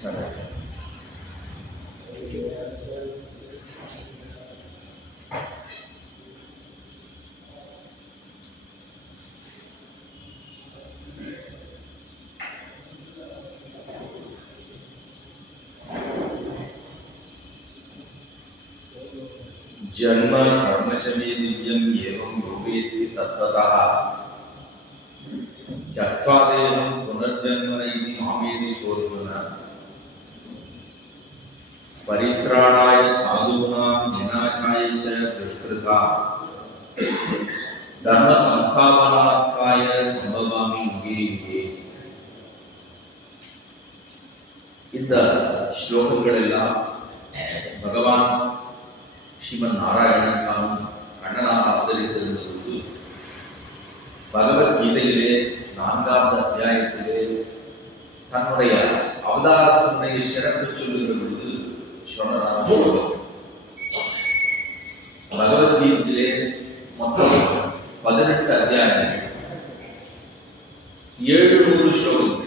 जन्म कर्म च मे दिव्यम् एवं योगेति तत्त्वतः त्यक्त्वादेवं पुनर्जन्म नैति मामेति सोऽर्जुन परित्राणाय साधूनां विनाशाय च दुष्कृता धर्म संस्थापनार्थाय संभवामि युगे युगे. இந்த ஸ்லோகங்கள் எல்லாம் பகவான் ஸ்ரீமன் நாராயணன் தானும் கண்ணனாக அவதரித்திருந்த பொழுது பகவத்கீதையிலே 4வது அத்தியாயத்திலே தன்னுடைய அவதாரத்தினுடைய சிறப்பு சொல்லுகிற பொழுது சொன்னதாக பகவத்கீதையிலே மொத்தம் 18 அத்தியாயங்கள் 700 ஸ்லோகங்கள்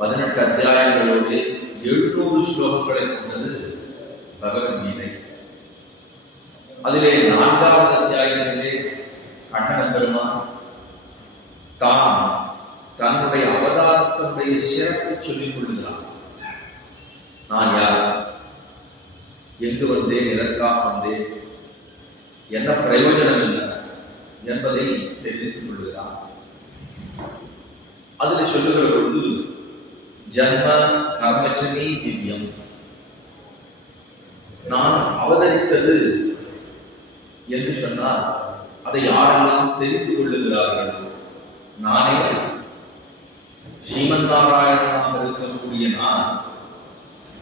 18 அத்தியாயங்களோடு 700 ஸ்லோகங்களை கொண்டது பகவத்கீதை. அதிலே 4வது அத்தியாயத்திலே கண்ணன பெருமான் தான் தன்னுடைய அவதாரத்தினுடைய சிறப்பை சொல்லிக் கொள்கிறார். நான் யார், எங்கு வந்தேன், எதற்காக வந்தேன், என்ன பிரயோஜனம் என்ன என்பதை தெரிவித்துக் கொள்கிறார். அதில் சொல்லுகிற பொழுது ஜன்ம கர்மச்சமே திவ்யம், நான் அவதரித்தது என்று சொன்னால் அதை யாரெல்லாம் தெரிந்து கொள்ளுகிறார்கள், நானே ஸ்ரீமன் நாராயணனாக இருக்கக்கூடிய நான்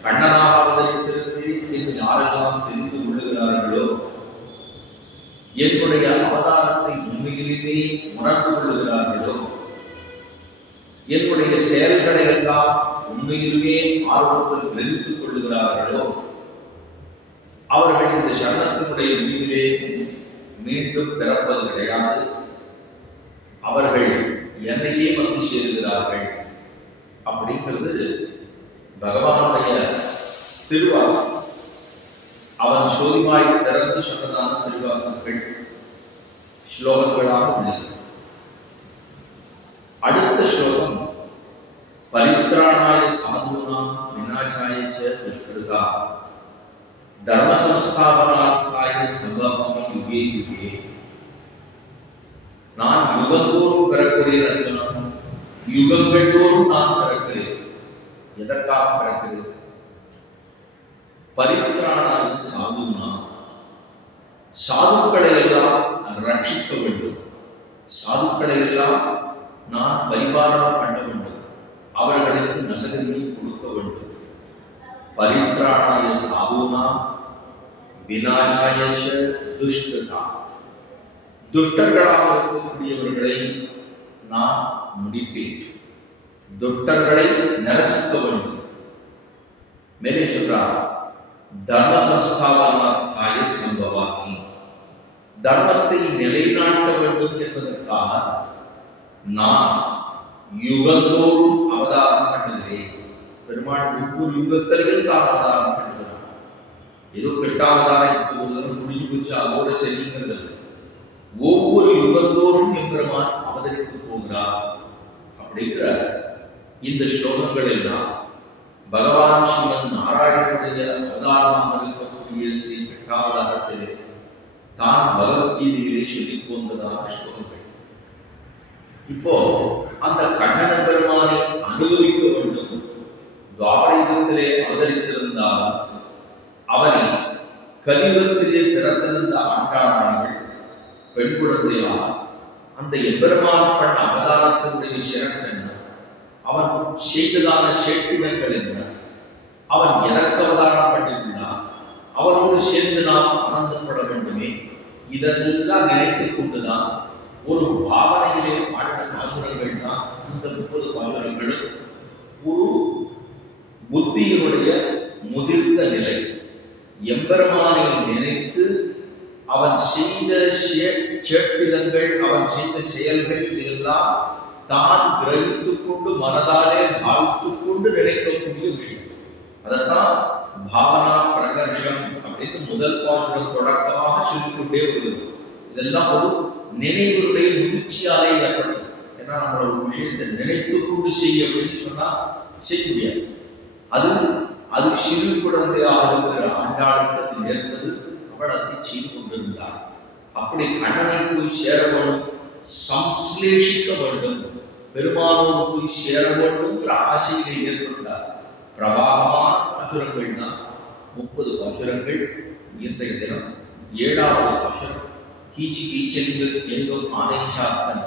கண்ணனாக அவதரித்திருக்கிறேன் என்று யாரெல்லாம் தெரிந்து கொள்ளுகிறார்களோ, என்னுடைய அவதாரத்தை உண்மையிலேயே உணர்ந்து கொள்ளுகிறார்களோ, என்னுடைய செயல்களை எல்லாம் உண்மையிலேயே ஆர்வத்தில் கிரகித்துக் கொள்ளுகிறார்களோ, அவர்கள் இந்த சரணத்தினுடைய முடிவிலே மீண்டும் பிறப்பது கிடையாது. அவர்கள் என்னையே வந்து சேருகிறார்கள் அப்படிங்கிறது பகவானுடைய திருவாக்கு. அவன் சோதிமாய் திறந்து சொன்னதான திருவாக்குகள் ஸ்லோகங்களாக உள்ளது. அடுத்த ஸ்லோகம் பரித்ராணாய சாதுனாம் விநாசாய ச துஷ்கிருதா தர்ம சம்ஸ்தாபனார்த்தாய சம்பவாமி யுகே யுகே. நான் யுகந்தோறும் பிறக்கிறேன் அர்ஜுனன், யுகங்கள் தோறும் நான் பிறக்கிறேன். எதற்காக பிறக்கிறேன்? பரித்ராணாய சாதுனா, சாதுக்களை எல்லாம் ரட்சிக்க வேண்டும், சாதுக்களை எல்லாம் நான் பரிபாலனம் பண்ண வேண்டும், அவர்களுக்கு நல்லதை கொடுக்க வேண்டும். பரித்ராணாய சாதுனா விநாசாய துஷ்கிருதா, துஷ்டர்களாக இருக்கக்கூடியவர்களை நான் முடிப்பேன், துஷ்டர்களை நிரசிக்க வேண்டும். மேலே சொல்றார் தர்ம சம்ஸ்தாபனார்த்தாய சம்பவாமி, தர்மத்தை நிலைநாட்ட வேண்டும் என்பதற்காக நான் யுகந்தோறும் அவதாரம் பண்ணுகிறேன். பெருமாள் ஒவ்வொரு யுகத்திலையும் தான் அவதாரம் பண்ணுகிறார். ஏதோ கிருஷ்ணாவதாரம் இப்போது முடிஞ்சு போச்சு அதோட சரிங்கிறது. ஒவ்வொரு யுகந்தோறும் எம்பெருமான் அவதரித்து போகிறார் அப்படிங்கிற இந்த ஸ்லோகங்கள் எல்லாம் பகவான் ஸ்ரீமன் நாராயணனுடைய அவதாரமாக இருக்கக்கூடிய ஸ்ரீ கிருஷ்ணாவதாரத்திலே தான் பகவத்கீதையிலே சொல்லிக் கொண்டதான ஸ்லோகங்கள். இப்போ அந்த கண்ணன பெருமானை அனுபவிக்க வேண்டும். துவாபரயுகத்திலே அவதரித்திருந்தாலும் அவனை கலியுகத்திலே பிறந்திருந்த ஆண்டாளர்கள் பெண் குழந்தையால் அந்த எம்பெருமான் பண்ண அவதாரத்தினுடைய சிறப்பு என்ன, அவன் செய்ததான சேட்டுதங்கள் என்ன, அவன் எதற்கு அவதாரம் பண்ணியுள்ளான், அவனோடு சேர்ந்து நாம் ஆனந்தப்பட வேண்டுமே, இதெல்லாம் நினைத்துக் கொண்டுதான் ஒரு பாவனையிலே பாடின பாசுரங்கள் தான் இந்த 30 பாசுரங்களும் ஒரு புத்தியினுடைய முதிர்ந்த நிலை. எம்பெருமானை நினைத்து அவன் செய்த சேட்டிதங்கள், அவன் செய்த செயல்கள், இதெல்லாம் தான் கிரகித்துக் கொண்டு மனதாலே பாவித்துக் கொண்டு கொண்டு நினைக்கக்கூடிய விஷயம். அதைத்தான் பாவனா பிரகர்ஷம் அப்படின்னு முதல் பாசுரம் தொடக்கமாக சொல்லிக்கொண்டே வருது. இதெல்லாம் ஒரு நினைவுடைய முதிர்ச்சியாலே ஏற்பட்டது. ஏன்னா நம்மளோட ஒரு விஷயத்தை நினைத்து கொண்டு செய்ய அப்படின்னு சொன்னா செய்ய முடியாது. அது சிறு குழந்தையாக இருக்கிற ஆண்டாளுக்கு நேர்ந்தது. அவள் அதை செய்து கொண்டிருந்தாள். அப்படி கண்ணனை போய் சேர வேண்டும், சம்ஸ்லேஷிக்க வேண்டும், பெருமானோடு போய் சேர வேண்டும்ங்கிற ஆசையிலே ஏற்பட்டார். பிரபாகமான பாசுரங்கள் தான் 30 பாசுரங்கள். இன்றைய தினம் 7வது பாசுரம். கீச்சு கீச்சென்று எங்கும் ஆனை சாத்தன்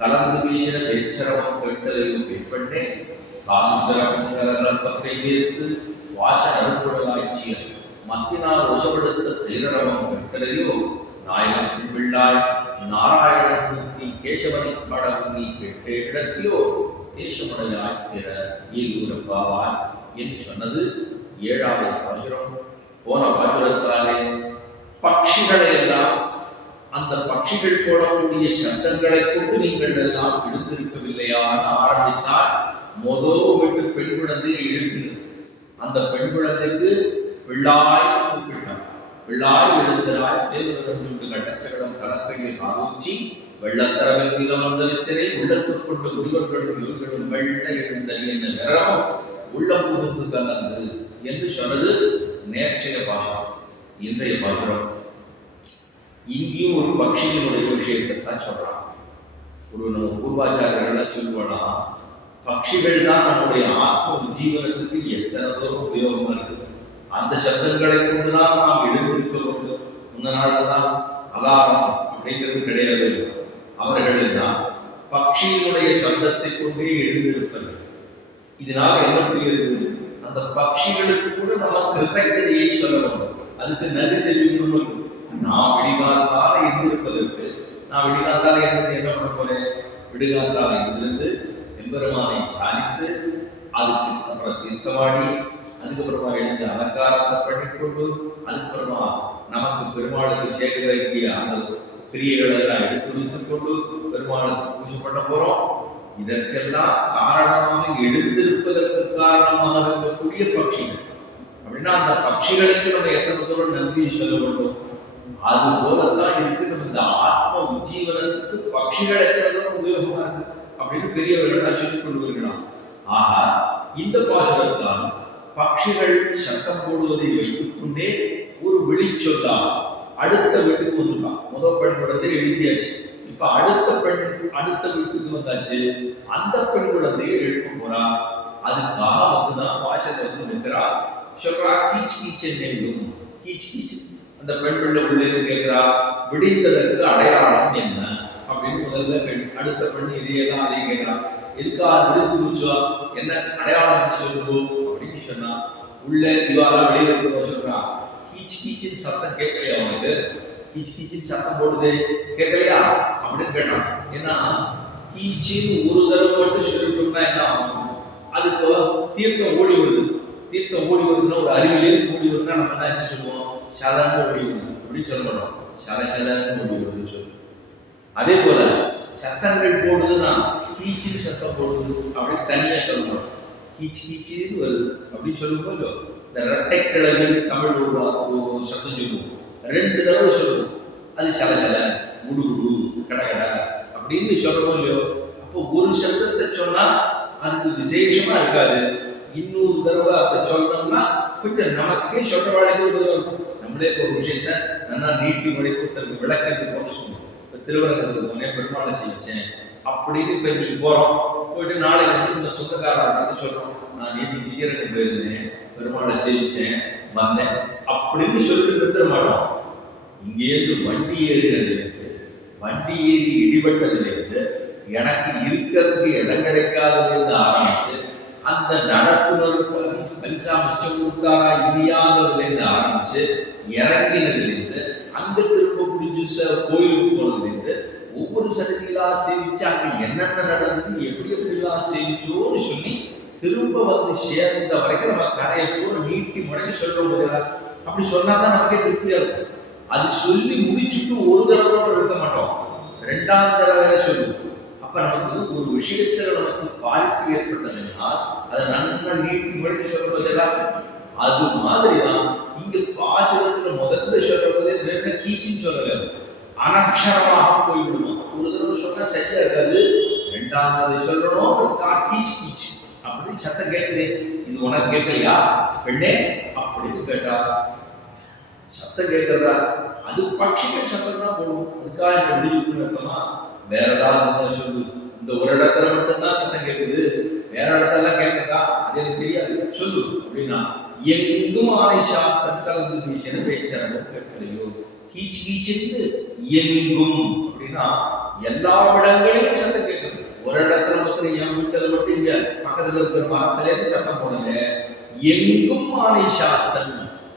கலந்து வீசின பேச்சரவம் கேட்டலையும் பெண்பண்ணே காசுந்தரப்பத்தை சேர்த்து வாச அறுப்புடலாய்ச்சியல் மத்தினால் ஒசப்படுத்த தேரரவம் கேட்டலையோ நாயகத்தின் பிள்ளாய் நாராயணன் மூர்த்தி கேசவனை பாடவும் நீ கேட்டே இடத்தியோ தேசமுடையாய் திற ஈருப்பாவாய் என்று சொன்னது 7வது பாசுரம். போன பாசுரத்தாலே பட்சிகளை எல்லாம் அந்த பட்சிகள் போடக்கூடிய சப்தங்களை கொண்டு நீங்கள் எல்லாம் எழுந்திருக்கவில்லையான்னு ஆரம்பித்தால் முதல் விட்டு பெண் குழந்தையை எழுப்பினது. அந்த பெண் குழந்தைக்கு பிள்ளாய் கூப்பிட்டான். பிள்ளாய் எழுந்தராய் தேர்ந்து கட்டச்சகடம் கலக்கையில் ஆலோசி வெள்ளத்தரவில் வீதம் வந்தளித்தரை உள்ளத்துக் கொண்டு முடிவர்களும் இவர்களும் வெள்ள எழுந்தல் என்ன நிறம் உள்ளம் புகுந்து கலந்து என்று சொன்னது நேற்றைய பாசுரம். இன்றைய பாசுரம் இங்கேயும் ஒரு பட்சியினுடைய விஷயத்தை தான் சொல்றான். ஒரு நம்ம பூர்வாச்சாரியர்கள் சொல்லுவானா, பட்சிகள் தான் நம்முடைய ஆத்ம ஜீவனத்துக்கு எத்தனை தூரம் உபயோகமா இருக்குது. அந்த சப்தங்களை கொண்டுதான் நாம் எழுந்திருக்க வேண்டும். இந்த நாளில் தான் அலாரம் அப்படிங்கிறது கிடையாது. அவர்கள் தான் பட்சியினுடைய சப்தத்தை கொண்டே எழுந்திருப்பது. இதனால என்ன புரியுது? அந்த பட்சிகளுக்கு கூட நம்ம கிருத்தಜ್ಞதையை சொல்ல வேண்டும். அதுக்கு நன்றி தெரிவிக்கணும். நான் விடிகாத்தால இருந்திருப்பதற்கு நான் விடிகாத்தால இருந்து என்ன பண்ண போறேன்? விடுகாத்தால இருந்து எம்பெருமானை தியானித்து அதுக்கு அப்புறம் தீர்த்தமாடி அதுக்கப்புறமா எழுந்து அலங்காரத்தை பண்ணிக்கொண்டு அதுக்கப்புறமா நமக்கு பெருமாளுக்கு சேர்க்க வேண்டிய அந்த கிரியைகளை எல்லாம் எடுத்து வைத்துக் கொண்டு பெருமாளுக்கு பூஜை பண்ண போறோம். இதற்கெல்லாம் காரணமாக எழுந்திருப்பதற்கு காரணமாக இருக்கக்கூடிய பட்சிகள். அப்படின்னா அந்த பட்சிகளுக்கு நம்ம எத்தனை தூரம் நன்றி சொல்ல வேண்டும். அது போலதான் இருக்கு நம்ம இந்த ஆத்ம உஜ்ஜீவனத்துக்கு பட்சிகள் எத்தனை உபயோகமா இருக்கு அப்படின்னு பெரியவர்கள் சொல்லிக் கொள்வார்களாம். ஆக இந்த பாசுரத்தால் பட்சிகள் சத்தம் போடுவதை வைத்துக் கொண்டே ஒரு வெளிச்சொல்லா அடுத்த வீட்டுக்கு வந்துட்டான். முதல் பெண் குழந்தை எழுதியாச்சு. இப்ப அடுத்த வீட்டுக்கு வந்தாச்சு. அந்த பெண் குழந்தையை எழுப்ப போறா. அதுக்காக வந்துதான் வாசல் வந்து நிற்கிறா. சொல்றா கீச்சு கீச்சென்னும் கீச்சு கீச்சு. அந்த பெண் பிள்ளை உள்ளே கேட்கிறா, விடிந்ததற்கு அடையாளம் என்ன அப்படின்னு முதல்ல பெண். அடுத்த பெண் இதையேதான் அதையும் கேட்கிறா. எதுக்காக விடுத்து முடிச்சா என்ன அடையாளம் சொல்லுதோ அப்படின்னு சொன்னா உள்ள திவாரா வெளியில சொல்றா. கீச்சு கீச்சின் சத்தம் கேட்கலையா அவனுக்கு? கீச்சு கீச்சின் சத்தம் போடுது கேட்கலையா அப்படின்னு கேட்டான். ஏன்னா கீச்சின்னு ஒரு தடவை மட்டும் சொல்லிட்டோம்னா என்ன ஆகும்? அதுக்கு தீர்த்தம் ஓடி வருது. தீர்த்தம் ஓடி வருதுன்னா ஒரு அருவிலேருந்து ஓடி வருதுன்னா நம்ம என்ன சொல்லுவோம்? சாதாரண ஓடி வருது அப்படின்னு சொல்ல மாட்டோம். சாதாரண ஓடி வருதுன்னு சொல்லு. அதே போல சத்தங்கள் போடுதுன்னா கீச்சின்னு சத்தம் போடுது அப்படின்னு தனியா சொல்லணும். கீச்சு கீச்சின்னு வருது அப்படின்னு சொல்லும்போது இந்த இரட்டை கிழங்கு தமிழ் ஒரு சத்தம் சொல்லுவோம். 2 தடவை சொல்லுவோம். அது சலசல முடுகுடு கடகட அப்படின்னு சொல்லணும் இல்லையோ? அப்போ ஒரு சத்தத்தை சொன்னா அதுக்கு விசேஷமா இருக்காது. இன்னொரு தடவை அப்ப சொல்லணும்னா கொஞ்சம் நமக்கே சொல்ற வாழ்க்கை இருக்கும். நம்மளே ஒரு விஷயத்த நல்லா நீட்டி மொழி கொடுத்ததுக்கு விளக்கத்துக்கு போக சொல்லுவோம். இப்போ திருவரங்கத்துக்கு போனேன், பெருமாளை செய்வச்சேன் அப்படின்னு இப்போ இன்னைக்கு போறோம். போயிட்டு நாளைக்கு வந்து நம்ம சொந்தக்காரர்களுக்கு சொல்றோம், நான் நேற்றுக்கு சீரகம் போயிருந்தேன், பெருமாளை சேவிச்சேன், வந்தேன் அப்படின்னு சொல்லிட்டு நிறுத்த மாட்டோம். இங்கேருந்து வண்டி ஏறினதுலேருந்து வண்டி ஏறி இடிபட்டதுலேருந்து எனக்கு இருக்கிறதுக்கு இடம் கிடைக்காததுலேருந்து ஆரம்பிச்சு அந்த நடப்புணர்வு பரிசா மிச்சம் கொடுத்தாரா இல்லையாங்கிறதுலேருந்து ஆரம்பிச்சு இறங்கினதுலேருந்து அங்க திரும்ப பிடிச்சி கோயிலுக்கு போனதுலேருந்து ஒவ்வொரு சன்னதிகளா சேவிச்சு அங்க என்னென்ன நடந்தது எப்படி எப்படிலாம் சேவிச்சோன்னு சொல்லி திரும்ப வந்து சேர்ந்த வரைக்கும் நம்ம கதையை கூட நீட்டி முடங்கி சொல்றோம் போதா? அப்படி சொன்னாதான் நமக்கே திருப்தியா இருக்கும். அது சொல்லி முடிச்சுட்டு ஒரு தடவை இருக்க மாட்டோம், 2ஆம் தடவை சொல்லுவோம். அப்ப அப்ப நமக்கு ஒரு விஷயத்துல நமக்கு பாதிப்பு ஏற்பட்டதுன்னா அதை நல்லா நீட்டி மறுபடி சொல்றதெல்லாம் அது மாதிரிதான் இங்க பாசுரத்துல முதல்ல சொல்றதே வெறும் கீச்சின்னு சொல்லல, அனக்ஷரமாக போய்விடுமா. ஒரு தடவை சொன்னா சரியா இருக்காது, ரெண்டாவது சொல்லணும் கீச்சு கீச்சு அப்படின்னு சத்தம் கேட்குது. இது உனக்கு கேட்கலையா பெண்ணே அப்படின்னு கேட்டா சத்தம் கேட்கறதா? அது பட்சிகள் சத்தம் தான் போடும். அதுக்காக என்ன விடுவிக்கணும் இருக்கமா? வேற ஏதாவது சொல்லு, இந்த ஒரு இடத்துல மட்டும்தான் சத்தம் கேட்குது, வேற இடத்துல கேட்கறதா அது எனக்கு தெரியாது சொல்லு அப்படின்னா, எங்கும் ஆணை சாத்தம் கலந்து பேசின பேச்சரமும் கேட்கலையோ. கீச்சு கீச்சுன்னு எங்கும் அப்படின்னா எல்லா இடங்களையும் சத்தம் கேட்குது. ஒரு இடத்துல மட்டும் என் வீட்டில் மட்டும் இங்க பக்கத்துல இருக்கிற மரத்திலே சத்தம் போடல, எங்கும் ஆணை சாத்தன்,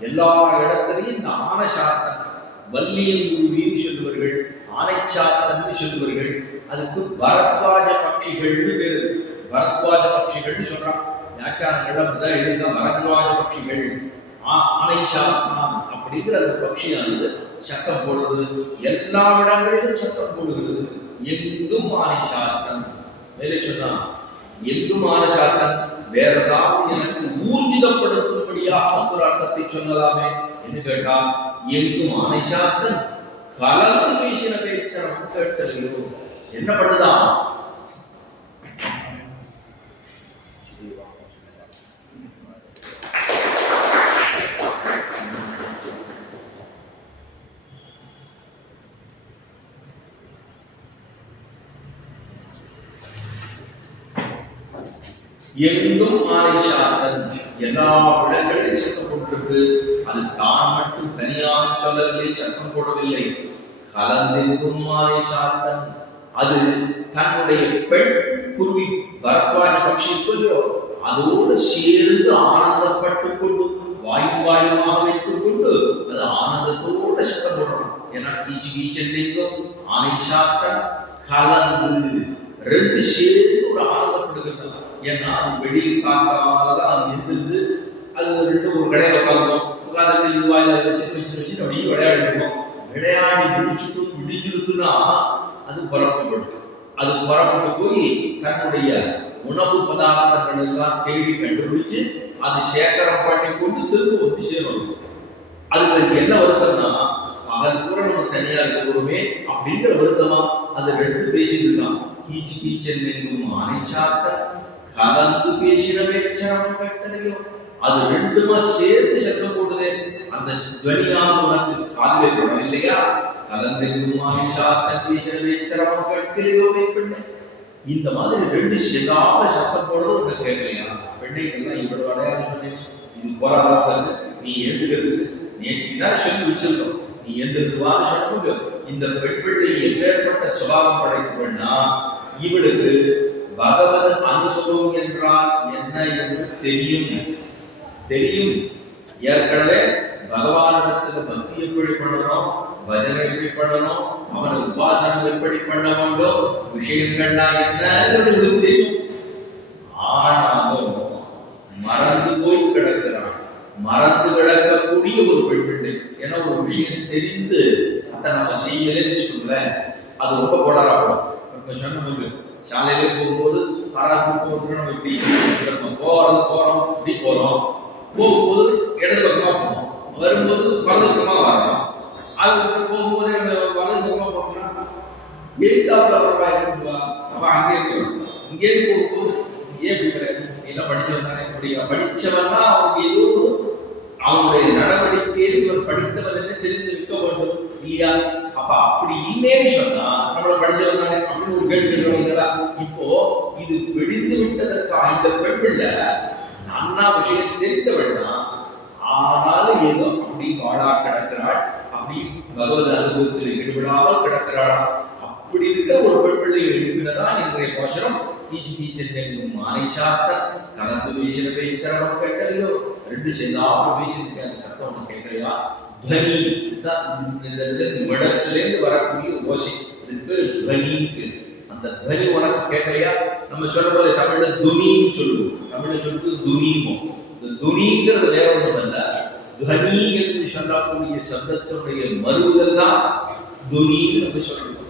எல்லா இடத்துலையும் இந்த ஆனை சாத்தன், வல்லியங்குருவின்னு சொல்லுவார்கள், ஆனைச்சாத்தன் சொல்லுவார்கள். அதுக்கு பரத்வாஜ பட்சிகள்னு பேரு. பரத்வாஜ பட்சிகள்னு சொல்றான் வியாக்கியானங்கள் அப்படிதான் எழுதுதான். பரத்வாஜ பட்சிகள் ஆனை சாத்தான் அப்படிங்கிற அந்த பட்சியானது சத்தம் போடுறது, எல்லா இடங்களிலும் சத்தம் போடுகிறது. எங்கும் ஆனை சாத்தன். மேலே சொன்னா எங்கும் ஆனை சாத்தன். வேற ஏதாவது எனக்கு ஊர்ஜிதப்படுத்தும்படியாக ஒரு அர்த்தத்தை சொல்லலாமே என்று கேட்டால், எங்கும் ஆனை சாத்தன் கலந்து பேசின பேச்சரம் கேட்டலையோ. என்ன பண்ணுதான்? எங்கும் ஆனை சாத்தன், எல்லா இடங்களிலும் சத்தம் போட்டிருக்கு. அது தான் மட்டும் தனியாக சொல்லவில்லை, சத்தம் போடவில்லை. கலந்தெங்கும் ஆனை சாத்தன், அது தன்னுடைய பெண் குருவி பரத்வாஜ பட்சிக்குள்ளோ அதோடு சேர்ந்து ஆனந்தப்பட்டு கொண்டு வாயு வாயுமாக வைத்துக் கொண்டு அது ஆனந்தத்தோடு சத்தம் போடணும். ஏன்னா கீச்சு கீச்செங்கும் ஆனை சாத்தன் கலந்து ரெண்டு சேர்ந்து ஒரு ஆனந்தப்படுகிறது. ஏன்னா அது வெளியில் காக்காதான் அது இருந்தது. அது ஒரு கடையில் உட்காந்துட்டு இதுவாயில வச்சு அப்படியே விளையாடிருக்கோம். விளையாடி முடிச்சுட்டு பிடிச்சிருக்குன்னா அது பரப்பப்படும். அது பரப்பட்டு போய் தன்னுடைய உணவு பதார்த்தங்கள் எல்லாம் தேடி கண்டுபிடிச்சு அது சேகரம் பண்ணி கொண்டு திரும்ப வந்து சேரும். அதுக்கு என்ன வருத்தம்னா, பகல் கூட நம்ம தனியா இருக்கிறோமே அப்படிங்கிற வருத்தமா அது ரெண்டு பேசிட்டு இருக்கான். கீச்சு கீச்சன் எங்கும் ஆனை சாத்தன் கலந்து பேசின பேச்சரம் கேட்டலையோ. அது ரெண்டுமா சேர்ந்து சத்தம் போடுதே. அந்த துவனியான உனக்கு காதுவே படம் இல்லையா? கலந்தெங்கும் ஆனை சாத்தன் பேசின பேச்சரம் கேட்கலையோ பெண்ணே. இந்த மாதிரி ரெண்டு சேதாத சத்தம் போடுறது உனக்கு கேட்கலையா பெண்ணை? இதெல்லாம் இவ்வளவு அடையாளம் சொன்னேன். இது போராடாது. நீ எழுதுகிறதுக்கு நேற்று தான் சொல்லி வச்சிருக்கோம். நீ எழுதுவான்னு சொல்லுங்க. இந்த பெண் பிள்ளை எப்பேற்பட்ட சுபாவம் படைக்கணும்னா, இவளுக்கு பகவத் அனுபவம் என்றால் என்ன என்று தெரியும். ஏற்கனவே பகவானிடத்துல பக்தி எப்படி பண்ணணும், பஜனை எப்படி பண்ணணும், அவனை உபாசனம் எப்படி பண்ண வேண்டும், விஷயங்கள்லாம் என்னங்கிறது தெரியும். ஆனாலும் மறந்து போய் கிடக்கிறான். மறந்து கிடக்கக்கூடிய ஒரு பெண் பிள்ளை. ஏன்னா ஒரு விஷயம் தெரிந்து அதை நம்ம செய்யலன்னு சொல்ல அது ரொம்ப கோளாறாகும். சொன்ன சாலையிலே போகும்போது நம்ம இப்படி போறோம் இப்படி போறோம். போகும்போது இடது பக்கமா போகணும், வரும்போது வலது பக்கமா வரணும். அது போகும்போது வலது பக்கமா போனோம்னா எழுத்தாப்புல அப்ப அங்கே இருக்கணும். இங்கே போகும்போது ஏன் இப்படி எல்லாம் படிச்சவன் தானே படிச்சவன் தான் அவனுக்கு ஏதோ அவனுடைய நடவடிக்கையை படித்தவன் என்ன தெரிந்திருக்க வேண்டும் இல்லையா? அப்ப அப்படி இல்லைன்னு சொன்னா நம்மள படிச்சவன் தானே அப்படின்னு ஒரு கேள்வி கேட்கிறவங்களா? இப்போ இது வெடிந்து விட்டதற்காக இந்த பெண் பிள்ளை நன்னா விஷயம் தெரிந்தவள் தான், ஆனாலும் ஏதோ அப்படி வாழா கிடக்கிறாள், அப்படி பகவத் அனுபவத்தில் ஈடுபடாமல் கிடக்கிறாள். அப்படி இருக்கிற ஒரு பெண் பிள்ளையை எழுப்பினதான் இன்றைய போஷனம். கீச்சு கீச்செங்கும் ஆனை சாத்தன் கலந்து பேசின பேச்சரம் கேட்கலையோ. ரெண்டு சேர்ந்தாப்பு பேசிட்டு அந்த சத்தம் ஒன்று கேட்கலையா? துவனி மிடச்சிலேருந்து வரக்கூடிய ஓசை, இதுக்கு துவனிக்கு. அந்த துவனி உனக்கு கேட்கலையா? நம்ம சொல்ற போது தமிழ்ல துனின்னு சொல்லுவோம். தமிழ்ல சொல்றது துனிமோ. இந்த துனிங்கிறது வேற ஒன்றும் அல்ல. துவனி என்று சொல்லக்கூடிய சப்தத்தினுடைய மறுதல் தான் துனின்னு நம்ம சொல்றோம்.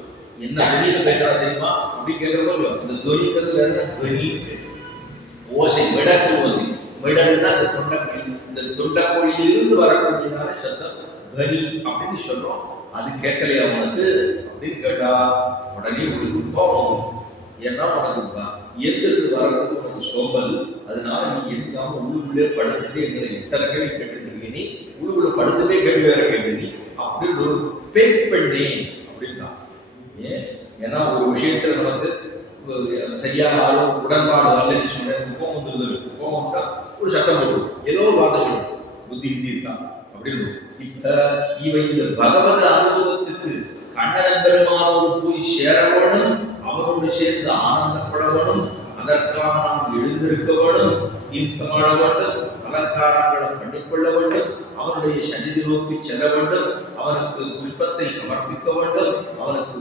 என்ன துணியில பேசுறா தெரியுமா அப்படி கேட்கறப்போ இந்த துணிக்கிறது வேற துணி ஓசை விடக்கு ஓசை விடன்னா அந்த தொண்டக்குழி இந்த தொண்டக்குழியிலிருந்து வரக்கூடியதான சத்தம் துவனி அப்படின்னு சொல்றோம். அது கேட்கலையா உனக்கு அப்படின்னு கேட்டா உடனே உங்களுக்கு கோபம். ஏன்னா உனக்கு எந்திருந்து வர்றதுக்கு உனக்கு சோம்பல். அதனால நீ எதுக்காம உள்ளுக்குள்ளே படுத்துட்டு எங்களை இத்தனை கேள்வி கேட்டுருக்கீங்க, நீ உள்ளுக்குள்ள படுத்துட்டே கேள்வி வேற கேள்வி நீ அப்படின்னு ஒரு பேய் பண்ணி அப்படின்னா. ஏன்னா ஒரு விஷயத்துல நமக்கு சரியான ஆளும் உடன்பாடு வரலன்னு சொன்னேன், கோபம் வந்துருது. கோபம் ஒரு சட்டம் போடும், ஏதோ ஒரு வார்த்தை சொல்லும், புத்தி கித்தி இருக்கான் அப்படின்னு. இப்ப இவன் இந்த பகவத அனுபவத்துக்கு கண்ணன் பெருமானோடு போய் சேரவனும், அவனோடு சேர்ந்து ஆனந்தப்படவனும், அதற்காக நாம் எழுந்திருக்க வேண்டும், தீர்த்தமாட வேண்டும், அலங்காரங்களை பண்ணிக்கொள்ள வேண்டும், அவனுடைய சன்னிதி நோக்கி செல்ல வேண்டும், அவனுக்கு புஷ்பத்தை சமர்ப்பிக்க வேண்டும், அவனுக்கு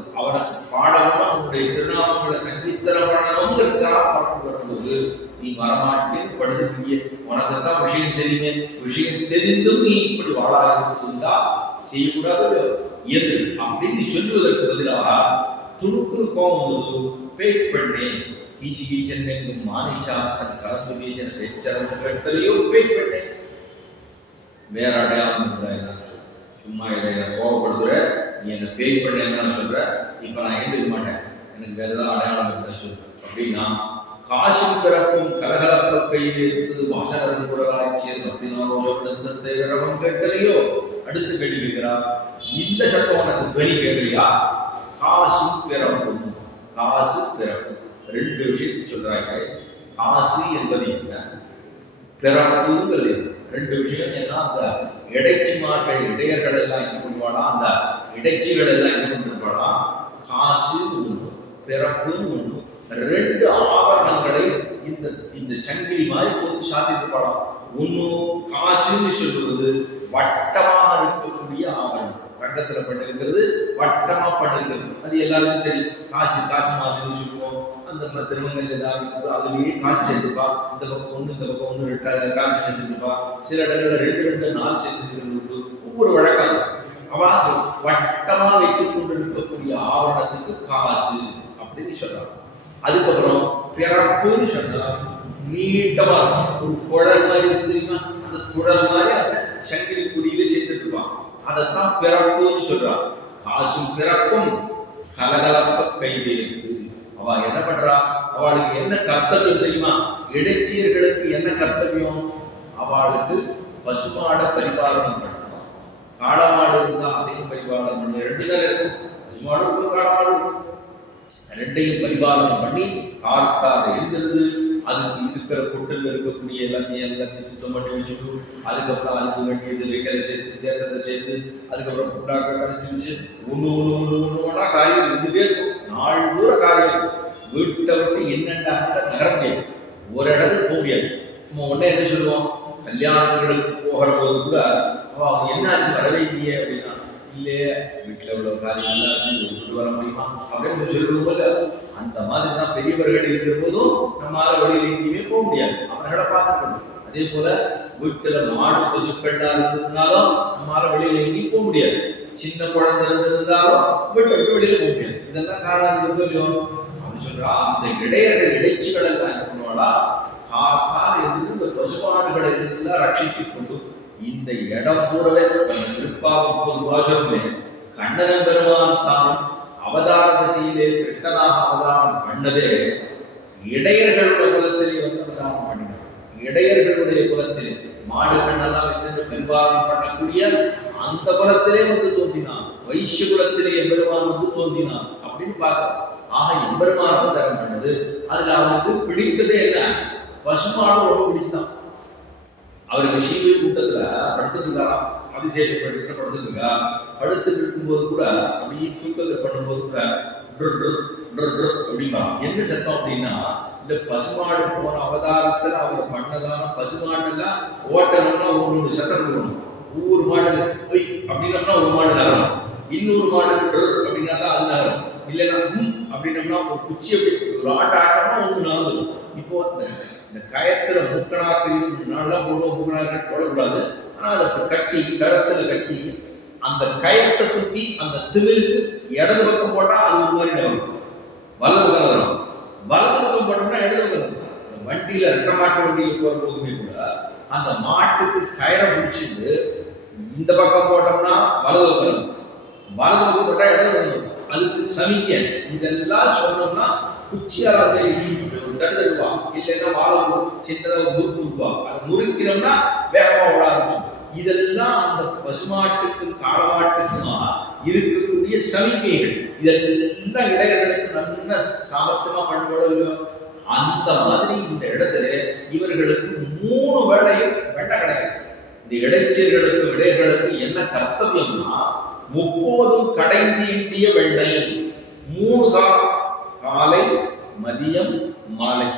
பாடணும், அவனுடைய திருநாமங்களை சங்கீர்த்தனம் பண்ணணுங்கிறதுக்காக பார்த்து வரும்போது நீ வரமாட்டேன்னு படுத்துக்கிய. உனக்கு தான் விஷயம் தெரியுமே, விஷயம் தெரிந்தும் நீ இப்படி வாழாக இருப்பதுண்டா, செய்யக்கூடாது எது அப்படின்னு சொல்லுவதற்கு பதிலாக துணுக்குறு கோபம் பேய் பண்ணேன் கீச்சு கீச்சன் எங்கும் மானிஷா தன் கலந்து வீச்சன பேச்சரோ பேய் பண்ணேன். வேற அடையாளம் இருந்தா என்ன சும்மா இதை கோபப்படுத்துற, நீ என்ன பேய் பண்ணேன்னு சொல்ற, இப்ப நான் எழுந்துக்க மாட்டேன், எனக்கு வேற ஏதாவது அடையாளம் இருந்தா சொல்லு அப்படின்னா. காசு பிறப்பும் கலகலப்ப கையில் இருந்து வாசகரன் குரலாட்சியர் 14 வருடம் கேட்கலையோ. அடுத்து கேள்வி கேட்கிறார், இந்த சட்டம் உனக்கு துவனி கேட்கலையா? காசு பிறப்பும் காசு பிறப்பும் ரெண்டு விஷயத்தை சொல்றாங்க. காசு என்பது என்ன, பிறப்புங்கிறது ரெண்டு விஷயம். ஏன்னா அந்த இடைச்சிமார்கள் இடையர்கள் எல்லாம் என்ன பண்ணுவானா, அந்த இடைச்சிகள் எல்லாம் என்ன பண்ணிருப்பானா, காசு ஒன்று பிறப்புன்னு ஒன்று, ரெண்டு ஆபரணங்களை இந்த இந்த சங்கிலி மாதிரி போட்டு சாத்திருப்பாளாம். ஒன்னும் காசுன்னு சொல்லுவது வட்டமாக இருக்கக்கூடிய ஆபரணம், தங்கத்துல பண்ணிருக்கிறது வட்டமா பண்ணிருக்கிறது, அது எல்லாருக்கும் தெரியும். காசு காசு மாதிரி சொல்லுவோம். அந்த திருமணங்கள் ஏதாவது அதுலயே காசு சேர்த்துப்பா, இந்த பக்கம் ஒண்ணு இந்த பக்கம் ஒண்ணு காசு சேர்த்துப்பா, சில இடங்கள்ல 2-4 சேர்த்துக்கிறது உண்டு. ஒவ்வொரு வழக்கம் அவன் வட்டமா வைத்துக் கொண்டு இருக்கக்கூடிய ஆவரணத்துக்கு காசு அப்படின்னு சொல்றாங்க. அதுக்கப்புறம் பிறப்புன்னு சொன்னா நீட்டமா ஒரு குழல் மாதிரி தெரியுமா, அந்த குழல் மாதிரி அந்த சங்கிலி குடியில சேர்த்துட்டு இருப்பான், அதைத்தான் பிறப்புன்னு சொல்றான். காசும் பிறப்பும் கலகலப்ப கைவேற்று. அவ என்ன பண்றா, அவளுக்கு என்ன கர்த்தவியம் தெரியுமா, இடைச்சியர்களுக்கு என்ன கர்த்தவியம், அவளுக்கு பசுமாட பரிபாலனம் பண்ணலாம். காளமாடு இருந்தா அதையும் பரிபாலனம் பண்ணி, 2 தான் இருக்கும், பசுமாடு காளமாடு ரெண்டையும் பரிபாலனம் பண்ணி கார்த்தால் எழுந்திருந்து அதுக்கு இருக்கிற பொட்டில் இருக்கக்கூடிய எல்லாமே சுத்தம் பண்ணி வச்சுட்டு, அதுக்கப்புறம் அதுக்கு வேண்டியது வைக்கலை சேர்த்து தேர்தலை சேர்த்து அதுக்கப்புறம் புட்டாக்க கரைச்சி வச்சு ஒன்று காரியம் இருந்துட்டே இருக்கும். நாள் தூர காரியம், வீட்டை விட்டு என்னென்ன நகர முடியாது, ஒரு இடத்துக்கு போக முடியாது. நம்ம உடனே என்ன சொல்லுவோம், கல்யாணங்களுக்கு போகிற போது கூட அவன் என்னாச்சு வரவே இல்லையே அப்படின்னா, இல்லையே வீட்டில் உள்ள காரியங்கள்லாம் விட்டு வர முடியுமா அப்படின்னு சொல்லுவோம் போல. அந்த மாதிரி தான் பெரியவர்கள் இருக்கிற போதும் நம்மளால வெளியில எங்கேயுமே போக முடியாது, அவர்களை பார்த்துக்கணும். அதே போல வீட்டுல மாடு பசுக்கட்டா இருந்ததுனாலும் நம்மளால வெளியில எங்கேயும் போக முடியாது, சின்ன குழந்தை இருந்திருந்தாலும் வீட்டை விட்டு வெளியில போக முடியாது. இதெல்லாம் காரணம் இல்லையோ அப்படின்னு சொல்றா. அந்த இடையர்கள் இடைச்சிகள் எல்லாம் என்ன பண்ணுவாளா, காக்கால இருந்து இந்த பசுமாடுகளை எல்லாம் ரட்சித்துக் கொண்டு இந்த இடம் கூடவே திருப்பாவும் வாசமே கண்ணன் பெருமான் தான் அவதார திசையிலே கிருஷ்ணனாக அவதாரம் பண்ணதே இடையர்களுடைய குலத்திலே வந்து அவதாரம் பண்ணினார். இடையர்களுடைய குலத்திலே மாடு கண்ணெல்லாம் வைத்து பெரும்பாலும் பண்ணக்கூடிய அந்த குலத்திலே வந்து தோன்றினான், வைசிய குலத்திலே எம்பெருமான் வந்து தோன்றினான் அப்படின்னு பார்க்கலாம். ஆக எம்பெருமான் அவதாரம் பண்ணது, அதுல அவனுக்கு பிடித்ததே என்ன, பசுமாடு ரொம்ப பிடிச்சுதான். அவருக்கு சீவை கூட்டத்துல படுத்துட்டு இருக்காராம், அதிசயப்படுத்த படுத்துட்டு இருக்கா. படுத்துட்டு இருக்கும்போது கூட அப்படியே தூக்கத்தை பண்ணும்போது கூட அப்படின்னா என்ன சத்தம் அப்படின்னா, இந்த பசுமாடு போன அவதாரத்துல அவர் பண்ணதான பசுமாடுலாம் ஓட்டணும்னா ஒவ்வொரு சத்தம் இருக்கணும். ஒவ்வொரு மாடு போய் அப்படின்னம்னா ஒரு மாடு நகரும், இன்னொரு மாடு அப்படின்னா தான் அது நகரும். இல்லைன்னா அப்படின்னம்னா ஒரு குச்சி அப்படி ஒரு ஆட்டம்னா ஒன்று நகரும். இப்போ இந்த கயத்துல மூக்கணாக்கு நல்லா போடுவோம், மூக்கணாக்கு போடக்கூடாது. ஆனால் அதை கட்டி கடத்துல கட்டி அந்த கயத்தை தூக்கி அந்த திமிலுக்கு இடது பக்கம் போட்டா அது ஒரு மாதிரி வரும், வலது பக்கம் வரும். வலது பக்கம் போட்டோம்னா இடது பக்கம் வரும். வண்டியில ரெட்ட மாட்டு வண்டியில் போற போதுமே கூட அந்த மாட்டுக்கு கயிறை பிடிச்சிட்டு இந்த பக்கம் போட்டோம்னா வலது பக்கம் வரும், வலது பக்கம் போட்டா இடது பக்கம் வரும். அதுக்கு சமிக்கை. இதெல்லாம் சொன்னோம்னா குச்சியால தடுத்துடுவா, இல்லைன்னா வாழை சின்னதாக முறுக்கு விடுவா. அதை முறுக்கிறோம்னா வேகமா ஓட ஆரம்பிச்சு. இதெல்லாம் அந்த பசுமாட்டுக்கும் காளமாட்டுக்குமா இருக்கக்கூடிய சமிக்கைகள். இதெல்லாம் இடையர்களுக்கு நல்ல சாமர்த்தியமா பண்ணுவோம். அந்த மாதிரி இந்த இடத்துல இவர்களுக்கு 3 வேளையும் வெண்ணெய் கிடையாது. இந்த இடைச்சர்களுக்கும் இடையர்களுக்கும் என்ன கர்த்தவியம்னா 30 கடைந்து இண்டிய வெண்ணெய் 3 காலம், காலை மதியம் மாலை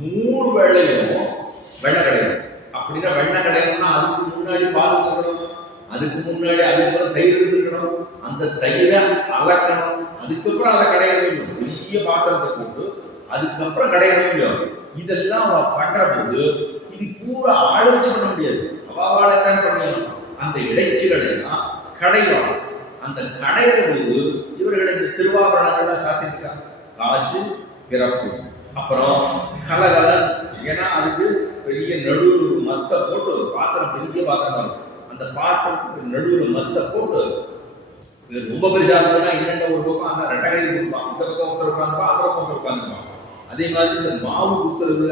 3 வேளையும் வெண்ணெய் கிடையாது. அப்படின்னா வெண்ணெய் கிடையாதுன்னா அதுக்கு முன்னாடி பால் இருக்கணும், அதுக்கு முன்னாடி அதுக்கப்புறம் தயிர் இருக்கணும், அந்த தயிரை அலக்கணும், அதுக்கப்புறம் அதை கடையணும், பெரிய பாத்திரத்தை போட்டு அதுக்கப்புறம் கடையணும். இதெல்லாம் அவ பண்ற போது இது பூரா ஆள வச்சு பண்ண முடியாது. அவாவால என்ன பண்ணணும், அந்த இடைச்சிகளை எல்லாம் கடைவாங்க. அந்த கடையிற போது இவர்களுக்கு திருவாபரணங்கள்லாம் சாத்திருக்காங்க. காசு, பிறப்பு, அப்புறம் கலகலன். ஏன்னா அதுக்கு பெரிய நடுவில் மத்த போட்டு பாத்திரம், பெரிய பாத்திரம் இருக்கும். அந்த பாத்திரத்துக்கு நடுவில் மத்த போட்டு ரொம்ப பெருசா இருந்ததுன்னா என்னென்ன ஒரு பக்கம் அந்த ரெட்டகையில் கொடுப்பான், இந்த பக்கம் ஒருத்தர் உட்காந்துப்பான், அந்த பக்கம் ஒருத்தர் உட்காந்துப்பான். அதே மாதிரி இந்த மாவு குத்துறது,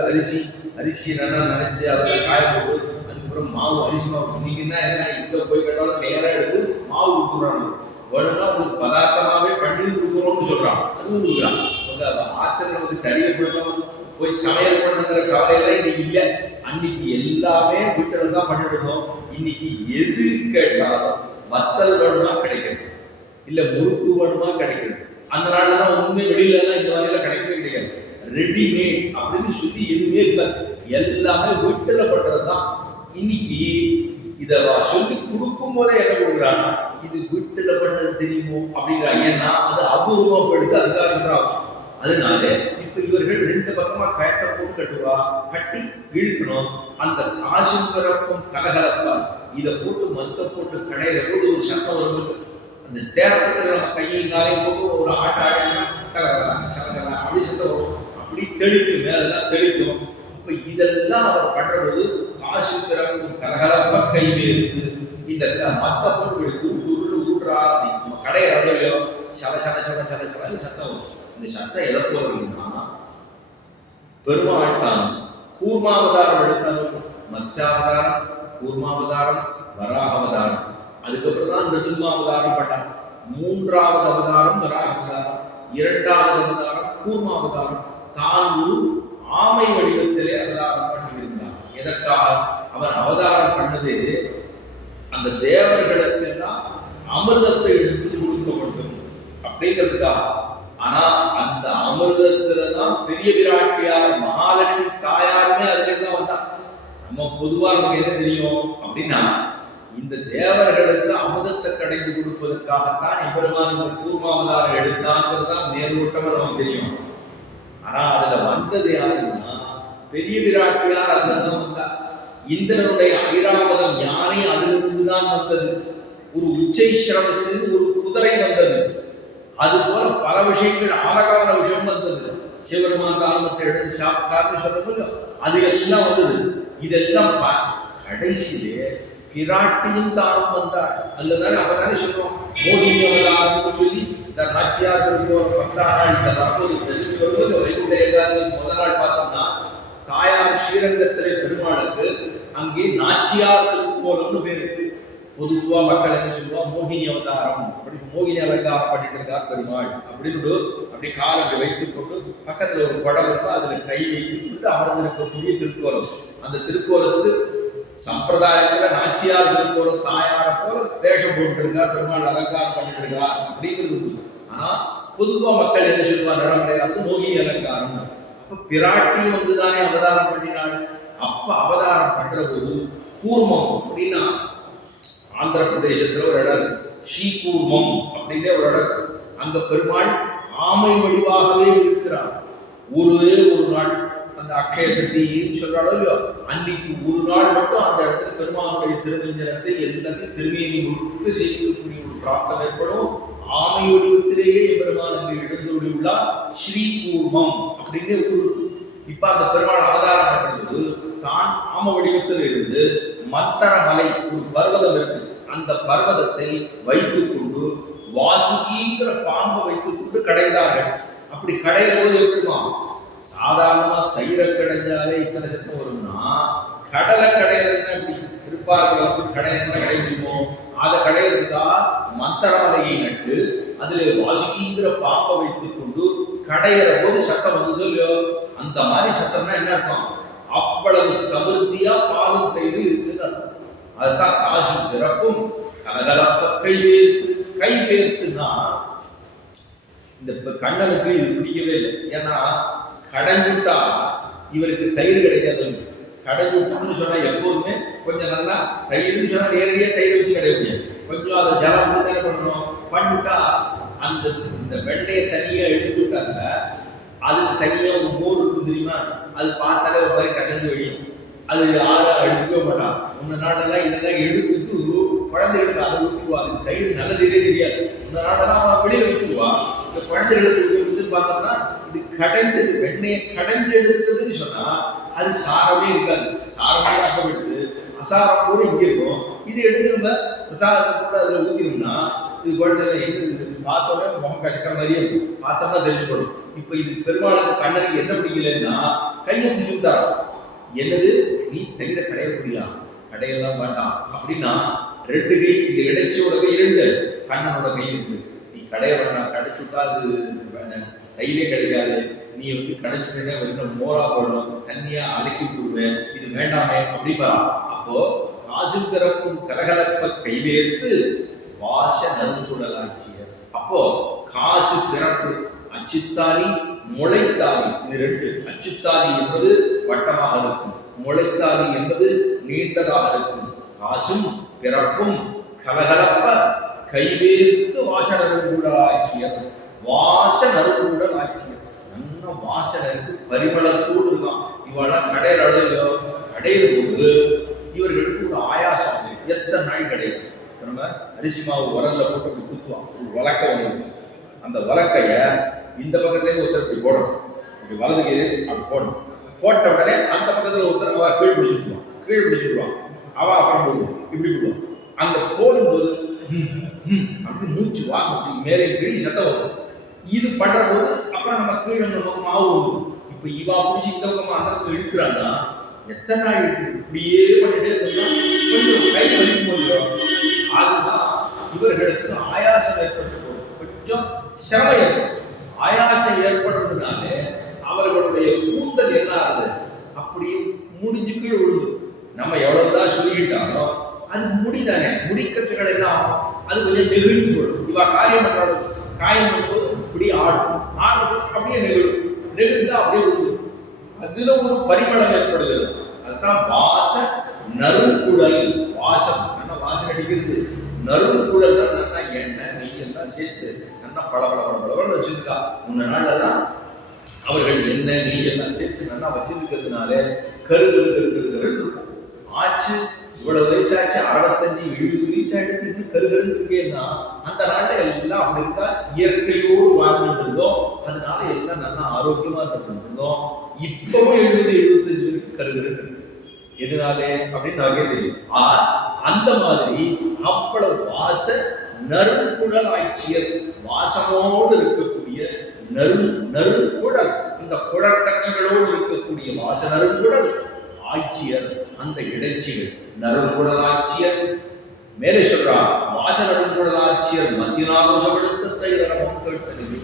அரிசி நல்லா நினைச்சு அதில் காய போட்டு அதுக்கப்புறம் மாவு அரிசி மாவு இன்னைக்குன்னா என்ன, இங்க போய் கேட்டாலும் நேரம் எடுத்து மாவு கொடுத்துடுறாங்க. வேணும்னா உங்களுக்கு பதார்த்தமாவே பண்ணி கொடுக்குறோம்னு சொல்றான், அதுவும் கொடுக்குறான். ஆத்திரம் நமக்கு தடிய போயிடும், போய் சமையல் பண்ணுங்கிற கவலையெல்லாம் இன்னைக்கு இல்லை. அன்னைக்கு எல்லாமே வீட்டில் தான் பண்ணிட்டு இருந்தோம். இன்னைக்கு எது கேட்டாலும் வத்தல் வேணுமா கிடைக்கிறது, இல்ல முறுக்கு வேணுமா கிடைக்கிறது. அந்த நாள்ல தான் உண்மை வெளியில எல்லாம் இந்த வகையில கிடைக்கவே கிடையாது. ரெடிமேட் அப்படின்னு சொல்லி எதுவுமே இல்லை, எல்லாமே வீட்டில் பண்றதுதான். இன்னைக்கு இதை சொல்லி கொடுக்கும் போதே என்ன கொடுக்குறாங்க, இது வீட்டில் பண்ணது தெரியுமோ அப்படிங்கிற. ஏன்னா அது அபூர்வமா போயிடுது, அதுக்காக சொல்றாங்க. அதனால இப்ப இவர்கள் 2 பக்கமா கயத்தை போட்டு கட்டுவா, கட்டி இழுக்கணும். அந்த காசு பிறப்பும் கலகலப்பா இதை போட்டு மத்த போட்டு கடையில போது ஒரு சத்தம் வரும். அந்த தேரத்துல நம்ம கையும் காலையும் போட்டு ஒரு ஆட்டாடினா கலகலாம் சலசலா அப்படி சத்தம் வரும். அப்படி தெளிக்கும், மேலெல்லாம் தெளிக்கும். இப்ப இதெல்லாம் அவர் பண்றது காசு பிறப்பும் கலகலப்பா கைவேறு. இந்த மத்த போட்டு உருட்டுறா நம்ம கடையை அவ்வளோ சல சல சல சல சல சத்தம் வரும். இந்த சத்தம் எதப்போ அப்படின்னா பெருமாள் தான் கூர்மாவதாரம் எடுத்தாலும், மத்ஸ்யாவதாரம், கூர்மாவதாரம், வராகாவதாரம், அதுக்கப்புறம் தான் நிருசிம்மாவதாரம் பண்ணான். 3வது அவதாரம் வராகாவதாரம், 2வது அவதாரம் கூர்மாவதாரம். தான் ஒரு ஆமை வடிவத்திலே அவதாரம் பண்ணியிருந்தான். எதற்காக அவன் அவதாரம் பண்ணது, அந்த தேவர்களுக்கு எல்லாம் அமிர்தத்தை எடுத்து கொடுக்க வேண்டும் அப்படிங்கிறதுக்காக. ஆனா அந்த அமிர்தத்துலதான் பெரிய பிராட்டியார் மகாலட்சுமி தாயாருமே அதுல தான் வந்தா. நம்ம பொதுவா நமக்கு என்ன தெரியும் அப்படின்னா, இந்த தேவர்களுக்கு அமிர்தத்தை கடைந்து கொடுப்பதற்காகத்தான் எம்பெருமான் இந்த கூர்மாவதாரம் எடுத்தாங்கிறது தான் மேலோட்டமா நமக்கு தெரியும். ஆனா அதுல வந்தது யாருன்னா பெரிய பிராட்டியார் அதுதான் வந்தா. இந்திரனுடைய ஐராவதம் யானை அதிலிருந்து தான் வந்தது. ஒரு உச்சை சிரவசு ஒரு குதிரை வந்தது. அது போல பல விஷயங்கள் ஆழகால விஷயம் வந்தது. சிவபெருமான் காலமத்தை எடுத்து சாப்பிட்டார்னு சொல்ல அது எல்லாம் வந்தது. இதெல்லாம் கடைசியிலே பிராட்டியும் தானும் வந்தார். அதுலதானே அவதானே சொல்றோம், மோகினி அவதாரம்னு சொல்லி இந்த நாச்சியார் வைகுண்ட ஏகாதசி முதல் நாள் பார்த்தோம்னா தாயார் ஸ்ரீரங்கத்திலே பெருமாளுக்கு அங்கே நாச்சியார் திருக்கோலம்னு பேரு. பொதுவா மக்கள் என்ன சொல்லுவா, மோகினி அவதாரம் அப்படி மோகினி அலங்காரம் பண்ணிட்டு இருக்கார் பெருமாள் அப்படின்னு அப்படி காலை வைத்துக் கொண்டு பக்கத்துல ஒரு குடம் இருக்கும், அதுல கை வைத்துக் கொண்டு அமர்ந்திருக்கக்கூடிய திருக்கோலம். அந்த திருக்கோலத்துக்கு சம்பிரதாயத்துல நாச்சியார் திருக்கோலம் தாயார போல வேஷம் போட்டு இருக்கார் பெருமாள், அலங்காரம் பண்ணிட்டு இருக்கார் அப்படிங்கிறது. ஆனா பொதுவா மக்கள் என்ன சொல்லுவா, நடைமுறையாவது மோகினி அலங்காரம். அப்ப பிராட்டியும் வந்துதானே அவதாரம் பண்ணினாள். அப்ப அவதாரம் பண்ற போது கூர்மம் அப்படின்னா ஆந்திர பிரதேசத்துல ஒரு இடம் ஸ்ரீகூர்மம் அப்படின்னே ஒரு இடம். அங்க பெருமாள் ஆமை வடிவாகவே இருக்கிறார். ஒரே ஒரு நாள் அந்த அக்கைய தட்டி சொல்றாளோ இல்லையோ, அன்னைக்கு ஒரு நாள் மட்டும் அந்த இடத்துல பெருமானுடைய திருமஞ்சனத்தை எல்லாத்தையும் திருமையை முழுக்க செய்யக்கூடிய ஒரு பிராப்தம் ஏற்படும். ஆமை வடிவத்திலேயே பெருமான் அங்கு எழுந்துள்ளார். ஸ்ரீகூர்மம் அப்படின்னு ஒரு இப்ப அந்த பெருமாள் அவதாரம் பண்றது தான் ஆம வடிவத்தில் இருந்து மத்தர மலை ஒரு பர்வதம் இருக்கு. அந்த பர்வதத்தை வைத்துக் கொண்டு வாசுகிங்கிற பாம்பை வைத்துக் கொண்டு கடைந்தார்கள். அப்படி கடையும் போது எப்படிமா, சாதாரணமா தயிரை கடைஞ்சாலே இத்தனை சத்தம் வரும்னா, கடலை கடையிறதுன்னா இப்படி இருப்பார்கள் கடையிறதுனா கடை முடியுமோ, அதை கடையிறதுக்கா மந்தரமலையை நட்டு அதுல வாசுகிங்கிற பாம்பை வைத்துக் கொண்டு கடையிற போது சத்தம் வந்ததோ இல்லையோ, அந்த மாதிரி சத்தம்னா என்ன அர்த்தம், அவ்வளவு சமிருத்தியா பாலும் தயிர் இருக்குன்னு அர்த்தம். அதுதான் காசு பிறப்பும் கலகலப்ப கைவேர்த்து. கைவேர்த்துனா இந்த கண்ணனுக்கு இது பிடிக்கவே இல்லை. ஏன்னா கடைஞ்சுட்டா இவருக்கு தயிர் கிடைக்காது. கடைஞ்சுட்டான்னு சொன்னா எப்போதுமே கொஞ்சம் நல்லா தயிர்னு சொன்னா நேரடியா தயிர் வச்சு கிடைக்க முடியாது. கொஞ்சம் அதை ஜலம் தானே பண்ணணும். பண்ணிட்டா அந்த இந்த வெண்ணையை தனியா எடுத்துட்டாங்க. அதுக்கு தனியா ஒரு மோர் இருக்கும் தெரியுமா, அது பார்த்தாலே ஒரு மாதிரி கசந்து வழியும். அது யாரும் எடுக்கவே மாட்டான். முன்ன நாடெல்லாம் இதெல்லாம் எடுத்துட்டு குழந்தைகளுக்கு அதை ஊற்றுவா. அதுக்கு தயிர் நல்லதே தெரியாது. இந்த நாடெல்லாம் அவன் வெளியே ஊற்றுவா. இந்த குழந்தைகளுக்கு எடுத்து பார்த்தோம்னா இது கடைஞ்சது, வெண்ணையை கடைஞ்சு எடுத்ததுன்னு சொன்னா அது சாரமே இருக்காது. சாரமே அகப்படுத்து, அசாரம் கூட இங்கே இருக்கும். இது எடுத்து நம்ம பிரசாதத்தை கூட அதில் ஊற்றினோம்னா இது குழந்தைகளை எங்க பார்த்தோட முகம் கசக்கிற மாதிரியே இருக்கும். பார்த்தோம்னா தெரிஞ்சுக்கணும். இப்ப இது பெருமாளுக்கு கண்ணனுக்கு என்ன பிடிக்கலன்னா கையை பிடிச்சு விட்டாரா, என்னது நீ தயிரை கடைய முடியா, கடையெல்லாம் வேண்டாம் அப்படின்னா ரெண்டு கை, இந்த இடைச்சியோட கை ரெண்டு, கண்ணனோட கை இருக்கு. நீ கடைய வேண்டாம், கடைச்சு விட்டா அது தயிரே கிடைக்காது. நீ கடைச்சுட்டே வெறும் மோரா போடணும், தண்ணியா அலக்கி விட்டுருவேன், இது வேண்டாமே அப்படிப்பா. அப்போ காசு பிறப்பும் கலகலப்ப கைவேர்த்து வாச நறுங்குடலாட்சியர். அப்போ காசு பிறப்பு அச்சுத்தாலி முளைத்தாலி, இது ரெண்டு. அச்சுத்தாலி என்பது வட்டமாக இருக்கும், முளைத்தாலி என்பது நீண்டதாக இருக்கும். காசும் பிறப்பும் கலகலப்ப கைவேர்த்து வாச நறுங்குடலாட்சியர். வாச நறுங்குடலாட்சியர் நல்ல வாசனை இருக்கு, பரிமளத்தோடு இருக்கான். இவெல்லாம் கடையில் அடையோ கடையில் போது இவர்களுக்கு ஒரு ஆயாசம். எத்தனை நாள் கிடையாது. நம்ம அரிசி மாவு உரல்ல போட்டு அப்படி குத்துவான், ஒரு வழக்க வந்து அந்த வழக்கைய இந்த பக்கத்துலேயே ஒருத்தர் இப்படி போடணும், இப்படி வலது கையிலே அப்படி போடணும். போட்ட உடனே அந்த பக்கத்தில் ஒருத்தர் அவ கீழ் பிடிச்சிடுவான், கீழ் பிடிச்சிடுவான். அவ அப்புறம் போடுவான், இப்படி போடுவான். அந்த போடும்போது அப்படி மூச்சு வாங்க, அப்படி மேலே கிழி சத்தம் வரும். இது பண்ற போது அப்புறம் நம்ம கீழே நம்ம மாவு வந்துடும். இப்ப இவா பிடிச்சி இந்த பக்கமா அந்த பக்கம் இழுக்கிறான்னா எத்தனை நாள் இருக்கு, இப்படியே பண்ணிட்டே இருந்தோம்னா கொஞ்சம் கை வலிக்கும் போது அதுதான் இவர்களுக்கு ஆயாசம் ஏற்பட்டு போகும், கொஞ்சம் சிரமம் ஏற்படும். ஆயாசம் ஏற்படுறதுனால அவர்களுடைய கூந்தல் என்ன ஆகுது, அப்படியே முடிஞ்சு கீழே விழுந்து. நம்ம எவ்வளவுதான் சொல்லிக்கிட்டாலும் அது முடிதானே, முடிக்கட்டுகள் என்ன ஆகும், அது கொஞ்சம் நெகிழ்ந்து போடும். இவா காரியம் பண்றாலும் காயம் பண்ணும்போது இப்படி ஆடும், ஆடும்போது அப்படியே நெகிழும், நெகிழ்ந்தா அப்படியே விழுந்துடும். அதுல ஒரு பரிமளம் ஏற்படுகிறது. அதுதான் வாச நறுங்குடல். வாசம் நல்லா வாசனை அடிக்கிறது. நறுங்குடல் தான் நல்லா எண்ணெய் நெய் எல்லாம் சேர்த்து நல்லா பளபளன்னு வச்சிருக்கா. முன்ன நாளெல்லாம் அவர்கள் எண்ணெய் நெய் எல்லாம் சேர்த்து நல்லா வச்சிருக்கிறதுனால கருகருன்னு இருக்கும். ஆச்சு இவ்வளவு வயசாச்சு, 65 70 வயசாயிட்டு இன்னும் கருகருன்னு இருக்கேன்னா அந்த நாள்ல எல்லாம் அப்படி இருக்கா, இயற்கையோடு வாழ்ந்துட்டு இருந்தோம். அதனால எல்லாம் நல்லா ஆரோக்கியமா இருந்தோம். இப்பவும் 70-75 வரைக்கும் கருகருன்னு இருக்கு. எதனாலே அப்படின்னு நமக்கே தெரியும். அந்த மாதிரி அவ்வளவு வாச நறுங்குடல் ஆட்சியர், வாசமோடு இருக்கக்கூடிய நறுங்குடல், இந்த குடற்கற்றங்களோடு இருக்கக்கூடிய வாச நறுங்குடல் ஆட்சியர். அந்த இடைச்சிகள் நறுங்குடல் ஆட்சியர். மேலே சொல்றார் வாச நறுங்குடல் ஆட்சியர் மத்தியநாதம் தைரவம் கேட்டது.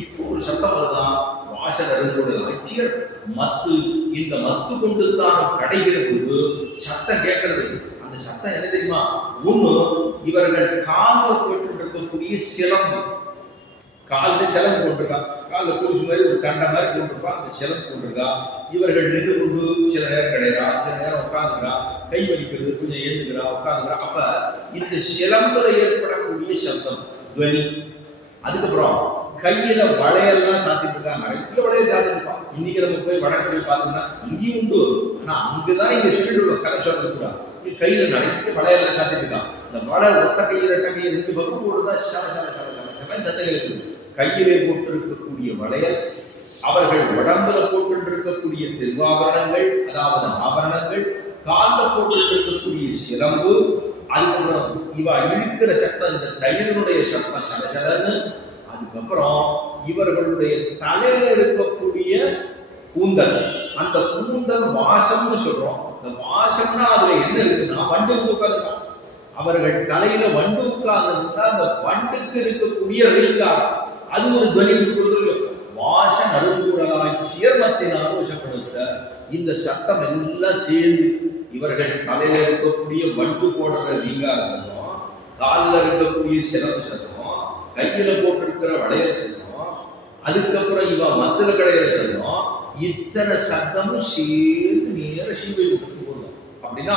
இப்போ ஒரு சட்டம் வருதான், வாச நறுங்குடல் ஆட்சியர் மத்து. இந்த மத்து கொண்டு தான் கடைகிற போது சட்டம் கேட்கறது. அந்த சட்டம் என்ன தெரியுமா, ஒண்ணு இவர்கள் காலில் போட்டு இருக்கக்கூடிய சிலம்பு, காலில் சிலம்பு போட்டிருக்கா, காலில் கூசு மாதிரி ஒரு தண்டை மாதிரி போட்டிருக்கா, அந்த சிலம்பு போட்டிருக்கா. இவர்கள் நின்று கொண்டு சில நேரம் கிடையா, சில நேரம் உட்காந்துக்கிறா, கை வலிக்கிறது, கொஞ்சம் ஏந்துக்கிறா, உட்காந்துக்கிறா. அப்ப இந்த சிலம்புல ஏற்படக்கூடிய சத்தம் துவனி. அதுக்கப்புறம் கையில வளையெல்லாம் சாத்திட்டு இருக்கா, நிறைய வளையல் சாத்திட்டு இருப்பான். இன்னைக்கு நம்ம போய் வடக்கு போய் பார்த்தோம்னா இங்கேயும் உண்டு. ஆனா அங்குதான் இங்க சொல்லிட்டு கதை சொல்றதுக்குறா கையில நிறைய வளையல சாத்திட்டுருக்கான். இந்த வளை ஒட்ட கையில் ரெட்ட கையில் ரெண்டு பக்கம் போடுதான் சத்தம் இருக்குது. கையிலே போட்டிருக்கக்கூடிய வளையல், அவர்கள் உடம்புல போட்டிருக்கக்கூடிய திருவாபரணங்கள், அதாவது ஆபரணங்கள், காலில் போட்டிருக்கக்கூடிய சிலம்பு, அதுக்கப்புறம் இவ இழுக்கிற சத்தம், இந்த தயிரினுடைய சத்தம் சலசலன்னு, அதுக்கப்புறம் இவர்களுடைய தலையில இருக்கக்கூடிய கூந்தல், அந்த கூந்தல் வாசம்னு சொல்றோம். இந்த வாசம்னா அதுல என்ன இருக்குன்னா வண்டு உட்கார்ந்துருக்கான். அவர்கள் தலையில வண்டு உட்கார்ந்துருந்தா அந்த வண்டுக்கு இருக்கக்கூடிய ரீங்காரம், அது ஒரு துவனி கொடுக்கிறது. வாச நறுங்குடலாய் சேர்மத்தினால் வசப்படுத்த இந்த சட்டம் எல்லாம் சேர்ந்து இவர்கள் தலையில இருக்கக்கூடிய வண்டு போடுற ரீங்கார சத்தம், காலில் இருக்கக்கூடிய சிறப்பு சத்தம், கையில போட்டிருக்கிற வளையல் சத்தம், அதுக்கப்புறம் இவ மத்தில கடையில சத்தம், இத்தனை சத்தமும் சேர்ந்து நேர சிவபெருமானுக்கு போகும். அப்படின்னா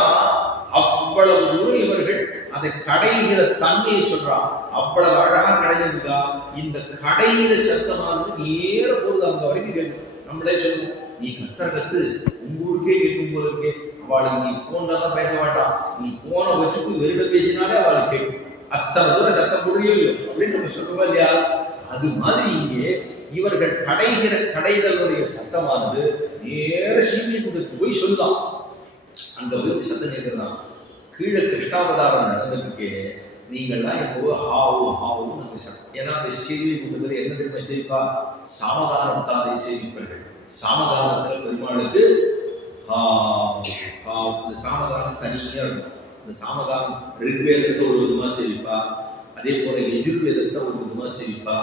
அவ்வளவு தூரம் இவர்கள் அதை கடைகிற தன்மையை சொல்றான். அவ்வளவு அழகா கடைஞ்சிருக்கா. இந்த கடையிற சத்தமானது நேர போறது அங்க வரைக்கும் கேட்கும். நம்மளே சொல்லுவோம், நீ கத்து உங்க ஊருக்கே கேட்கும் போல இருக்கே, அவளுக்கு நீ போன்ல தான் பேச மாட்டான், நீ போனை வச்சுட்டு வெளியில பேசினாலே அவளுக்கு கேட்கும். அத்தனை தூரம் சத்தம் போடுறியோ இல்லையோ அப்படின்னு நம்ம சொல்லுவோம் இல்லையா? அது மாதிரி இங்கே இவர்கள் கடைகிற கடைதலுடைய சத்தமானது நேர ஸ்ரீவில்லிபுத்தூருக்கு போய் சொல்லலாம். அங்க போய் சத்தம் கேட்கலாம். கீழே கிருஷ்ணாவதாரம் நடந்திருக்கு, நீங்கள்லாம் இப்போ ஹாவு ஹாவுன்னு நம்ம சத்தம். ஏன்னா அந்த ஸ்ரீவில்லிபுத்தூர்ல என்ன தெரியுமா செய்வா? சாமதானம் தாதை சேவிப்பார்கள். சாமதானத்துல பெருமாளுக்கு இந்த சாமதானம் தனியா இருக்கும். இந்த சாமதானம் ரிக்வேதத்தை ஒரு விதமா சேவிப்பா, அதே போல யஜுர்வேதத்தை ஒரு விதமா சேவிப்பா,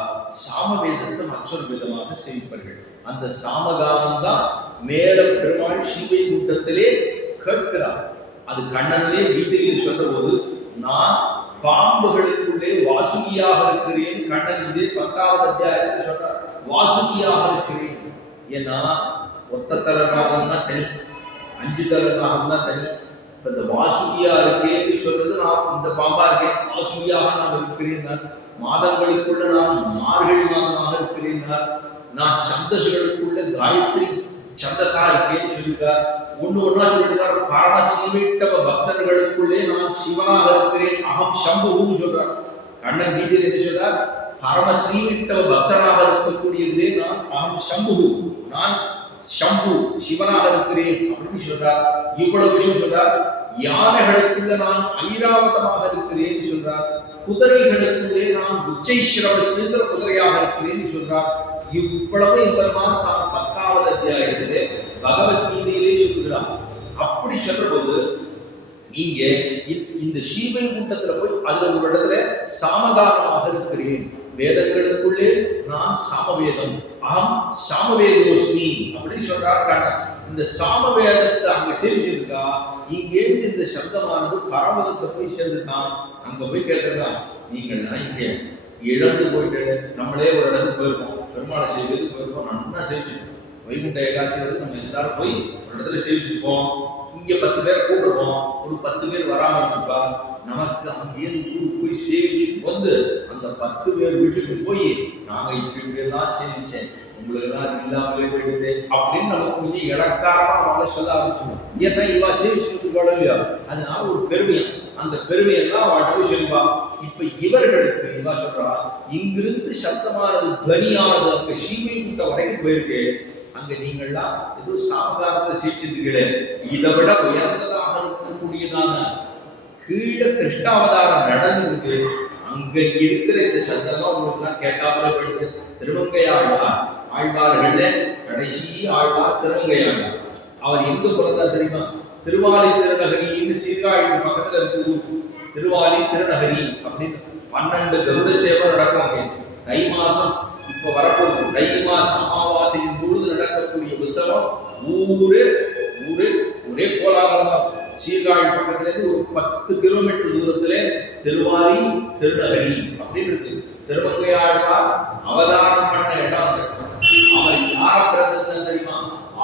சாமவேதத்தை மற்றொரு விதமாக சேவிப்பார்கள். அந்த சாமகானம் தான் மேல பெருமாள் ஸ்ரீவைகுண்டத்திலே கேட்கிறார். அது கண்ணனிலே கீதையில் சொல்ற போது, நான் பாம்புகளுக்குள்ளே வாசுகியாக இருக்கிறேன். கண்ணன் இதே 10வது அத்தியாயத்தில் சொல்றார், வாசுகியாக இருக்கிறேன். ஏன்னா ஒத்த தலகாகம் தான் தனி, 5 தலகாகம் தான் தனி. இப்ப இந்த வாசுகியா இருக்கேன்னு சொல்றது, நான் இந்த பாம்பா இருக்கேன், வாசுகியாக நான் இருக்கிறேன். மாதங்களுக்குள்ள நான் மார்கழி மாதமாக இருக்கிறேன். நான் சந்தசுகளுக்குள்ள காயத்ரி சந்தசா இருக்கேன்னு சொல்லியிருக்கார். ஒன்னா சொல்லியிருக்கார், பரமசிவீட்டவ பக்தர்களுக்குள்ளே நான் சிவனாக இருக்கிறேன், அகம் சம்புன்னு சொல்றார். கண்ணன் கீதையில் என்ன சொல்றார்? பரமசிவீட்டவ பக்தனாக இருக்கக்கூடியதே நான் அகம் சம்பு, நான் சம்பு சிவனாக இருக்கிறேன் அப்படின்னு சொல்றார். இவ்வளவு விஷயம் சொல்றார். யானைகளுக்குள்ள நான் ஐராவதமாக இருக்கிறேன் சொல்றார். குதிரைகளுக்குள்ளே நான் உச்சைஸ்ரவசுங்கிற குதிரையாக இருக்கிறேன் சொல்றார். இவ்வளவு என்பதுதான் தான் 10வது அத்தியாயத்திலே பகவத்கீதையிலே சொல்கிறார். அப்படி சொல்ற போது இங்க இந்த ஸ்ரீவைகுண்டத்துல போய் அதுல ஒரு இடத்துல சாமதானமாக இருக்கிறேன், வேதங்களுக்குள்ளே நான் சாமவேதம், அகம் சாமவேதோஸ்மி அப்படின்னு சொல்றாரு. இந்த சாமவேதத்தை அங்க சேவிச்சிருக்கா. இங்கே இந்த சப்தமானது பரமதத்தை போய் சேர்ந்துட்டான். அங்க போய் கேட்கிறதா, நீங்கள்னா இங்க இழந்து போயிட்டு நம்மளே ஒரு இடத்துக்கு போயிருக்கோம், பெருமாளை செய்வதுக்கு போயிருக்கோம், நல்லா சேவிச்சிருக்கோம். வைகுண்ட ஏகாசி நம்ம எல்லாரும் போய் ஒரு இடத்துல சேவிச்சிருப்போம். இங்க 10 பேர் கூடுறோம், ஒரு 10 பேர் வராம இருப்பா. நமக்கு அங்கே ஊருக்கு போய் சேவிச்சு வந்து அந்த 10 பேர் வீட்டுக்கு போய் நாங்க இப்படி எல்லாம் சேவிச்சேன், உங்களுக்கு எல்லாம் அது இல்லாமலே போயிடுது அப்படின்னு நமக்கு கொஞ்சம் இலக்காரமா வாழ சொல்ல ஆரம்பிச்சோம். ஏன்னா இவா சேவிச்சுட்டு இல்லையா, அதனால ஒரு பெருமையா, அந்த பெருமையெல்லாம் அவட்ட போய் சொல்லுவா. இப்ப இவர்களுக்கு இவா சொல்றா, இங்கிருந்து சப்தமானது துவனியானது அங்க ஸ்ரீவைகுண்டம் வரைக்கும் போயிருக்கு. அங்க நீங்கள்லாம் ஏதோ சாமகானத்துல சேவிச்சிருக்கீங்களே, இதை விட உயர்ந்ததாக இருக்கக்கூடியதான கீழே கிருஷ்ணாவதாரம் நடந்திருக்கு. அங்க இருக்கிற இந்த சத்தமா உங்களுக்கு தான் கேட்காமலே போயிடுது. திருவங்கையாழ்வார், ஆழ்வார்கள்ல கடைசி ஆழ்வார் திருவங்கையாழ்வார். அவர் எங்க பிறந்தா தெரியுமா? திருவாலி திருநகரின்னு சீர்காழி பக்கத்துல இருக்கு. திருவாலி திருநகரி அப்படின்னு 12 கருட சேவை நடக்கும். தை மாசம் இப்ப வரப்போகுது. தை மாச அமாவாசையின் பொழுது நடக்கக்கூடிய உற்சவம் ஊரே ஒரே கோலாகலமா. சீர்காழி பக்கத்துல இருந்து ஒரு 10 கிலோமீட்டர் தூரத்திலே திருவாலி திருநகரி அப்படின்னு இருக்கு. திருவங்கையாழ்வார் அவதாரம் பண்ண இடம். அவர் யார பிறந்தது தெரியுமா?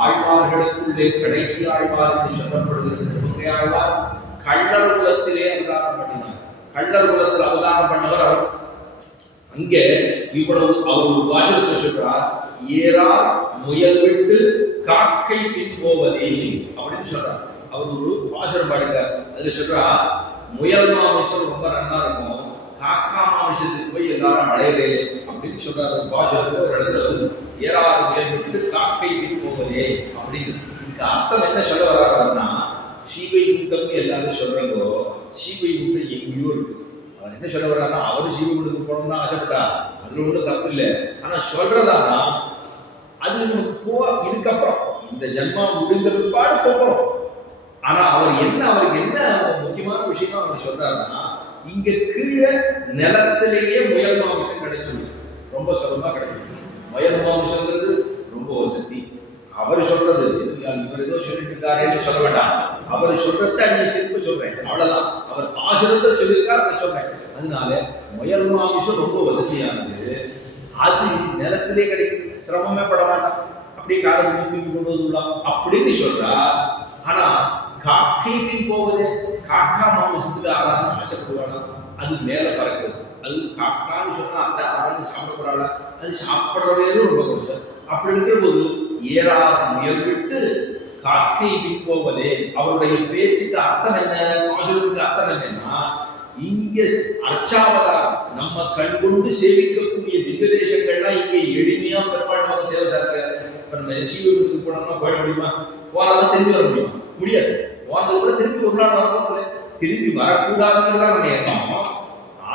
ஆழ்வார்களுக்குள்ளே கடைசி ஆழ்வார் என்று சொல்லப்படுகிறது. திருவங்கையாழ்வார் கள்ளர் குலத்திலே அவதாரம் பண்ணினார். கள்ளர் குலத்தில் அவதாரம் பண்ணவர் அவர். அங்கே இவ்வளவு அவர் ஒரு பாஷத்தை சொல்றார், ஏறா முயல் விட்டு காக்கை பின் போவதே அப்படின்னு சொல்றார். அவர் ஒரு பாசுரம் பாடுகிறார். அதுல சொல்றா, முயல் மாமிசம் ரொம்ப நன்னா இருக்கும், காக்கா மாமிசத்துக்கு போய் எல்லாரும் அடையலே அப்படின்னு சொல்றாரு. ஒரு பாசுரத்துல ஒரு இடத்துல வந்து ஏறா முயல் விட்டு காக்கை பின் போவதே அப்படின்னு. இதுக்கு அர்த்தம் என்ன சொல்ல வர்றாருன்னா, ஸ்ரீவைகுண்டம் எல்லாரும் சொல்றதோ ஸ்ரீவைகுண்டம் எங்கேயோ இருக்கு. அவர் என்ன சொல்ல வர்றாருன்னா, அவரு ஸ்ரீவைகுண்டத்துக்கு போகணும்னு ஆசைப்பட்டா அதுல ஒன்றும் தப்பு இல்லை. ஆனா சொல்றதானா அது நமக்கு இதுக்கப்புறம் இந்த ஜென்மா முடிந்த பிற்பாடு போகிறோம். ஆனா அவருக்கு என்ன முக்கியமான விஷயமா அவர் சொல்றாருன்னா, இங்க கீழே நிலத்திலேயே முயல் மாமிசம் கிடைச்சிருக்கு, ரொம்ப சுலபமா கிடைச்சிருக்கு. முயல் மாமிசம்ங்கிறது ரொம்ப வசதி. அவர் சொல்றது இவர் ஏதோ சொல்லிட்டு இருக்காருன்னு சொல்ல வேண்டாம், அவர் சொல்றத நீ சிரிப்பு சொல்றேன், அவ்வளவுதான். அவர் பாசுரத்தை சொல்லியிருக்காரு, அதை சொல்றேன். அதனால முயல் மாமிசம் ரொம்ப வசதியானது, அது நிலத்திலே கிடைக்குது, சிரமமே பட வேண்டாம், அப்படியே காலை தூக்கி கொண்டு வந்துடலாம் அப்படின்னு சொல்றா. ஆனா காக்கை பின் போவது, காக்கா மாமிசத்துக்கு ஆறான ஆசைப்படுவானா, அது மேல பறக்குது. அது காக்கான்னு சொன்னா அந்த ஆறான்னு சாப்பிட போறாளா, அது சாப்பிட்றவே ரொம்ப கொஞ்சம். அப்படி இருக்கிற போது ஏறா முயல் விட்டு காக்கை பின் போவதே, அவருடைய பேச்சுக்கு அர்த்தம் என்ன, பாசுரத்துக்கு அர்த்தம் என்னன்னா, இங்க அர்ச்சாவதாரம் நம்ம கண்கொண்டு சேவிக்கக்கூடிய திவ்ய தேசங்கள்லாம் இங்க எளிமையா பெரும்பாலான சேவை சார்க்கிறாரு. இப்ப நம்ம ஸ்ரீவைகுண்டத்துக்கு போனோம்னா போயிட முடியுமா, போனாதான் திரும்பி வர முடியுமா, முடியாது. போனது கூட திரும்பி ஒரு நாள் வரப்போதில்லை, திரும்பி வரக்கூடாதுங்கிறதா நம்ம எண்ணம்.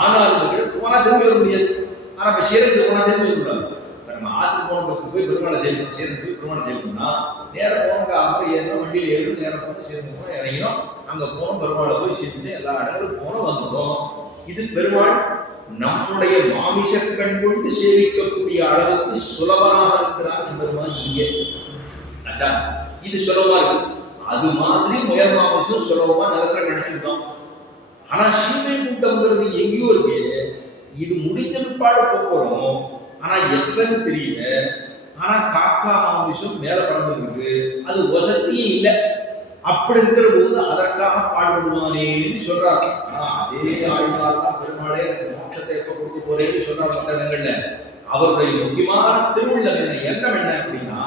ஆனாலும் கூட போனா திரும்பி வர முடியாது. ஆனா இப்ப ஸ்ரீரங்கத்துக்கு போனா திரும்பி வரக்கூடாது. நம்ம ஆற்றுக்கு போனதுக்கு போய் பெருமாளை செய்யணும், ஸ்ரீரங்கத்துக்கு பெருமாளை செய்யணும்னா நேரம் போனவங்க அப்புறம் ஏறணும், வண்டியில் ஏறணும், நேரம் போனோம், ஸ்ரீரங்கம் போனோம், இறங்கினோம், அங்கே போனோம், பெருமாளை போய் செஞ்சு எல்லா இடங்களும் போனோம், வந்துட்டோம். இது பெருமாள் நம்முடைய மாமிச கண் கொண்டு சேவிக்கக்கூடிய அளவுக்கு சுலபமாக இருக்கிறார் பெருமாள் இங்கே. ஆச்சா, இது சுலபமா இருக்கு. அது மாதிரி முயல் மாமிசம் சுலபமா நிலத்துல நினைச்சிருந்தோம். ஆனா ஸ்ரீவைகுண்டம்ங்கிறது எங்கேயோ இருக்கு, இது முடிந்த பிற்பாடு போறோம். ஆனா எப்பன்னு தெரியல. ஆனா காக்கா மாமிசம் மேல பறந்துருக்கு, அது வசதியே இல்லை. அப்படி இருக்கிற போது அதற்காக பாடுபடுவானேன்னு சொல்றாரு. ஆனா அதே ஆழ்வார் தான் பெருமாளே எனக்கு மோட்சத்தை எப்ப கொடுக்க போறேன்னு சொல்றாரு மற்ற இடங்கள்ல. அவருடைய முக்கியமான திருவுள்ளம் என்ன, எண்ணம் என்ன அப்படின்னா,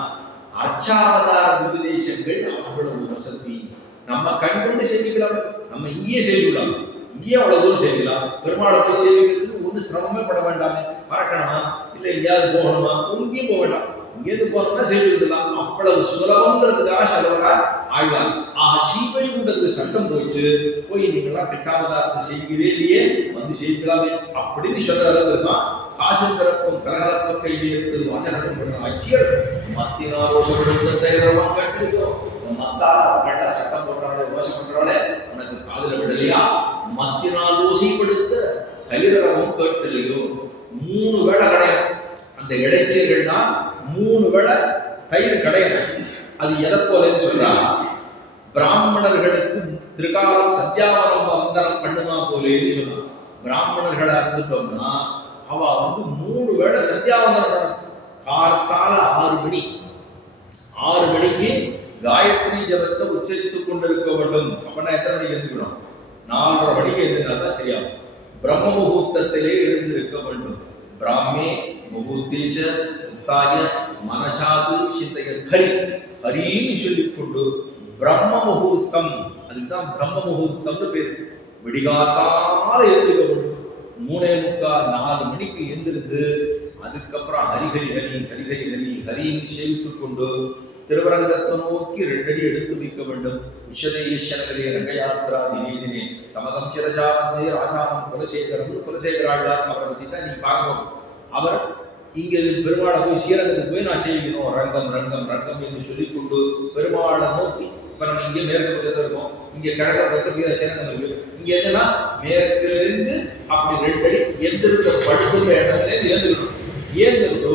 அர்ச்சாவதார உபதேசங்கள் அவ்வளவு வசதி. நம்ம கண்கொண்டு சேவிக்கலாம், நம்ம இங்கேயே செய்யலாம், இங்கேயே அவ்வளவு தூரம் செய்யலாம். பெருமாளை போய் சேவிக்கிறதுக்கு ஒன்றும் சிரமமே பட வேண்டாமே, பறக்கணுமா இல்லை எங்கேயாவது போகணுமா, எங்கேயும் போக வேண்டாம், இங்கேருந்து போனோம்னா செய்துக்கலாம். அவ்வளவு சுலபங்கிறதுக்காக சொல்லுவாங்க ஆழ்வார். ஸ்ரீவைகுண்டத்துக்கு சட்டம் போயிட்டு போய் நீங்களாம் கெட்டாவதாரத்தை செய்யவே இல்லையே, வந்து செய்யலாமே அப்படின்னு சொல்ற அளவுக்கு தான். காசு பிறப்பும் கலகலப்ப கையில் எடுத்து வாசனம் பண்ண ஆட்சியர் மத்தினாரோசம் கேட்டிருக்கோம். மத்தால கேட்டா சட்டம் போடுறாங்களே, யோசனை பண்றாங்களே, உனக்கு காதுல விடலையா, மத்தினால் ஓசைப்படுத்த கைரவம் கேட்டலையோ. 3 வேளை கிடையாது அந்த இடைச்சல்கள்னா, 3 வேளை தயிர் கிடையாது. அது எதை போலன்னு சொல்றா, பிராமணர்களுக்கு திருகாலம் சத்தியாவனம் வந்தனம் பண்ணுமா போலேன்னு சொன்னா. பிராமணர்களா இருந்துட்டோம்னா அவ 3 வேளை சத்தியாவந்தனம் பண்ணணும். காலத்தால 6 மணி, 6 மணிக்கு காயத்ரி ஜபத்தை உச்சரித்துக் கொண்டிருக்க வேண்டும். அப்படின்னா எத்தனை மணிக்கு எழுந்துக்கணும், 4:30 மணிக்கு எழுந்திருந்தாதான் சரியாகும். பிரம்ம முகூர்த்தத்திலே எழுந்திருக்க வேண்டும். பிராமே முகூர்த்தேச்ச உத்தாய மனசாது சிந்தைய ஹரி, ஹரின்னு சொல்லிக்கொண்டு பிரம்ம முகூர்த்தம், அதுதான் பிரம்ம முகூர்த்தம்னு பேர். விடிகாத்தால எழுந்திருக்க வேண்டும். 3:45 4 மணிக்கு எழுந்திருந்து அதுக்கப்புறம் ஹரிஹரி ஹரி ஹரிஹரி ஹரி ஹரின்னு சேவித்துக் கொண்டு திருவரங்கத்தை நோக்கி 2 அடி எடுத்து வைக்க வேண்டும். உஷதேஸ்வரே ரங்கயாத்ரா தினே தமகம் சிரசாவந்தே ராஜாமம் குலசேகரம், குலசேகராழ்வார் அவரை பற்றி தான் நீ பார்க்கணும். அவர் இங்க பெருமாளை போய் ஸ்ரீரங்கத்துக்கு போய் நான் செய்யணும், ரங்கம் ரங்கம் ரங்கம் என்று சொல்லிக்கொண்டு பெருமாளை நோக்கி. இப்ப நம்ம இங்கே மேற்கு பக்கத்தில் இருக்கோம், இங்க கிழக்கு பக்கத்துல ஸ்ரீரங்கம் இருக்கு. இங்க என்னன்னா மேற்குல இருந்து அப்படி 2 அடி எந்திருக்க படுத்துற இடத்துல இருந்து ஏந்துக்கணும். ஏந்திருந்தோ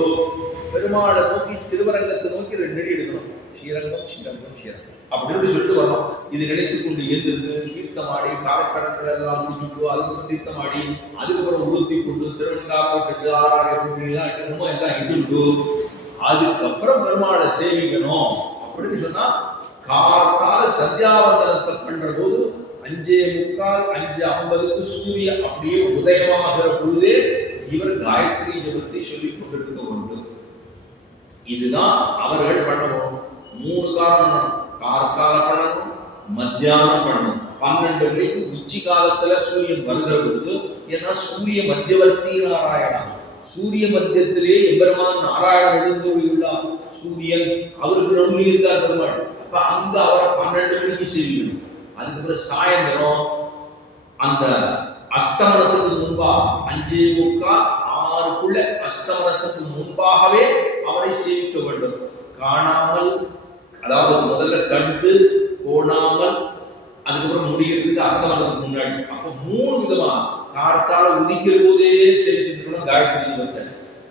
பெருமாளை நோக்கி திருவரங்கத்தை நோக்கி 2 அடி எடுக்கணும். ஸ்ரீரங்கம் ஸ்ரீரங்கம் ஸ்ரீரங்கம் அப்படின்னு சொல்லிட்டு வரணும். இது நினைத்துக் கொண்டு எழுந்திருந்து தீர்த்தமாடி காலக்கடன்கள் எல்லாம் முடிச்சுட்டு அதுக்கப்புறம் தீர்த்தமாடி அதுக்கப்புறம் உடுத்தி கொண்டு திருவங்கா போட்டுட்டு ஆறாயிரம் எல்லாம் இட்டு அதுக்கப்புறம் பெருமாளை சேவிக்கணும். அப்படின்னு சொன்னா காலத்தால சந்தியாவந்தனத்தை பண்ற போது 5:45 5:50 சூரியன் அப்படியே உதயமாகிற பொழுதே இவர் காயத்ரி ஜபத்தை சொல்லிக் கொண்டிருக்க வேண்டும். இதுதான் அவர்கள் பண்ணணும். 3 காலம் கார்கால பண்ணணும், மத்தியானம் பண்ணணும். 12 மணிக்கு உச்சி காலத்துல சூரியன் வருகிற பொழுது, ஏன்னா சூரிய மத்தியவர்த்தி நாராயணா, சூரிய மத்தியத்திலே எம்பெருமான் நாராயணன் எழுந்துள்ளார். சூரியன் அவருக்கு நடுவில் இருக்கார் பெருமாள். அப்ப அங்க அவரை 12 மணிக்கு செய்யணும். அதுக்கப்புறம் சாயந்தரம் அந்த அஸ்தமனத்துக்கு முன்பா 5:45 6க்குள்ள அஸ்தமனத்துக்கு முன்பாகவே அவரை சேவிக்க வேண்டும். காணாமல், அதாவது முதல்ல கண்டு கோணாமல், அதுக்கப்புறம் முடிகிறதுக்கு அஸ்தமனத்துக்கு முன்னாடி. அப்ப 3 விதமா கார்த்தால உதிக்கிற போதே சேவிக்கணும் காயத்ரி ஜபத்தை,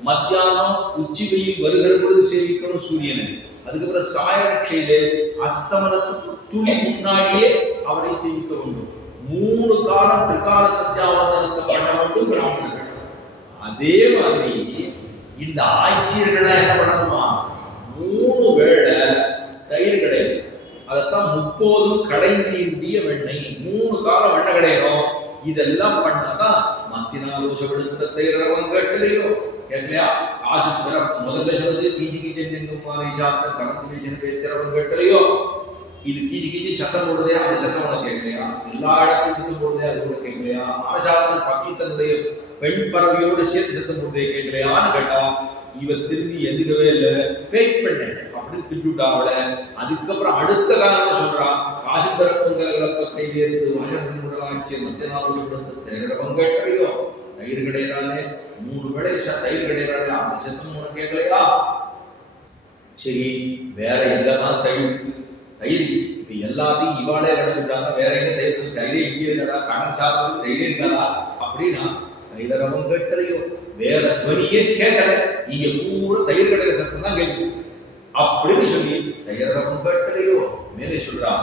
மத்தியானம் உச்சி வெயில் வருகிற போது சேவிக்கணும் சூரியனை, அதுக்கப்புறம் சாயரட்சையிலே அஸ்தமனத்துக்கு துளி முன்னாடியே அவரை சேவிக்க வேண்டும். 3 காலம் திரிகால சந்தியாவந்தனத்தை பண்ண வேண்டும் பிராமணர்கள். அதே மாதிரி இந்த ஆட்சியர்கள் என்ன பண்ணணுமா, 3 வேளை தயிர் கிடையாது, அதைத்தான் 30 கடைந்திய வெண்ணெய், 3 காலம் வெண்ணெய் கிடைக்கும். இதெல்லாம் பண்ணாதான் மத்தினாலோசப்படுத்த தயிரவங்க கேட்கலையோ கேட்கலையா. காசு பெற முதல்ல சொல்றது கீச்சு கீச்சன் எங்கும் மாலை சாப்பிட்ட கணக்கு பேச்சுறவங்க கேட்கலையோ. இது கீச்சு கீச்சு சத்தம் போடுதே, அந்த சத்தம் உனக்கு கேட்கலையா. எல்லா இடத்தையும் சத்தம் போடுதே, அது கூட கேட்கலையா. ஆசாரத்தின் பக்கித்தனுடைய பெண் பறவையோட சேர்த்து சத்தம் போடுதே கேட்கலையான்னு கேட்டா, இவர் திரும்பி எதுக்கவே இல்லை, பேக் பண்ணேன் அப்படின்னு திட்டுட்டா அவளை. அதுக்கப்புறம் அடுத்த காரணம் சொல்றா, காசு தரப்பங்களை கையெழுத்து வாசகி மத்திய நாள் தேர்றவங்க கேட்கலையோ. தயிர் கிடையாது, 3 வேளை தயிர் கிடையாது, அந்த சத்தம் உனக்கு கேட்கலையா. சரி, வேற எங்கதான் தயிர் தயிர் இப்ப எல்லாத்தையும் இவாளே கிடந்துட்டாங்க, வேற எங்க தயிர் தயிரே இங்கே இருக்கா, கடன் சாப்பிட்டு தயிரே இருக்காதா அப்படின்னா தைரவம் கேட்கலையோ. வேற துவனியே கேட்கல, இங்க பூரா தயிர் கிடைக்கிற சத்தம் தான் கேட்கும் அப்படின்னு சொல்லி தைரவம் கேட்கலையோ. மேலே சொல்றா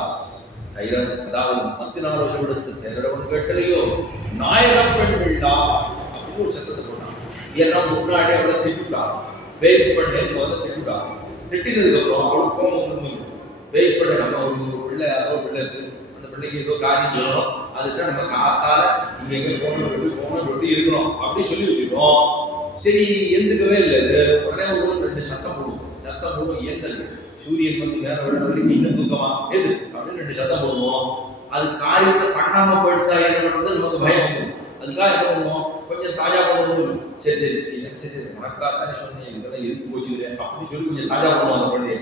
தைரம், அதாவது 14 வருஷம் எடுத்து தைரவம் கேட்கலையோ. நாயகம் பெண் விழா அப்படின்னு ஒரு சத்தத்தை போட்டான். ஏன்னா முன்னாடி அவளை திட்டுட்டா, வெயிட் பண்ணேன் முதல்ல திட்டுட்டா. திட்டினதுக்கு அப்புறம் அவளுக்கு கோபம் வெயிட் பண்ண, நம்ம ஒரு பிள்ளை யாரோ பிள்ளை இருக்கு, அந்த பிள்ளைக்கு ஏதோ காரியம் சொல்லணும், அதுக்கு நம்ம காத்தால இங்க எங்க போகணும் எப்படி இருக்கணும் அப்படி சொல்லி வச்சுட்டோம். சரி, எழுந்துக்கவே இல்லை. உடனே ஒரு 2 சத்தம் போடுவோம். சத்தம் போடுவோம், ஏந்தது சூரியன் வந்து வேற விட வரைக்கும் இன்னும் தூக்கமா எது அப்படின்னு 2 சத்தம் போடுவோம். அது காரியத்தை பண்ணாம போயிடுதா என்ன பண்றது நமக்கு பயம் வந்துடும். அதுக்காக என்ன பண்ணுவோம், கொஞ்சம் தாஜா பண்ணுவோம். சரி சரி சரி மறக்காதானே சொன்னேன், இதெல்லாம் எதுக்கு போச்சுக்கிறேன் அப்படின்னு சொல்லி கொஞ்சம் தாஜா பண்ணுவோம் அந்த பண்ணி.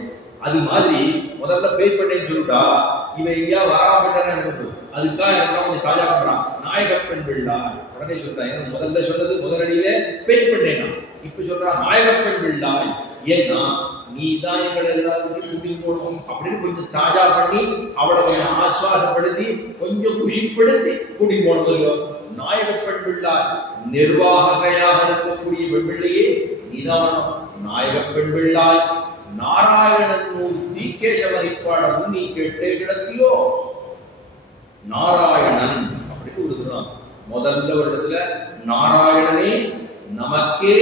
அது மாதிரி முதல்ல பே பண்ணேன்னு சொல்லிட்டா, இவன் எங்கேயா வராமட்டானே, அதுக்காக என்ன கொஞ்சம் தாஜா பண்றான். நாயக பெண் விழா உடனே சொல்றான், ஏன்னா முதல்ல சொன்னது முதலடியிலே பே பண்ணேனா, இப்ப சொல்றான் நாயக பெண் விழா. ஏன்னா நீ தான் எங்களை எல்லாத்துக்கும் கூட்டிட்டு போகணும் அப்படின்னு கொஞ்சம் தாஜா பண்ணி அவளை கொஞ்சம் ஆஸ்வாசப்படுத்தி கொஞ்சம் குஷிப்படுத்தி கூட்டிட்டு போனது. நாயக பெண் விழா நிர்வாகையாக இருக்கக்கூடிய பெண் பிள்ளையே நீதான் நாயக பெண் விழாய். நாராயணன் மூர்த்தி கேசவனை பாடவும் நீ கேட்டே கிடத்தியோ. நாராயணன் அப்படின்னு கொடுக்குறான். முதல்ல ஒரு இடத்துல நாராயணனே நமக்கே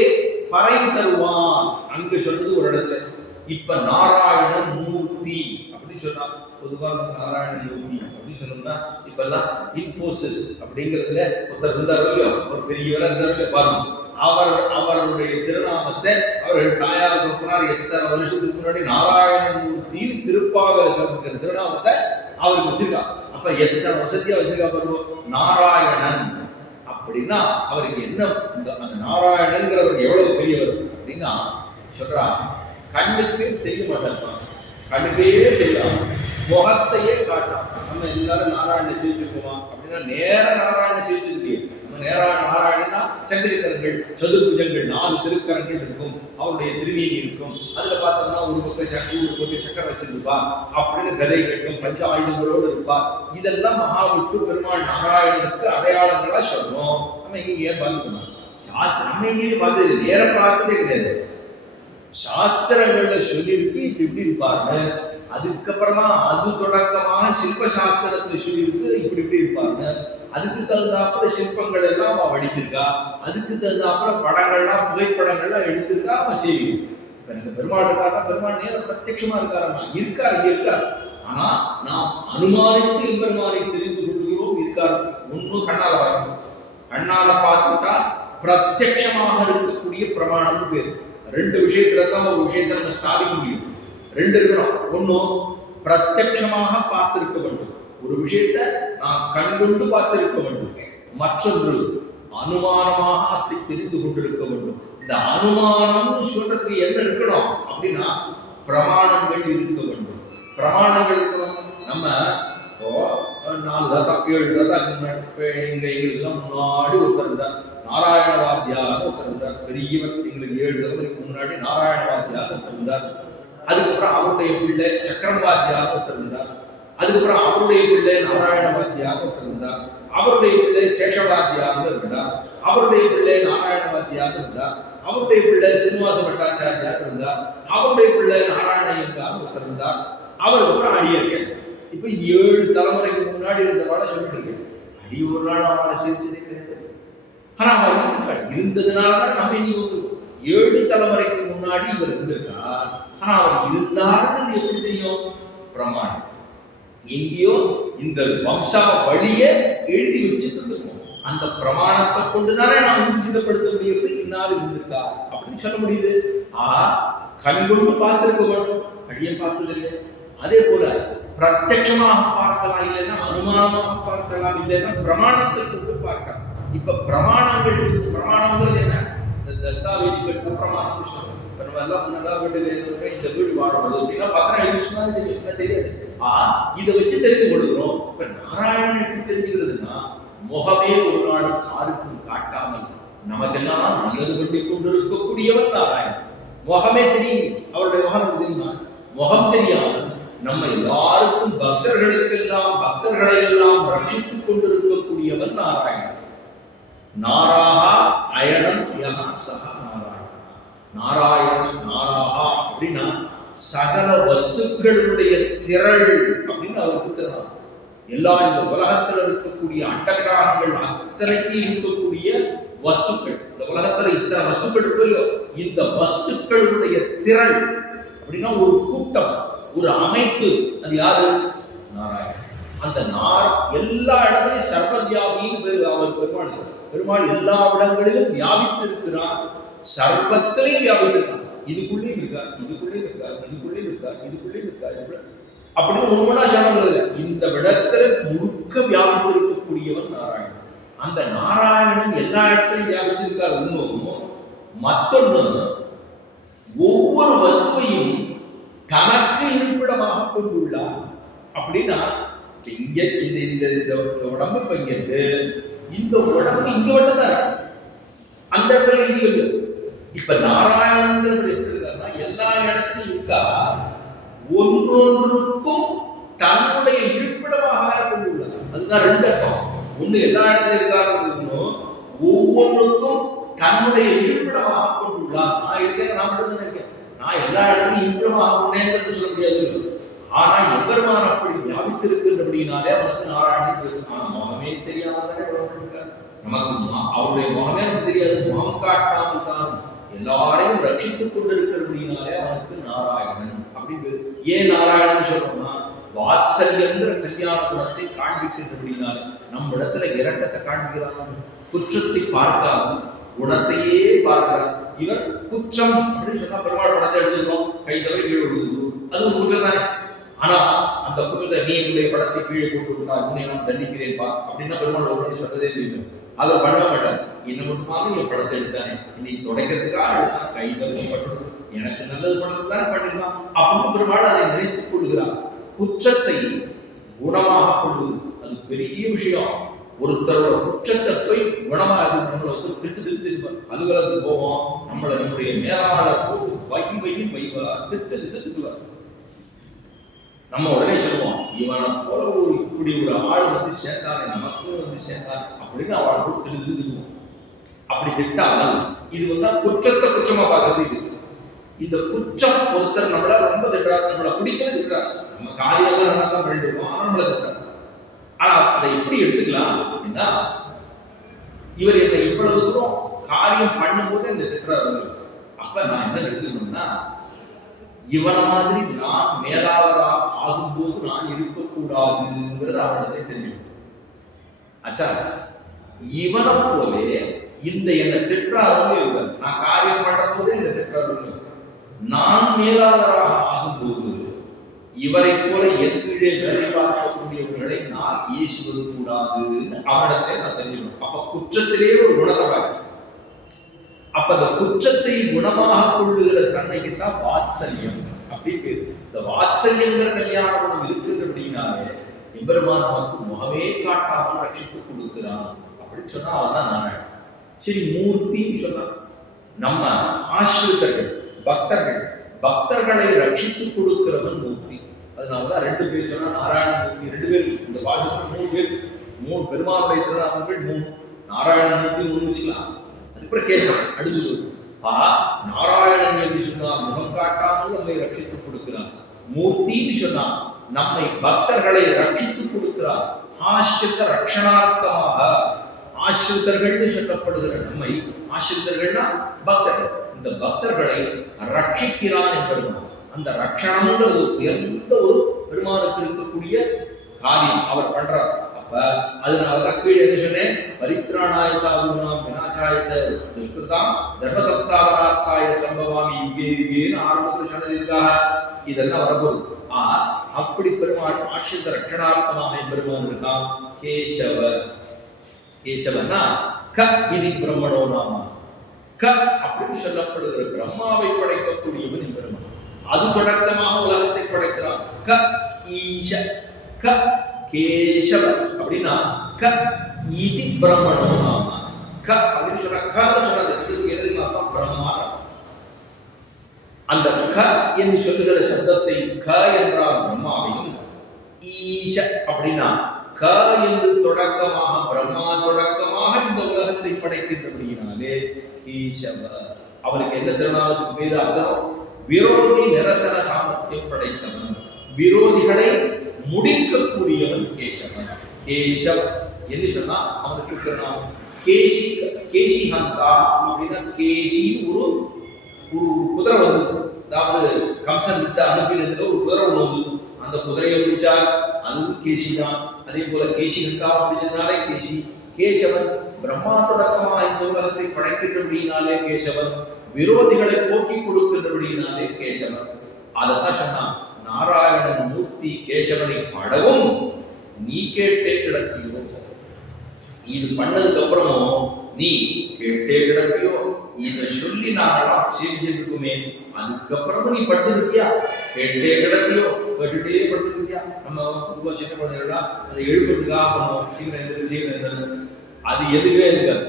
பறை தருவான் அங்க சொல்றது ஒரு இடத்துல. இப்ப நாராயணன் மூர்த்தி அப்படின்னு சொன்னா, பொதுவாக நாராயண மூர்த்தி அப்படின்னு சொன்னோம்னா இப்ப எல்லாம் இன்ஃபோசிஸ் அப்படிங்கிறதுல ஒருத்தர் இருந்தாரோ இல்லையோ, ஒரு பெரியவரா இருந்தாரோ இல்லையோ பாருங்க, அவருடைய திருநாமத்தை அவர்கள் தாயார் சொன்னார். எத்தனை வருஷத்துக்கு முன்னாடி நாராயணன் மூர்த்தின்னு திருப்பாவை சொல்ற திருநாமத்தை அவருக்கு வச்சிருக்கா. அப்ப எத்தனை வசதியா வச்சிருக்கா பாருங்க. நாராயணன் அப்படின்னா அவருக்கு என்ன, அந்த நாராயணன்கிறவர் எவ்வளவு பெரியவர் அப்படின்னா சொல்றா, கண்ணுக்கு தெரிய மாட்டான், கண்ணுக்கே தெரியாது, முகத்தையே காட்டான். நம்ம எல்லாரும் நாராயண சேர்த்துக்குவோம் அப்படின்னா நேர நாராயண சேர்த்துக்கிட்டே, நம்ம நேரா நாராயணனா சந்திரகரங்கள் சதுர்புஜங்கள் 4 திருக்கரங்கள் இருக்கும், அவருடைய திருமேனி இருக்கும். அதுல பார்த்தோம்னா ஒரு பக்கம் சக்தி ஒரு பக்கம் சக்கரம் வச்சிருப்பா, அப்படின்னு கதை கட்டும் பஞ்ச ஆயுதங்களோடு இருப்பா. இதெல்லாம் மகாவிட்டு பெருமாள் நாராயணனுக்கு அடையாளங்களா சொல்றோம். நம்ம இங்க ஏன் பார்த்துக்கணும், நம்ம இங்கே பார்த்து நேரம் பார்த்ததே கிடையாது. சாஸ்திரங்கள்ல சொல்லியிருக்கு இப்படி இருப்பாருன்னு. அதுக்கப்புறமா அது தொடக்கமாக சில்ப சாஸ்திரத்துல சொல்லியிருக்கு இப்படி இருப்பாருன்னு. அதுக்கு தகுந்தாப்புல சிற்பங்கள் எல்லாம் அவன் வடிச்சிருக்கா, அதுக்கு தகுந்தாப்புல படங்கள்லாம் புகைப்படங்கள்லாம் எடுத்திருக்கா அவன் செய்யும். இப்ப எனக்கு பெருமாள் இருக்காருன்னா பெருமாள் நேரம் பிரத்யட்சமா இருக்காருன்னா இருக்காரு, இங்க இருக்காரு. ஆனா நாம் அனுமானித்து பெருமானை தெரிந்து கொள்கிறோம் இருக்காரு. ஒன்னும் கண்ணால பார்க்கணும், கண்ணால பார்த்துட்டா பிரத்யட்சமாக இருக்கக்கூடிய பிரமாணம் பேர். ரெண்டு விஷயத்துல தான் ஒரு விஷயத்தை நம்ம ஸ்தாபிக்க முடியும். ரெண்டு இருக்கணும். ஒன்னும் பிரத்யட்சமாக பார்த்திருக்க வேண்டும், ஒரு விஷயத்தை நான் கண்கொண்டு பார்த்திருக்க வேண்டும். மற்றொன்று அனுமானமாக அதை தெரிந்து கொண்டிருக்க வேண்டும். இந்த அனுமானம் சொல்றதுக்கு என்ன இருக்கணும் அப்படின்னா பிரமாணங்கள் இருக்க வேண்டும். பிரமாணங்கள் இருக்கணும். நம்ம 4 தாத்தா 7 தாத்தா எங்களுக்கெல்லாம் முன்னாடி ஒருத்தர் இருந்தார், நாராயண வாத்தியார் ஒருத்தர் இருந்தார். பெரியவர், எங்களுக்கு 7 தலைமுறைக்கு முன்னாடி நாராயண வாத்தியார் ஒருத்தர் இருந்தார். அதுக்கப்புறம் அவருடைய பிள்ளை சக்கரம் வாத்தியார் ஒருத்தர் இருந்தார். அதுக்கப்புறம் அவருடைய பிள்ளை நாராயண வாத்தியார் ஒருத்தர் இருந்தார். அவருடைய பிள்ளை சேஷவாத்தியார் இருந்தார். அவருடைய பிள்ளை நாராயண வாத்தியார் இருந்தார். அவருடைய பிள்ளை சீனிவாச பட்டாச்சாரியார் இருந்தார். அவருடைய பிள்ளை நாராயண ஐயங்கார் ஒருத்தர் இருந்தார். அவருக்கு அப்புறம் அடியர்கள். இப்ப 7 தலைமுறைக்கு முன்னாடி இருந்தவாட சொல்லிட்டு இருக்கு. அடி ஒரு நாள் அவனை சிரிச்சதே கிடையாது. ஆனா அவன் இருந்ததுனாலதான் நம்ம இன்னைக்கு 7 தலைமுறைக்கு முன்னாடி இவர் இருந்திருக்கார். ஆனா அவர் இருந்தாருன்னு எப்படி தெரியும்? பிரமாணம் எங்கேயோ இந்த வம்சா வழிய எழுதி வச்சுருக்கோம். அந்த பிரமாணத்தை கொண்டுதானே நாம் ஊர்ஜிதப்படுத்த முடியுது. இன்னாரு இருந்திருக்கா அப்படின்னு சொல்ல முடியுது. கண்கொண்டு பார்த்திருக்க வேண்டும், அடியை பார்த்ததில்லை. அதே போல பிரத்யட்சமாக பார்க்கலாம், இல்லைன்னா அனுமானமாக பார்க்கலாம், இல்லைன்னா பிரமாணத்தை கொண்டு பார்க்கலாம். இப்ப பிரமாணங்கள் என்ன? இந்த தஸ்தாவேஜுக்கு பிரமாணம் சொல்றோம். இப்ப நம்ம எல்லாம் முன்னதாக வீட்டுல இந்த வீடு வாழறது அப்படின்னா பத்திரம் எழுதிச்சுன்னா என்ன தெரியாது. இதை வச்சு தெரிந்து கொள்கிறோம். இப்ப நாராயணன் எப்படி தெரிஞ்சுக்கிறதுனா முகமே ஒரு நாள் யாருக்கும் காட்டாமல் நமக்கெல்லாம் நல்லது பண்ணி கொண்டிருக்கக்கூடியவர் நாராயணன். முகமே தெரியும், அவருடைய முகம் தெரியுமா? முகம் தெரியாமல் நம்ம எல்லாருக்கும் பக்தர்களை எல்லாம் ரட்சித்துக் கொண்டிருக்கக்கூடியவர் நாராயணன். நாராகா அயனம் யஹா சஹா நாராயணன். நாராகா அப்படின்னா சகல வஸ்துக்களுடைய திரள் அப்படின்னு அவருக்கு தெரியும். எல்லா இந்த உலகத்தில் இருக்கக்கூடிய அண்டகிரகங்கள் அத்தனைக்கு இருக்கக்கூடிய வஸ்துக்கள், இந்த உலகத்துல இத்தனை வஸ்துக்கள் இருக்கோ, இந்த வஸ்துக்களுடைய திரள் அப்படின்னா ஒரு கூட்டம், ஒரு அமைப்பு. அது யாரு? நாராயணன். அந்த எல்லா இடத்துலையும் சர்வவியாபின்னு பேரு அவர் பெருமாள் எல்லா இடங்களிலும் வியாபித்திருக்கிறார். சர்வத்திலையும் வியாபித்திருக்கிறார். இதுக்குள்ளேயும் இருக்கார், இதுக்குள்ளேயும் இருக்கார், இதுக்குள்ளேயும் இருக்கார், இதுக்குள்ளேயும் இருக்கார் அப்படின்னு ஒண்ணுமனா சொல்றது. இந்த விடத்துல முழுக்க வியாபித்திருக்கக்கூடியவன் நாராயணன். அந்த நாராயணன் எல்லா இடத்திலையும் வியாபிச்சிருக்கார். ஒன்னும் மற்றொன்னு ஒவ்வொரு வஸ்துவையும் தனக்கு இருப்பிடமாக கொண்டுள்ளார். அப்படின்னா இங்க இந்த உடம்பு இப்ப இங்க இருக்கு, இந்த உடம்பு இங்க மட்டும்தான், அந்த இடத்துல இல்லையோ. இப்ப நாராயணன் இருக்காருன்னா எல்லா இடத்துலையும் இருக்கா, ஒன்றொன்றுக்கும் தன்னுடைய இருப்பிடமாக கொண்டுள்ளார். அதுதான் ரெண்டு அர்த்தம். ஒண்ணு எல்லா இடத்துலையும் இருக்காரு, ஒவ்வொன்றுக்கும் தன்னுடைய இருப்பிடமாக கொண்டுள்ளார். நான் இருக்கேன், நான் மட்டும் தான் இருக்கேன், நான் எல்லா இடத்துலையும் இருப்பிடமாக கொண்டேங்கிறது சொல்ல முடியாது. ஆனா எம்பெருமான் அப்படி வியாபித்திருக்கின்றபடினாலே அவனுக்கு நாராயணன் பேரு. முகமே தெரியாமலே நமக்கு அவருடைய முகமே நமக்கு தெரியாது. முகம் காட்டாமல் தான் எல்லாரையும் ரட்சித்துக் கொண்டிருக்கிறபடினாலே அவனுக்கு நாராயணன் அப்படி பேரு. ஏன் நாராயணன் சொல்றோம்னா வாத்சல்யங்கிற கல்யாண குணத்தை காண்பிக்கின்றபடினாலே நம்ம இடத்துல இரக்கத்தை காண்பிக்கிறாங்க. குற்றத்தை பார்க்காமல் குணத்தையே பார்க்கிறார். இவர் குற்றம் அப்படின்னு சொன்னா பெருமாள் படத்தை எழுதுகிறோம், கை தவிர கீழே எழுதுகிறோம், அது ஒரு குற்றம் தானே. ஆனா அந்த குற்றத்தை நீ என்னுடைய படத்தை கீழே போட்டு விட்டா உன்னை நான் தண்டிக்கிறேன் பா அப்படின்னா பெருமாள் ஒரு சொல்றதே தெரியும். அதை பண்ண மாட்டார். இன்னும் மட்டுமாலும் என் படத்தை எடுத்தானே, இன்னைக்கு தொடக்கிறதுக்காக எடுத்தான், கை தவிர பட்டு எனக்கு நல்லது படத்தை தானே பண்ணிருக்கான் அப்படின்னு பெருமாள் அதை நினைத்துக் கொள்கிறார். குற்றத்தை குணமாக கொள்வது அது பெரிய விஷயம். ஒருத்தரோட குற்றத்தை போய் குணமாக நம்மளை ஒருத்தர் திட்டுப்பார், அதுகளுக்கு போவோம், நம்முடைய மேலாளர் போட்டு வைவார், திட்டுவார். நம்ம உடனே சொல்லுவோம், இவனை போல இப்படி ஒரு ஆள் வந்து சேர்ந்தானே, நமக்கும் வந்து சேர்ந்தானே அப்படின்னு அவளை போட்டு திட்டுவோம். அப்படி திட்டாமல் இது வந்து குற்றத்தை குற்றமா பார்க்கறது. இது இந்த குற்றம் ஒருத்தர் நம்மள ரொம்ப திட்டுறாரு, நம்மளை பிடிக்கவே திட்டுறாரு, நம்ம காரியெல்லாம் நல்லா தான் பண்ணிட்டு இருக்கோம், ஆனா நம்மளை திட்டுறாரு. ஆனா அதை எப்படி எடுத்துக்கலாம் அப்படின்னா, இவர் என்னை இவ்வளவு தூரம் காரியம் பண்ணும்போது இந்த திட்டுறாரு. அப்ப நான் என்ன எடுத்துக்கணும்னா, இவனை மாதிரி நான் மேலாளரா ஆகும்போது நான் இருக்கக்கூடாதுங்கிறது அவனுக்கு தெரியும். ஆச்சா, இவனை போலே இந்த என்னை திட்டுறாருன்னு இவர், நான் காரியம் பண்ற போதே இந்த திட்டுறாருன்னு, நான் மேலாளராக ஆகும்போது இவரை போல என் கீழே வேலை பார்க்கக்கூடியவர்களை நான் ஏசுவது கூடாதுன்னு அவனிடத்தை நான் தெரிஞ்சுக்கணும். அப்ப குற்றத்திலேயே ஒரு குணத்தவாய். அப்ப அந்த குற்றத்தை குணமாக கொள்ளுகிற தன்மைக்கு தான் வாத்சல்யம் அப்படின்னு பேரு. இந்த வாத்சல்யங்கிற கல்யாண குணம் இருக்குது அப்படின்னாலே எம்பெருமான் நமக்கு முகமே காட்டாமல் ரட்சித்து கொடுக்கிறான் அப்படின்னு சொன்னா அவன் தான் நாராயணன். சரி, மூர்த்தின்னு சொன்னா நம்ம ஆசிரியர்கள் பக்தர்களை ரட்சித்து கொடுக்கிறவன் மூர்த்தி. அதனாலதான் 2 பேர் சொன்னா நாராயண மூர்த்தி. 2 பேர் இந்த பாகத்துல 3 பேர், 3 பெருமானுடைய திருநாமங்கள் 3. நாராயண மூர்த்தி 3 வச்சுக்கலாம். அதுக்கப்புறம் கேசவன் அடுத்தது. நாராயணன் என்று சொன்னால் முகம் காட்டாமல் நம்மை ரட்சித்துக் கொடுக்கிறார். மூர்த்தின்னு சொன்னா நம்மை பக்தர்களை ரட்சித்துக் கொடுக்கிறார். ஆசிரித ரட்சணார்த்தமாக ஆசிரிதர்கள் சொல்லப்படுகிற நம்மை, ஆசிரிதர்கள்னா பக்தர்கள், இந்த பக்தர்களை ரட்சிக்கிறான் என்பதுதான். அந்த ரட்சணம்ங்கிறது உயர்ந்த ஒரு பெருமானுக்கு இருக்கக்கூடிய காரியம் அவர் பண்றார். அப்ப அதனாலதான் கீழே என்ன சொன்னேன், பரித்ராணாய சாதுனாம் விநாசாய துஷ்கிருதாம் தர்ம சப்தாவனார்த்தாய சம்பவாமி யுகே யுகேன்னு ஆரம்பத்தில் சொன்னதுக்காக இதெல்லாம் வரப்போகுது. அப்படி பெருமாள் ஆசிரித ரட்சணார்த்தமாக பெருமான் இருக்கான். கேசவன்னா க இது பிரம்மணோ நாம, க அப்படின்னு சொல்லப்படுகிற பிரம்மாவை படைக்கக்கூடியவன் பெருமான். அது தொடக்கமாக உலகத்தை படைக்கிறான். க ஈஷ க கேசவ அப்படின்னா க இது பிரம்மணோ நாம. க அப்படின்னு சொன்னா கன்னு சொன்னது எழுதுனா பிரம்மா. அந்த க என்று சொல்லுகிற சப்தத்தை க என்றால் பிரம்மாவையும், ஈஷ அப்படின்னா க என்று தொடக்கமாக பிரம்மா தொடக்கமாக இந்த உலகத்தை படைக்கின்றபடியினாலே ஈஷவ. அவனுக்கு என்ன திருநாமத்துக்கு பேரு அர்த்தம்? விரோதி நிரசன சாமர்த்தியம் படைத்தவன், விரோதிகளை முடிக்கக்கூடியவன் கேசவன். கேசவ என்று சொன்னா அவனுக்கு திருநாமம். கேசி கேசிஹந்தா அப்படின்னா கேசி ஒரு குதிரை வந்தது. அதாவது கம்சன் விட்டு அனுப்பினதுல ஒரு குதிரை ஒன்று வந்தது. அந்த குதிரையை பிடிச்சால் அதுவும் கேசி தான். அதே போல கேசிஹந்தா பிடிச்சதுனாலே கேசி. கேசவன் பிரம்மா தொடக்கமாக இந்த உலகத்தை படைக்கின்றபடியினாலே கேசவன், விரோதிகளை போக்கி கொடுக்கின்றபடியினாலே கேசவன். அதைத்தான் சொன்னான், நாராயணன் மூர்த்தி கேசவனை பாடவும் நீ கேட்டே கிடக்கியோ. இது பண்ணதுக்கு அப்புறமும் நீ கேட்டே கிடக்கியோ, இதை சொல்லி நாங்களாம் செஞ்சிருக்குமே, அதுக்கப்புறமும் நீ பட்டு இருக்கியா? கேட்டே கிடக்கியோ, கேட்டுட்டே பட்டு இருக்கியா? நம்ம சின்ன குழந்தைகள்லாம் அதை எழுப்புறதுக்காக பண்ணுவோம், சீக்கிரம் அது எதுக்கவே இருக்காது.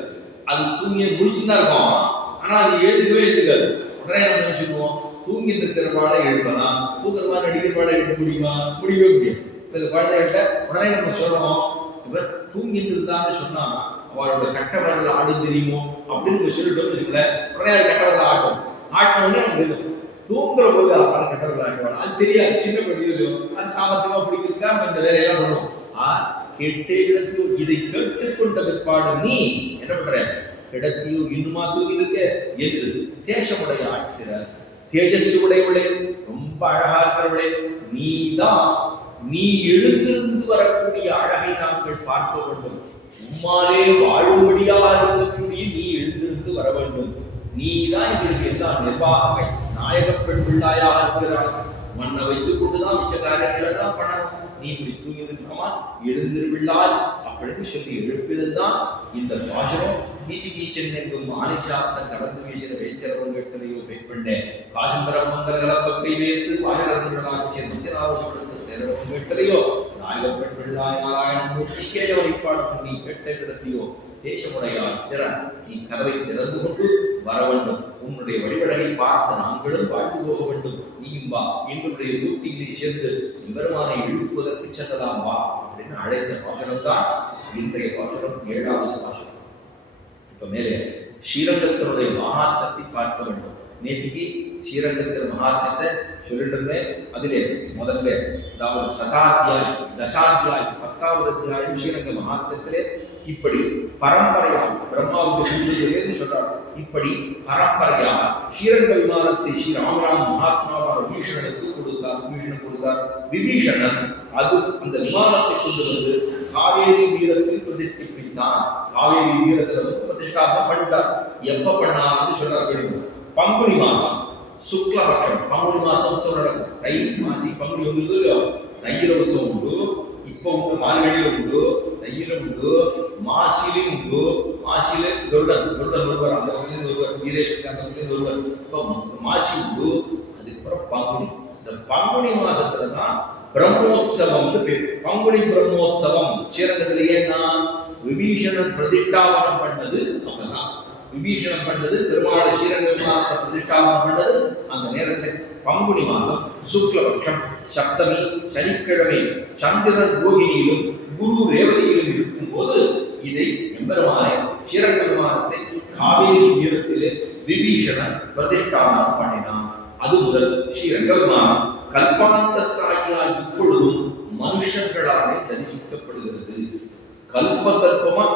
அது தூங்கிய முடிச்சுதான் இருக்கும், ஆனா அது எழுதுக்கவே எழுதுக்காது. உடனே நம்ம என்ன சொல்லுவோம், தூங்கிட்டு இருக்கிறவாட எழுப்பலாம், தூங்குறவா நடிக்கிறவாட எழுப்ப முடியுமா? முடியவே முடியாது. இப்போ இந்த குழந்தைகிட்ட உடனே நம்ம சொல்றோம், இவர் தூங்கிட்டு இருந்தான்னு சொன்னா அவளோட கட்ட வரல ஆடும் தெரியுமோ அப்படின்னு சொல்லிட்டோம்னு வச்சுக்கல, உடனே அது கட்ட வரல ஆட்டும். ஆட்டினோடனே அவங்க தெரியும் தூங்குற போது அவரால் கட்ட வரல ஆட்டுவாங்க. அது தெரியாது, சின்ன குழந்தையோ அது சாமர்த்தியமா பிடிக்கிறதுக்கா நம்ம இந்த வேலையெல்லாம் பண்ணுவோம். கேட்டே கிடத்தியோ, இதை கேட்டுக்கொண்ட பிற்பாடு நீ என்ன பண்ற? கிடத்தியோ இன்னுமா தூங்கி இருக்க என்று தேசமுடைய ஆட்சிற தேஜஸ் உடையவளே, ரொம்ப அழகா இருக்கிறவளே, நீதான், நீ எழுந்திருந்து வரக்கூடிய அழகை நாங்கள் பார்க்க வேண்டும். உம்மாலே வாழும்படியாக இருக்கக்கூடிய நீ எழுந்திருந்து வர வேண்டும். நீதான் இதற்கு எல்லா நிர்வாகங்கள், நாயக பெண் பிள்ளாயாக இருக்கிறாய். மண்ணை வைத்துக் கொண்டுதான் மிச்ச காரியங்களை தான் பண்ணணும். நீ இப்படி தூங்கி இருக்கமா, எழுந்திருவிழாய் அப்படின்னு சொல்லி எழுப்பினதுதான் இந்த பாசனம். கீச்சு கீச்சன் எங்கும் ஆணிசாத்தன் கடந்து வீசிற வேச்சரவன் கேட்டதையோ பெண்பெண்ணே காசம்பர மங்கல கலப்பக்கை வேற்று பாசகர்களாட்சியர் மத்தியநாவசப்படுத்த தேரவன் கேட்டதையோ நாயக பெண் பிள்ளாய் நாராயணன் மூர்த்தி கேசவனைப்பாடு நீ கேட்ட கிடத்தியோ தேசமுடையாய் திறன், நீ கதவை திறந்து கொண்டு வர வேண்டும். உன்னுடைய வழிபடலை பார்த்து நாங்களும் வாழ்ந்து போக வேண்டும். நீயும் வா, எங்களுடைய மூர்த்திகளை சேர்ந்து பெருமானை எழுப்புவதற்கு சென்றலாம் வா அப்படின்னு அழைத்த பாசனம் தான் இன்றைய பாசனம், 7வது பாசனம். இப்ப மேலே ஸ்ரீரங்கத்தினுடைய மகாத்மத்தை பார்க்க வேண்டும். நேற்றுக்கு ஸ்ரீரங்கத்தின் மகாத்மத்தை சொல்லிட்டு இருந்தேன். அதிலே முதல்ல அதாவது சதாத்தியாய் தசாத்தியாய் 10வது அத்தியாயம் ஸ்ரீரங்க மகாத்மத்திலே இப்படி பரம்பரையா பிரம்மாவுக்கு சொல்றார். இப்படி பரம்பரையா ஸ்ரீரங்க விமானத்தை ஸ்ரீ ராமராம் மகாத்மாவான விபீஷணனுக்கு கொடுத்தார். விபீஷணன் அது அந்த விமானத்தை கொண்டு வந்து காவேரி தீரத்தில் பிரதிஷ்டை இப்படித்தான் காவேரி தீரத்துல பிரதிஷ்டாபனம் பண்ணிட்டார். எப்ப பண்ணான்னு சொல்றாரு. பங்குனி மாசம் சுக்லபட்சம், பங்குனி மாசம் உற்சவம் நடக்கும். தை மாசி பங்குனி வந்து தையில உற்சவம் உண்டு, இப்போ உண்டு மார்கழியில உண்டு, தையில உண்டு, மாசியிலும் உண்டு. மாசியில கருடன் ஒருவர், அந்த வகையிலிருந்து ஒருவர், வீரேஸ்வரர் அந்த வகையிலிருந்து ஒருவர். இப்போ மாசி உண்டு, அதுக்கப்புறம் பங்குனி. இந்த பங்குனி மாசத்துல தான் பிரம்மோத்சவம் பேர். பங்குனி பிரம்மோத்சவம் ஸ்ரீரங்கத்திலேயே நான் விபீஷணன் பிரதிஷ்டாபனம் பண்ணது அப்பதான். விபீஷணன் பண்ணது பெருமாள் ஸ்ரீரங்கத்தை பிரதிஷ்டாபனம் பண்ணது அந்த நேரத்தில் பங்குனி மாசம் சுக்லபட்சம் சப்தமி சனிக்கிழமை சந்திரன் ரோகிணியிலும் குரு ரேவதியிலும் இருக்கும் போது இதை எம்பெருமானை ஸ்ரீரங்க விமானத்தை காவேரி தீரத்திலே விபீஷணன் பிரதிஷ்டாபனம் பண்ணினான். அது முதல் ஸ்ரீரங்க விமானம் கல்பாந்தஸ்தாயியால் இப்பொழுதும் மனுஷர்களாலே தரிசிக்கப்படுகிறது. கல்பமா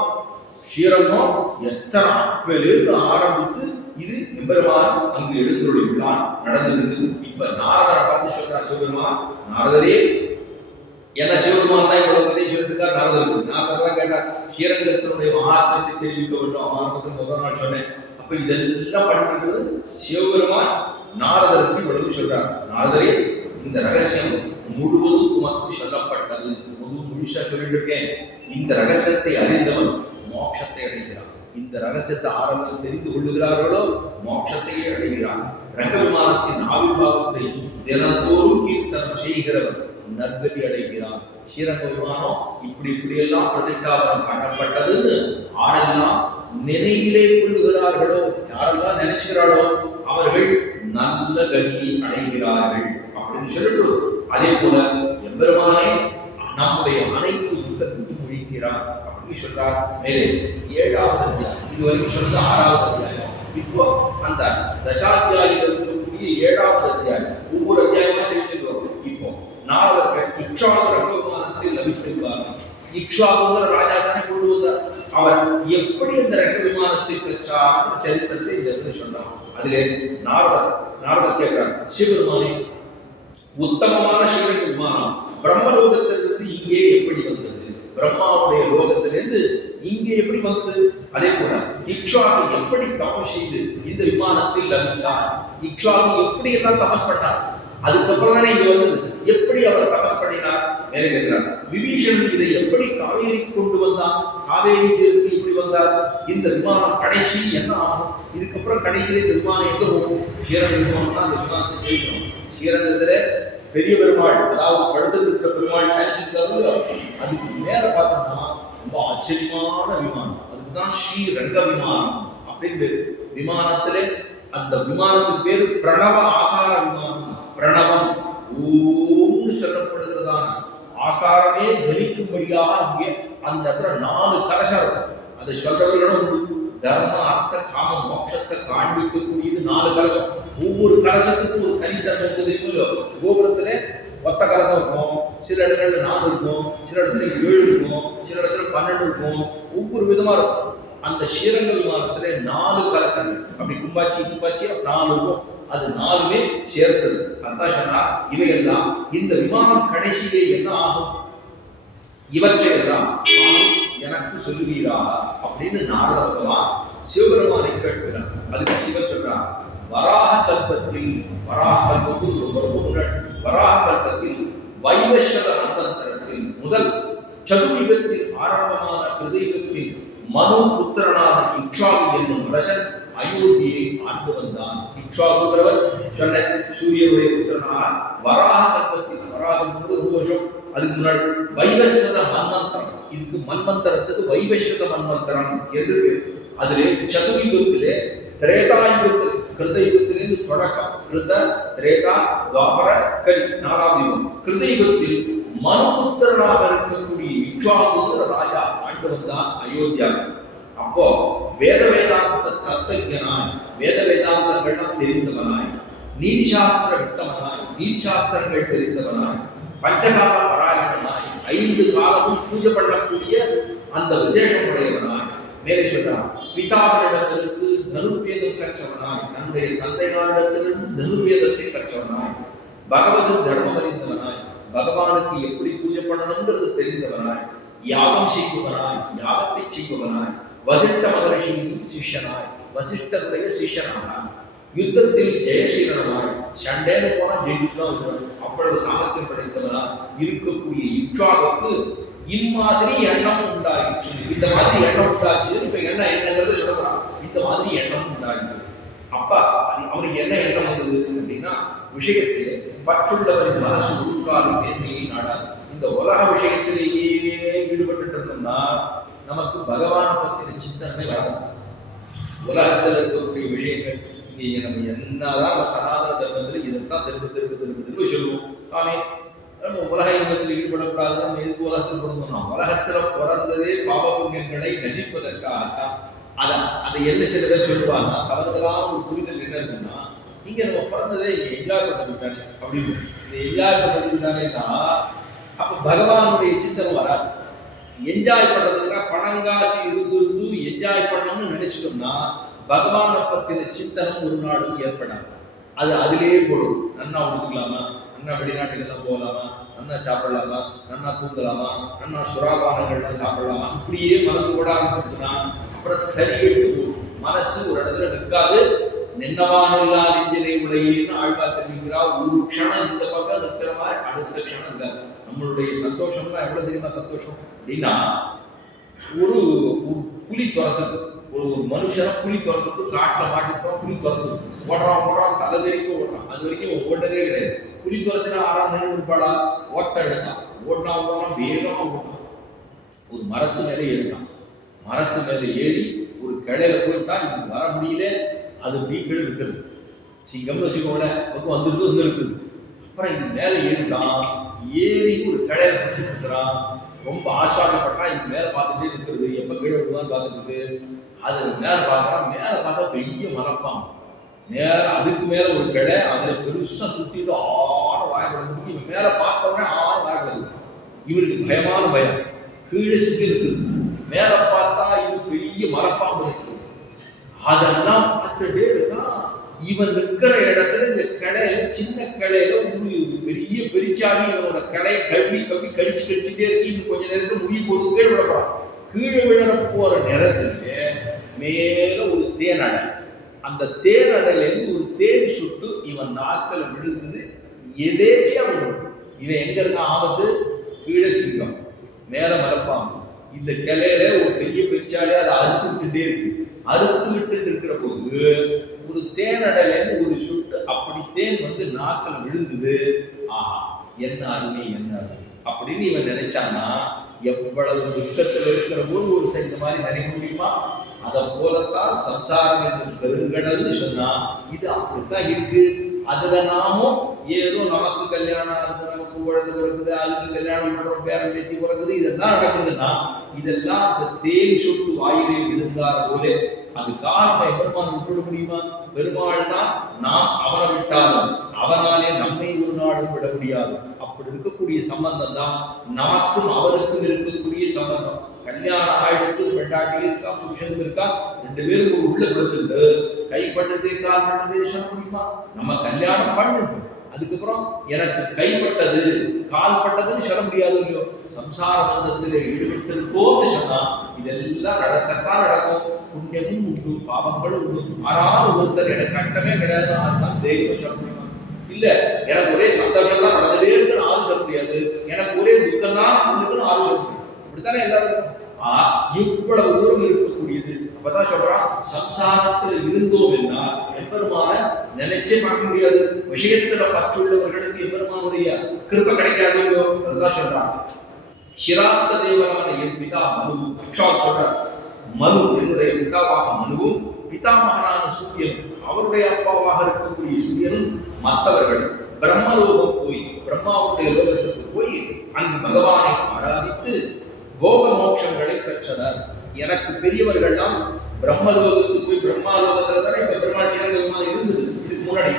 ஸ்ரீரங்கம் எத்தனை அப்பலிருந்து ஆரம்பித்து இது எம்பெருமான் அங்கு எழுந்துள்ளான் நடந்திருக்கு. இப்ப நாரதரை பார்த்து சொல்றார் சிவபெருமான், நாரதரே என்ன சிவபெருமான் தான் இவ்வளவு கதையை சொல்லிட்டு நாரதருக்கு. நாரதர் தான் கேட்டார், ஸ்ரீரங்கத்தினுடைய மகாத்மத்தை தெரிவிக்க வேண்டும். ஆரம்பத்தில் முதல் நாள் சொன்னேன். அப்ப இதெல்லாம் பண்ணிக்கிறது சிவபெருமான் நாரதருக்கு இவ்வளவு சொல்றார். நாரதரே, இந்த ரகசியம் முழுவதும் உமக்கு சொல்லப்பட்டது. முழுசா சொல்லிட்டு இருக்கேன். இந்த ரகசியத்தை அறிந்தவன் மோட்சத்தை அடைகிறான். இந்த ரகசியத்தை ஆரம்பத்தில் தெரிந்து கொள்ளுகிறார்களோ மோட்சத்தையே அடைகிறான். ரங்க விமானத்தின் ஆவிர்வாவத்தை தினந்தோறும் கீர்த்தனம் செய்கிறவன் நற்கதி அடைகிறான். ஸ்ரீரங்க விமானம் இப்படியெல்லாம் பிரதிஷ்டாபனம் பண்ணப்பட்டதுன்னு ஆரெல்லாம் நினைவிலே கொள்ளுகிறார்களோ, யாரெல்லாம் நினைச்சுகிறாளோ அவர்கள் நல்ல கதியை அடைகிறார்கள் அப்படின்னு சொல்லிட்டு, அதே போல எம்பெருமானே நம்முடைய அனைத்து துக்கத்துக்கும் ஒழிக்கிறார் அப்படின்னு சொல்றார். மேலே 7வது அத்தியாயம், இதுவரைக்கும் சொன்னது 6வது அத்தியாயம். இப்போ அந்த தசாத்தியாயில் இருக்கக்கூடிய 7வது அத்தியாயம், ஒவ்வொரு அத்தியாயமா செலுத்திடுவோம். இப்போ நாரதர் இக்ஷாகு ரங்கவிமானத்தில் லபித்துள்ளார். இக்ஷாகுங்கிற ராஜா தானே கொண்டு வந்தார். அவர் எப்படி அந்த ரங்க விமானத்தை பெற்றார் சரித்திரத்தை இந்த இடத்துல சொன்னார். அதிலே நாரதர் கேட்கிறார், சிவபெருமானே, உத்தமமான சிவரங்க விமானம் பிரம்மலோகத்திலிருந்து இங்கே எப்படி வந்தது? பிரம்மாவுடைய லோகத்திலிருந்து இங்கே எப்படி வந்தது? அதே போல இக்ஷாகு எப்படி தபஸ் செய்து இந்த விமானத்தில் லபித்தார்? இக்ஷாகு எப்படி எல்லாம் தபஸ் பண்ணார்? அதுக்கப்புறம் தானே இங்க வந்தது. எப்படி அவர் தபஸ் பண்ணினார்? மேலே கேட்கிறார், விபீஷணன் இதை எப்படி காவேரி கொண்டு வந்தான்? காவேரி தீரத்துக்கு இப்படி வந்தார். இந்த விமானம் கடைசி என்ன ஆகும்? இதுக்கப்புறம் கடைசியில இந்த விமானம் எங்க போகும்? ஸ்ரீரங்க விமானம் தான் அந்த விமானத்தை செய்யணும். ஸ்ரீரங்கத்துல பெரிய பெருமாள், அதாவது படுத்துட்டு இருக்கிற பெருமாள் சாதிச்சிருக்காரு. அதுக்கு மேல பார்த்தோம்னா ரொம்ப ஆச்சரியமான விமானம். அதுக்குதான் ஸ்ரீரங்க விமானம் அப்படின்னு பேரு. விமானத்திலே அந்த விமானத்துக்கு பேரு பிரணவ ஆகார விமானம். பிரணவம் ஓம்னு சொல்லப்படுகிறதான ஆகாரமே தரிக்கும்படியாக அங்கே அந்த இடத்துல 4 கலசம் இருக்கும். அதை சொல்றவர்களும் உண்டு. தர்ம அர்த்த காம மோட்சத்தை காண்பிக்கக்கூடியது 4 கலசம். ஒவ்வொரு கலசத்துக்கும் ஒரு தனித்தன்மை தெரியுமோ. கோபுரத்துல ஒத்த கலசம் இருக்கும், சில இடங்கள்ல 4 இருக்கும், சில இடத்துல 7 இருக்கும், சில இடத்துல 12 இருக்கும். ஒவ்வொரு விதமா இருக்கும். அந்த ஸ்ரீரங்க விமானத்துல 4 கலசம், அப்படி கும்பாச்சி 4 இருக்கும். அது 4மே சேர்த்தது. அதான் சொன்னா இவையெல்லாம் இந்த விமானம் கடைசியே என்ன ஆகும்? இவற்றையெல்லாம் எனக்கு சொல்லுவீரா அப்படின்னு நாரத பகவான் சிவபெருமானை கேட்கிறார். அதுக்கு சிவன் சொல்றார், வராக கல்பத்தில் வைவஸ்வத அந்தரத்தில் முதல் சதுர்யுகத்தில் ஆரம்பமான கிருதயுகத்தில் மனு புத்திரனான இக்ஷாகு என்னும் அரசன் அயோத்தியை ஆண்டு வந்தான். இக்ஷாகுங்கிறவர் சொன்ன சூரியனுடைய புத்திரனான வராக கல்பத்தில், வராகம் ஒரு வருஷம் அதுக்கு முன்னாடி வைவஸ்வத மன்வந்தரம், இதுக்கு மன்வந்தரத்துக்கு வைவஸ்வத மன்வந்தரம் என்று அதிலே சதுர்யுகத்திலே திரேதாயுகத்தில், கிருதயுகத்திலிருந்து தொடக்கம், கிருத திரேதா துவாபர கலி 4வது யுகம். கிருதயுகத்தில் மனுபுத்திரனாக இருக்கக்கூடிய இக்ஷாகுங்கிற ராஜா ஆண்டு வந்தான் அயோத்தியா. அப்போ வேத வேதாந்த தத்துவஞனாய், வேத வேதாந்தங்கள்லாம் தெரிந்தவனாய், நீதி சாஸ்திர விட்டவனாய், நீதி சாஸ்திரங்கள் தெரிந்தவனாய், பஞ்சகால பராயணனாய், 5 காலமும் பூஜை பண்ணக்கூடிய அந்த விசேஷமுடையவனாய், மேலே சொன்னார் பிதாவினிடத்திலிருந்து தனுர்வேதம் கற்றவனாய், தன்னுடைய தந்தையாரிடத்திலிருந்து தனுர்வேதத்தை கற்றவனாய், பகவத் தர்மம் அறிந்தவனாய், பகவானுக்கு எப்படி பூஜை பண்ணணுங்கிறது தெரிந்தவனாய், யாகம் செய்பவனாய், யாகத்தை செய்பவனாய், வசிஷ்ட மகரிஷியின் சிஷ்யனாய், வசிஷ்டருடைய சிஷ்யனானாய், யுத்தத்தில் ஜெயசீலனாய், சண்டேன்னு போனா ஜெயிச்சுதான் வருவார், அவ்வளவு சாமர்த்தியம் படைத்தவனா இருக்கக்கூடிய இக்ஷ்வாகுக்கு இம்மாதிரி எண்ணம் உண்டாயிடுச்சு. இந்த மாதிரி எண்ணம் உண்டாச்சு. இப்ப என்னங்கிறத சொல்லலாம். இந்த மாதிரி எண்ணம் உண்டாயிடுச்சு. அப்ப அவனுக்கு என்ன எண்ணம் வந்தது அப்படின்னா, விஷயத்திலே பற்றுள்ளவரின் மனசு உருக்காலும் என்னையை நாடாது. இந்த உலக விஷயத்திலேயே ஈடுபட்டு இருந்தோம்னா நமக்கு பகவான பத்தின சிந்தனை வரும். உலகத்தில் இருக்கக்கூடிய விஷயங்கள் இங்கே நம்ம என்னதான் நம்ம சனாதன தர்மத்தில் இதைத்தான் திரும்ப சொல்லுவோம். ஆமே நம்ம உலக இன்பத்தில் ஈடுபடக்கூடாது. நம்ம எதுக்கு உலகத்தில் பிறந்தோம்னா, உலகத்துல பிறந்ததே பாப புண்ணியங்களை நசிப்பதற்காகத்தான். அதை என்ன சில பேர் சொல்லுவாங்க, தவறுதலான ஒரு புரிதல் என்ன இருக்குன்னா, இங்க நம்ம பிறந்ததே இங்க என்ஜாய் பண்றதுக்கு தானே அப்படின்னு. இந்த என்ஜாய் பண்றதுக்கு தானேன்னா அப்ப பகவானுடைய சிந்தனை வராது. என்ஜாய் பண்றதுக்குன்னா பணங்காசி இருந்து என்ஜாய் பண்ணணும்னு நினைச்சிட்டோம்னா பகவானை பத்தின சிந்தனம் ஒரு நாளுக்கு ஏற்படாது. அது அதிலேயே போடும். நன்னா உடுத்துக்கலாமா, நன்னா வெளிநாட்டுக்கெல்லாம் போகலாமா, நன்னா சாப்பிடலாமா, நன்னா தூங்கலாமா, நன்னா சுறாபானங்கள்லாம் சாப்பிடலாமா, இப்படியே மனசு போட ஆரம்பிச்சுன்னா அப்புறம் கறி எடுத்து போகும். மனசு ஒரு இடத்துல நிற்காது. நின்னவானில்லா நெஞ்சினை உடையேன்னு ஆழ்வார் தெரிவிக்கிறா. ஒரு க்ஷணம் இந்த பக்கம் நிற்கிற மாதிரி அடுத்த க்ஷணம் இருக்காது. நம்மளுடைய சந்தோஷம்னா எவ்வளவு தெரியுமா சந்தோஷம் அப்படின்னா, ஒரு புலி துரத்துது, ஒரு மனுஷனை புலி துரத்துக்கு காட்டுல மாட்டிப்போம். புலி துரத்துது, ஓடுறான் தலை தெரிவிக்க ஓடுறான். அது வரைக்கும் ஓட்டதே கிடையாது. புலி துரத்தினா ஆறாம் நின்று இருப்பாளா, ஓட்டம் எடுத்தான், ஓடினா வேகமா ஓட்டான். ஒரு மரத்து மேலே ஏறினான். மரத்து மேலே ஏறி ஒரு கிளையில போயிட்டான். இதுக்கு வர முடியல. அது வீக்கில் இருக்குது. சிங்கம்னு வச்சுக்கோங்கள, பக்கம் வந்துருது இருக்குது. அப்புறம் இது மேலே ஏறிட்டான். ஏறி ஒரு கிளையில பிடிச்சிட்டு இருக்கிறான். ரொம்ப ஆஸ்வாசப்பட்டான். இது மேல பார்த்துட்டே இருக்கிறது, எப்ப கீழே விடுவான்னு பார்த்துட்டு இருக்கு. அது மேல பார்க்கறான். மேல பார்த்தா பெரிய மரப்பான். நேரம் அதுக்கு மேல ஒரு கிளை, அதுல பெருசா சுத்திட்டு ஆன வாய்ப்பு. இவன் மேல பார்த்தோன்னே ஆன வாய்ப்பு. இவருக்கு பயமான பயம். கீழே சுத்தி இருக்குது. மேல பார்த்தா இது பெரிய மரப்பாம்பு இருக்குது. அதெல்லாம் பார்த்துட்டே இருக்கான். இவன் நிற்கிற இடத்துல இந்த கிளையில, சின்ன கிளையில ஒரு பெரிய பெரிச்சாவி இவனோட கிளையை கடிச்சுட்டே இருக்கு. இன்னும் கொஞ்ச நேரத்துல முடிவு போட்டு கீழே விடப்படான். கீழே விழற போற நேரத்துக்கு மேல ஒரு தேனடை. அந்த தேனடையிலேருந்து ஒரு தேன் சுட்டு இவன் நாக்கில் விழுந்தது. எதேச்சியா விழுந்து. இவன் எங்க இருக்கான்? ஆபத்து. கீழே சிங்கம், மேல மரப்பாம்பு. இந்த கிளையில ஒரு பெரிய பெரிச்சாலே அதை அறுத்து விட்டுட்டே இருக்கு. அறுத்து விட்டு இருக்கிற போது ஒரு தேனடையிலேருந்து ஒரு சுட்டு அப்படி தேன் வந்து நாக்கில் விழுந்தது. ஆஹா, என்ன அருமை, என்ன அருமை அப்படின்னு இவன் நினைச்சான்னா, எவ்வளவு துக்கத்தில் இருக்கிற போது ஒருத்தர் இந்த மாதிரி நினைக்க முடியுமா? அதை போலத்தான் சம்சாரம் என்று பெருங்கடல்னு சொன்னா இது அப்படித்தான் இருக்கு. அதுல நாமும் ஏதோ நமக்கு கல்யாணம் ஆகுது, நமக்கு குழந்தை பிறகுது, அதுக்கு கல்யாணம் பண்றோம், பேரன் பேத்தி பிறகுது, இதெல்லாம் நடக்குதுன்னா இதெல்லாம் அந்த தேன் சொட்டு வாயிலே விழுந்தார் போலே. அது காரணம் பெருமான் விட்டுவிட முடியுமா? பெருமாள்னா நாம் அவனை விட்டாலும் அவனாலே நம்மை ஒரு நாளும் விட முடியாது. அப்படி இருக்கக்கூடிய சம்பந்தம் தான் நமக்கும் அவனுக்கும் இருக்கக்கூடிய சம்பந்தம். கல்யாணம் ஆயிடுத்து, பெண்டாட்டி இருக்கா, புருஷனுக்கு இருக்கா, ரெண்டு பேரும் ஒரு உள்ள கொடுத்துட்டு கைப்பட்டதே கால் பண்ணதே சொல்ல முடியுமா? நம்ம கல்யாணம் பண்ணு, அதுக்கப்புறம் எனக்கு கைப்பட்டது கால் பட்டதுன்னு சொல்ல முடியாது இல்லையோ? சம்சார பந்தத்தில் ஈடுபட்டிருக்கோம்னு சொன்னா இதெல்லாம் நடக்கத்தான் நடக்கும். புண்ணியமும் உண்டு, பாவங்களும் உண்டு. ஆறாவது ஒருத்தர் எனக்கு கட்டமே கிடையாது அதுதான் தெய்வம் சொல்ல முடியுமா? இல்ல எனக்கு ஒரே சந்தோஷம் தான் நடந்ததே இருக்குன்னு ஆறு சொல்ல முடியாது. எனக்கு ஒரே துக்கம் தான் இருக்குன்னு ஆறு சொல்ல முடியும். இப்படித்தானே எல்லாரும். இவ்வளவு தூரம் இருக்கக்கூடியது. அப்பதான் சொல்றான், சம்சாரத்தில் இருந்தோம் என்றால் எம்பெருமான நினைச்சே பார்க்க முடியாது. விஷயத்துல பற்றுள்ளவர்களுக்கு எம்பெருமானுடைய கிருபை கிடைக்காது. அதுதான் சொல்றான். சிராத்த தேவரான என் பிதா மனு, சொல்றார். மனு என்னுடைய பிதாவாக மனுவும், பிதாமகனான சூரியனும், அவருடைய அப்பாவாக இருக்கக்கூடிய சூரியனும், மற்றவர்கள் பிரம்மலோகம் போய் பிரம்மாவுடைய லோகத்துக்கு போய் அங்கு பகவானை ஆராதித்து போக மோட்சங்களை பெற்றனர். எனக்கு பெரியவர்கள்லாம் பிரம்மலோகத்துக்கு போய், பிரம்மாலோகத்துல தானே இப்ப பெருமாள் சீரகமான இருந்தது. இதுக்கு முன்னாடி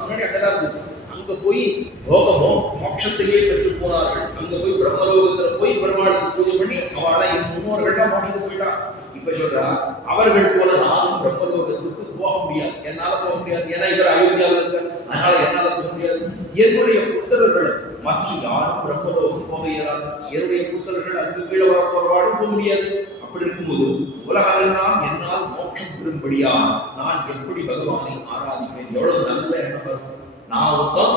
முன்னாடி அங்கதான் இருந்தது. அங்க போய் போகமோ மோட்சத்தையே பெற்று போனார்கள். அங்க போய் பிரம்மலோகத்துல போய் பெருமாளுக்கு பூஜை பண்ணி அவளை என் முன்னோர்கள்லாம் மோட்சத்துக்கு போயிட்டான். இப்ப சொல்றா, அவர்கள் போல நானும் பிரம்மலோகத்துக்கு போக முடியாது. என்னால போக முடியாது. ஏன்னா இவர் அயோத்தியாவில் இருக்கார், அதனால என்னால போக முடியாது. என்னுடைய புத்தகர்கள் மற்ற யாரும் பிரம்மலோகம் போக இயலாது. என்னுடைய புத்தர்கள் அங்கு கீழே வரப்போறாலும் போக முடியாது. அப்படி இருக்கும்போது உலகெல்லாம் என்னால் மோட்சம் பெறும்படியா நான் எப்படி பகவானை ஆராதிப்பேன்? எவ்வளவு நல்ல எண்ணம் வரும். நான் ஒருத்தம்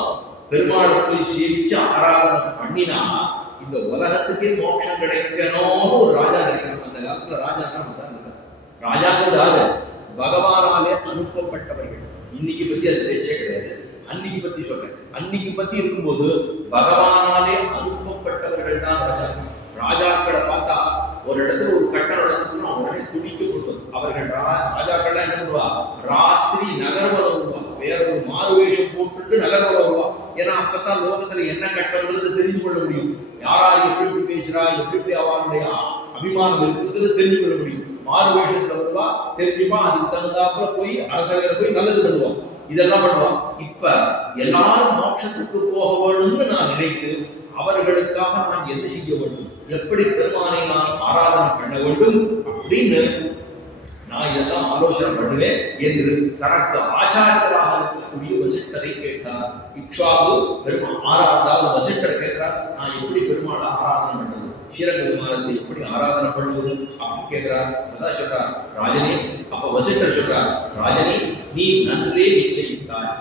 பெருமாளை போய் சேவிச்சு ஆராதனை பண்ணினா இந்த உலகத்துக்கே மோட்சம் கிடைக்கணும்னு ஒரு ராஜா நினைக்கணும். அந்த காலத்துல ராஜா ராஜாங்கிறதாக பகவானாலே அனுப்பப்பட்டவர்கள். இன்னைக்கு பத்தி அது பேச்சே கிடையாது. அன்னைக்கு பத்தி சொல்றேன். அன்னைக்கு பத்தி இருக்கும்போது பகவானாலே அனுப்பப்பட்டவர்கள் தான் ராஜா. ராஜாக்களை பார்த்தா ஒரு இடத்துல ஒரு கட்டணம் நடந்துச்சுன்னா உடனே துடிக்கப்படுவது. அவர்கள் ராஜாக்கள்லாம் என்ன பண்ணுவா? ராத்திரி நகர்வலம் வருவா. வேற ஒரு மாறுவேஷம் போட்டு நகர்வலம் வருவா. ஏன்னா அப்பதான் லோகத்துல என்ன கட்டங்கிறது தெரிந்து கொள்ள முடியும். யாரா எப்படி பேசுறா, எப்படி அவனுடைய அபிமானம் இருக்குங்கிறது தெரிந்து கொள்ள முடியும். மாறுவேஷத்துல வருவா, தெரிஞ்சுமா, அதுக்கு தகுந்தாப்புல போய் அரசகரை போய் நல்லது பண்ணுவான். இதெல்லாம் பண்ணுவான். இப்ப எல்லாரும் மோட்சத்துக்கு போக வேணும்னு நான் நினைத்து அவர்களுக்காக நான் என்ன செய்ய வேண்டும், எப்படி பெருமானை நான் ஆராதனை பண்ண வேண்டும் அப்படின்னு நான் இதெல்லாம் ஆலோசனை பண்ணுவேன் என்று தனக்கு ஆச்சாரியராக இருக்கக்கூடிய வசிஷ்டரை கேட்டார். இக்ஷ்வாகு பெருமாள் அதாவது வசிஷ்டர் கேட்கிறார், நான் எப்படி பெருமாளை ஆராதனை பண்றது, ஸ்ரீரங்க பெருமாளத்தை எப்படி ஆராதனை பண்ணுவது அப்படின்னு கேட்கிறார். அதான் சொல்றார் ராஜனே. அப்ப வசிஷ்டர் சொல்றார், ராஜனே நீ நன்றே நிச்சயித்தாய்.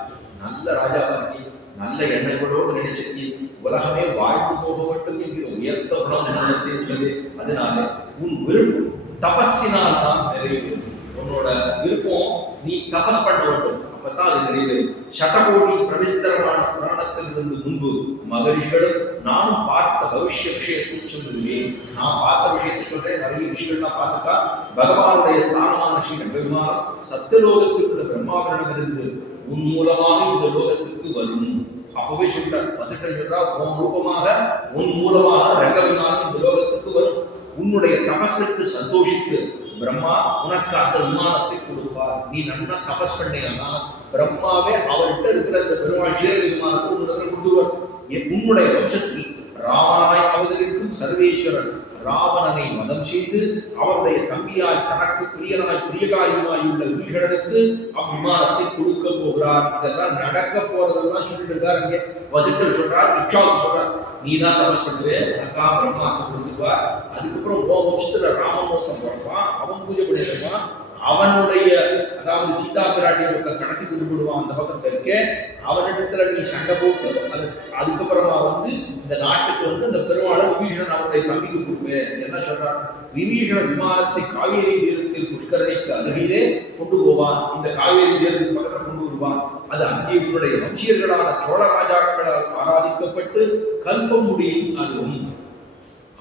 நல்ல ராஜாவாக்கி நல்ல எண்ணங்களோடு நினைச்சிருக்கி உலகமே வாழ்ந்து போக வேண்டும் என்கிற உயர்த்த குணம் உள்ளது. அதனால உன் விருப்பம் தபஸினால் தான் நிறைவேறும். உன்னோட விருப்பம் நீ தபஸ் பண்ண வேண்டும், அப்பதான் அது நிறைவேறும். சதகோடி பிரவிஸ்தரமான புராணத்திலிருந்து முன்பு மகரிஷிகளும் நானும் பார்த்த பவிஷ்ய விஷயத்தை சொல்லுவேன். நான் பார்த்த விஷயத்தை சொல்றேன். நிறைய விஷயங்கள்லாம் பார்த்துட்டா பகவானுடைய ஸ்தானமான ஸ்ரீ பெருமாள் சத்தியலோகத்திற்குள்ள பிரம்மாவிடமிருந்து உன் மூலமாக இந்த லோகத்துக்கு வரும். அப்பவே சொல்றார் வசிஷ்டர் சொல்றா, உன் ரூபமாக உன் மூலமாக ரங்கவிமானம் இந்த லோகத்துக்கு வரும். உன்னுடைய தபஸுக்கு சந்தோஷித்து பிரம்மா உனக்கு அந்த விமானத்தை கொடுப்பார். நீ நல்லா தபஸ் பண்ணீங்கன்னா பிரம்மாவே அவர்கிட்ட இருக்கிற அந்த பெருமாள் ஸ்ரீரங்க விமானத்தை உன்னிடத்தில் கொடுத்துருவார். உன்னுடைய வம்சத்தில் ராவணனாய் அவதரிக்கும் சர்வேஸ்வரன் ராவணனை மதம் செய்து அவருடைய தம்பியாய் தனக்கு பிரியகாயுமாய் உள்ள விபீஷணனுக்கு அவ்விமானத்தை கொடுக்க போகிறார். இதெல்லாம் நடக்க போறதெல்லாம் சொல்லிட்டு இருக்கார். அங்கே வசிஷ்டர் சொல்றார், இக்ஷ்வாகு சொல்றார், நீ தான் தபஸ் பண்ணுவே, உனக்கா பிரம்மாத்தை கொடுத்துருவார். அதுக்கப்புறம் வம்சத்துல ராமமோகம் பிறப்பான், அவன் பூஜை பண்ணிருப்பான். அவனுடைய அதாவது சீதா பிராட்டிய பக்கம் கடத்தி கொடுத்துடுவான். அந்த பக்கம் இருக்க அவனிடத்துல நீ சண்டை போட்டு அதுக்கப்புறமா இந்த நாட்டுக்கு இந்த பெருமாளை விபீஷணன் அவனுடைய தம்பிக்கு கொடுப்பேன். என்ன சொல்றார், விபீஷண விமானத்தை காவேரி தீரத்தில் புஷ்கரணிக்கு அருகிலே கொண்டு போவான். இந்த காவேரி தீரத்துக்கு பக்கத்தில் கொண்டு வருவான். அது அங்கே உன்னுடைய வம்சியர்களான சோழ ராஜாக்களால் ஆராதிக்கப்பட்டு கல்பம் முடியும் ஆகும்.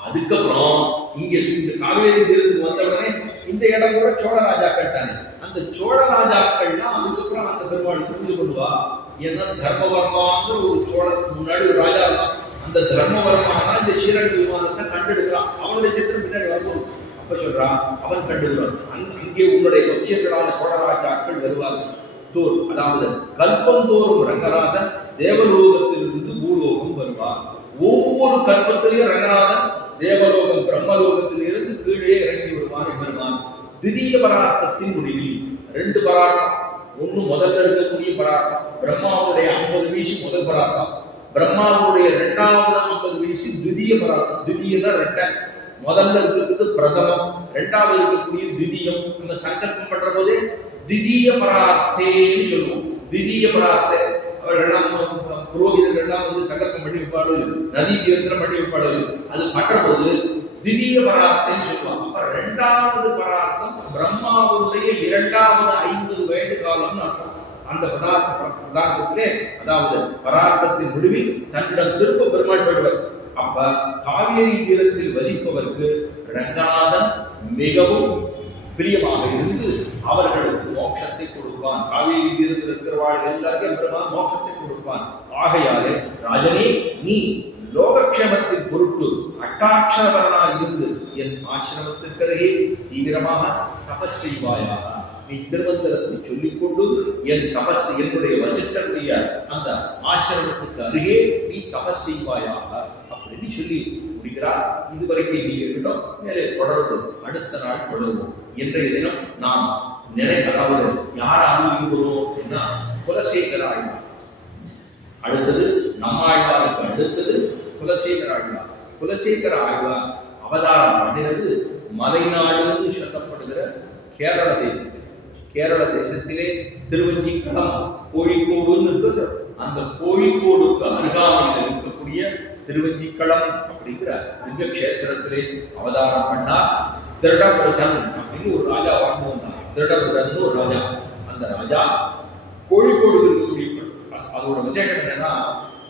அதுக்கப்புறம் இங்க இந்த காவேரி தீரத்துக்கு வந்த உடனே இந்த இடம் கூட சோழ ராஜாக்கள் தானே. அந்த சோழ ராஜாக்கள்லாம் அதுக்கப்புறம் அந்த பெருமாளுக்கு பூஜை பண்ணுவா. ஏன்னா தர்மவர்மாங்கிற ஒரு சோழனுக்கு முன்னாடி ஒரு ராஜா தான். அந்த தர்மவர்மா இந்த ஸ்ரீரங்க விமானத்தை கண்டெடுக்கிறான். அவனுடைய சித்திரம் பின்னாடி வரும்போது அப்ப சொல்றான், அவன் கண்டுகிறான். அங்கே உன்னுடைய வம்சியர்களான சோழ ராஜாக்கள் வருவார்கள். தோர் அதாவது கல்பந்தோறும் ரங்கநாதன் தேவலோகத்திலிருந்து பூலோகம் வருவார். ஒவ்வொரு கல்பத்திலையும் ரங்கநாதன் தேவலோகம் பிரம்மலோகத்தில் இருந்து கீழே இறங்கி வருவான். பெருமான் திடீய பரார்த்தத்தின் முடிவில் 2 பரார்த்தம். ஒண்ணு முதல்ல இருக்கக்கூடிய பரார்த்தம் பிரம்மாவுடைய 50 வயசு முதல் பரார்த்தம், பிரம்மாவுடைய 2வது 50 வயசு திடீய பரார்த்தம். திடீயன்னா 2. முதல்ல இருக்கிறது பிரதமம், 2வது இருக்கக்கூடிய திடீயம். நம்ம சங்கல்பம் பண்ற போது திடீய பரார்த்தேன்னு சொல்லுவோம். திடீய பரார்த்தே அவர்கள்லாம் புரோகிதர்கள்லாம் சங்கல்பம் பண்ணி வைப்பாடு, நதி தீர்த்தம் பண்ணி வைப்பாடு. அது பண்ற போது திடீய பரார்த்தம்னு சொல்லுவாங்க. அப்ப 2வது பரார்த்தம் பிரம்மாவுடைய 2வது 50 வயது காலம்னு அர்த்தம். அந்த பதார்த்தத்திலே அதாவது பரார்த்தத்தின் முடிவில் தன்னிடம் திரும்ப பெருமாள் போயிடுவார். அப்ப காவேரி தீரத்தில் வசிப்பவருக்கு ரங்கநாதன் மிகவும் பிரியமாக இருந்து அவர்களுக்கு மோட்சத்தை கொடுப்பான். காவேரி தீரத்தில் இருக்கிறவாள் எல்லாருக்கும் பெருமாள் மோட்சத்தை கொடுப்பான். ஆகையாலே ராஜனே நீ லோகக்ஷேமத்தின் பொருட்டு அட்டாட்சரவரனாக இருந்து என் ஆசிரமத்திற்கரையே தீவிரமாக தபஸ் செய்வாயாக. நீ திருமந்திரத்தை சொல்லிக்கொண்டு என் தபஸ் என்னுடைய வசிஷ்டருடைய அந்த ஆசிரமத்துக்கு அருகே நீ தபஸ் செய்வாயாக அப்படின்னு சொல்லி முடிக்கிறார். இதுவரைக்கும் நீங்க இருக்கட்டும், மேலே தொடர்பு அடுத்த நாள் தொடருவோம். இன்றைய தினம் நாம் அதாவது யார் அனுபவிக்கிறோம் அப்படின்னா குலசேகர ஆழ்வார். அடுத்தது நம்மாழ்வாருக்கு அடுத்தது குலசேகர ஆழ்வார். குலசேகர ஆழ்வார் அவதாரம் பண்ணினது மலைநாடுன்னு சொல்லப்படுகிற கேரள தேசத்தில். கேரள தேசத்திலே திருவஞ்சிக்கலம் கோழிக்கோடுன்னு இருக்கிற அந்த கோழிக்கோடுக்கு அருகாமையில் இருக்கக்கூடிய திருவஞ்சிக்களம் அப்படிங்கிற திவ்ய கஷேத்திரத்திலே அவதாரம் பண்ணார். திருடபிரதன் அப்படின்னு ஒரு ராஜா வாழ்ந்து வந்தார். திருடபிரதன் ஒரு ராஜா. அந்த ராஜா கோழிக்கோடு இருக்கக்கூடிய அதோட விசேஷம் என்னன்னா,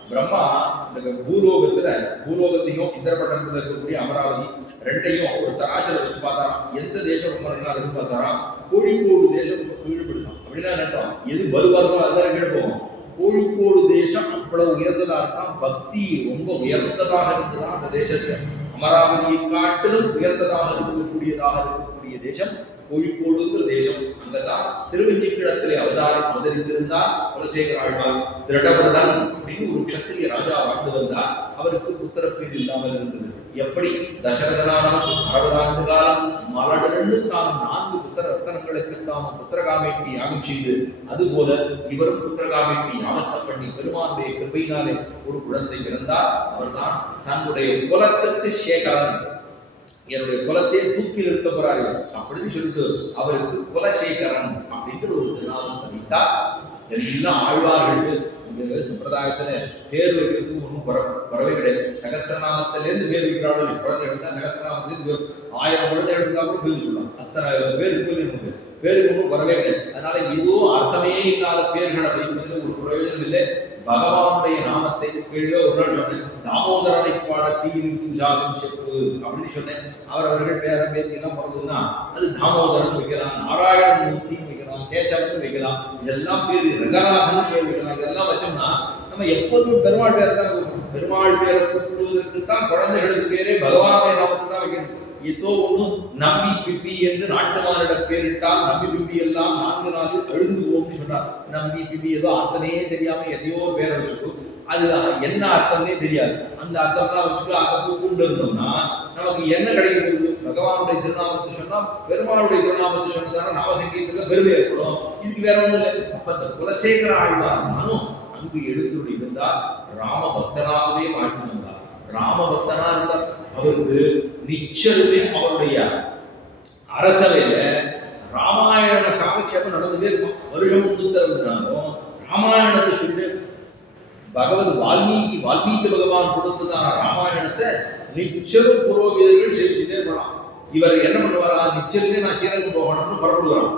பிரம்மா இந்த பூலோகத்தையும் இந்திரபட்டணத்துல இருக்கக்கூடிய அமராவதி ரெண்டையும் ஒரு தராசில வச்சு பார்த்தாராம். எந்த தேசம் ரொம்ப நல்லா இருக்குன்னு பார்த்தாராம். கோழிக்கோடு தேசம் ஈடுபடுத்தான். அப்படின்னா நினைட்டோம், எது வருவாரோ அதான் கேட்போம். கோழிக்கோடு தேசம் அவ்வளவு உயர்ந்ததா இருக்கான். பக்தி ரொம்ப உயர்ந்ததாக இருந்ததா அந்த தேசத்துல. அமராவதியை காட்டிலும் உயர்ந்ததாக இருக்கக்கூடிய தேசம் கோழிக்கோடுங்கிற தேசம். அங்கதான் திருவஞ்சிக்கிழத்திலே அவதரித்திருந்தார் குலசேகர ஆழ்வார். திருடபிரதன் அப்படின்னு ஒரு க்ஷத்திரிய ராஜா வாழ்ந்து வந்தார். அவருக்கு புத்திரப்பேர் இல்லாமல் இருந்தது. எப்படி தசரதனாலும் 60 ஆண்டு காலம் மலடர்ந்து தான் 4 புத்திர ரத்தனங்களுக்கு தாம் புத்திரகாமேட்டி யாகம் செய்து, அதுபோல இவரும் புத்திரகாமேட்டி யாகத்தை பண்ணி பெருமானுடைய கிருபையினாலே ஒரு குழந்தை பிறந்தார். அவர்தான் தன்னுடைய குலத்திற்கு சேகரன். என்னுடைய குலத்தை தூக்கி நிறுத்த போறாரு அப்படின்னு சொல்லிட்டு அவருக்கு குலசேகரன் அப்படிங்கிற ஒரு திருநாமம் தனித்தார். எல்லாம் ஆழ்வார்கள் சம்பிரதாயத்துல பேர் வைக்கிறதுக்கு ஒன்றும் குறவே கிடையாது. சகசிரநாமத்திலேருந்து பேர் வைக்கிறார்கள். குழந்தை எடுத்தா சகசிரநாமத்திலேருந்து 1000 குழந்தை எடுத்தா கூட பேர் சொல்லலாம். அத்தனை பேருக்கு நமக்கு பேருக்கு ஒன்றும் குறவே கிடையாது. அதனால ஏதோ அர்த்தமே இல்லாத பேர்களை வைக்கிறது ஒரு பிரயோஜனம் இல்லை. பகவானுடைய நாமத்தை கீழே ஒரு நாள் சொன்னேன், தாமோதரனை பாட தீயிருக்கு ஜாகம் செப்பு அப்படின்னு சொன்னேன். அவர்கள் பேர பேசியெல்லாம் பிறந்ததுன்னா அது தாமோதரன் வைக்கலாம், நாராயணன் மூர்த்தின்னு வைக்கலாம், கேசவன் வைக்கலாம், இதெல்லாம் பேர் ரங்கநாதன் பேர் வைக்கலாம். இதெல்லாம் வச்சோம்னா நம்ம எப்போதும் பெருமாள் பேரை தான் கூப்பிடணும். பெருமாள் பேரை கூப்பிடுவதற்கு தான் குழந்தைகளுக்கு பேரே பகவானுடைய நாமத்தை தான் வைக்கணும். ஏதோ ஒன்றும் நம்பி பிப்பி என்று நாட்டுமாரிட பேரிட்டால் நம்பி பிப்பி எல்லாம் 4 நாளில் அழுந்து போகும்னு சொன்னார். நம்பி பிப்பி ஏதோ அர்த்தமே தெரியாம எதையோ பேரை வச்சுக்கோ, அது என்ன அர்த்தம்னே தெரியாது. அந்த அர்த்தம்லாம் வச்சுட்டு அங்க போய் கொண்டு இருந்தோம்னா நமக்கு என்ன கிடைக்க போகுது? பகவானுடைய திருநாமத்தை சொன்னா பெருமாளுடைய திருநாமத்தை சொன்னதான நாமசங்கீதத்துல பெருமை ஏற்படும். இதுக்கு வேற ஒன்றும் இல்லை. அப்ப இந்த குலசேகர ஆழ்வார் நானும் அங்கு எழுந்து இருந்தார். ராம பக்தனாகவே வாழ்ந்து வந்தார். ராம பக்தனா இருந்தார். அவருக்கு நிச்சயமே அவருடைய அரசவையில ராமாயண காலட்சேபம் நடந்துட்டே இருக்கும். வருஷம் இருந்தாலும் ராமாயணத்தை சொல்லி வால்மீகி பகவான் கொடுத்ததான ராமாயணத்தை நிச்சயம் புரோகிதர்கள் செஞ்சுட்டே இருக்கலாம். இவர் என்ன பண்ணுவாரா, நிச்சயமே நான் ஸ்ரீரங்கம் போகணும்னு புறப்படுவாராம்.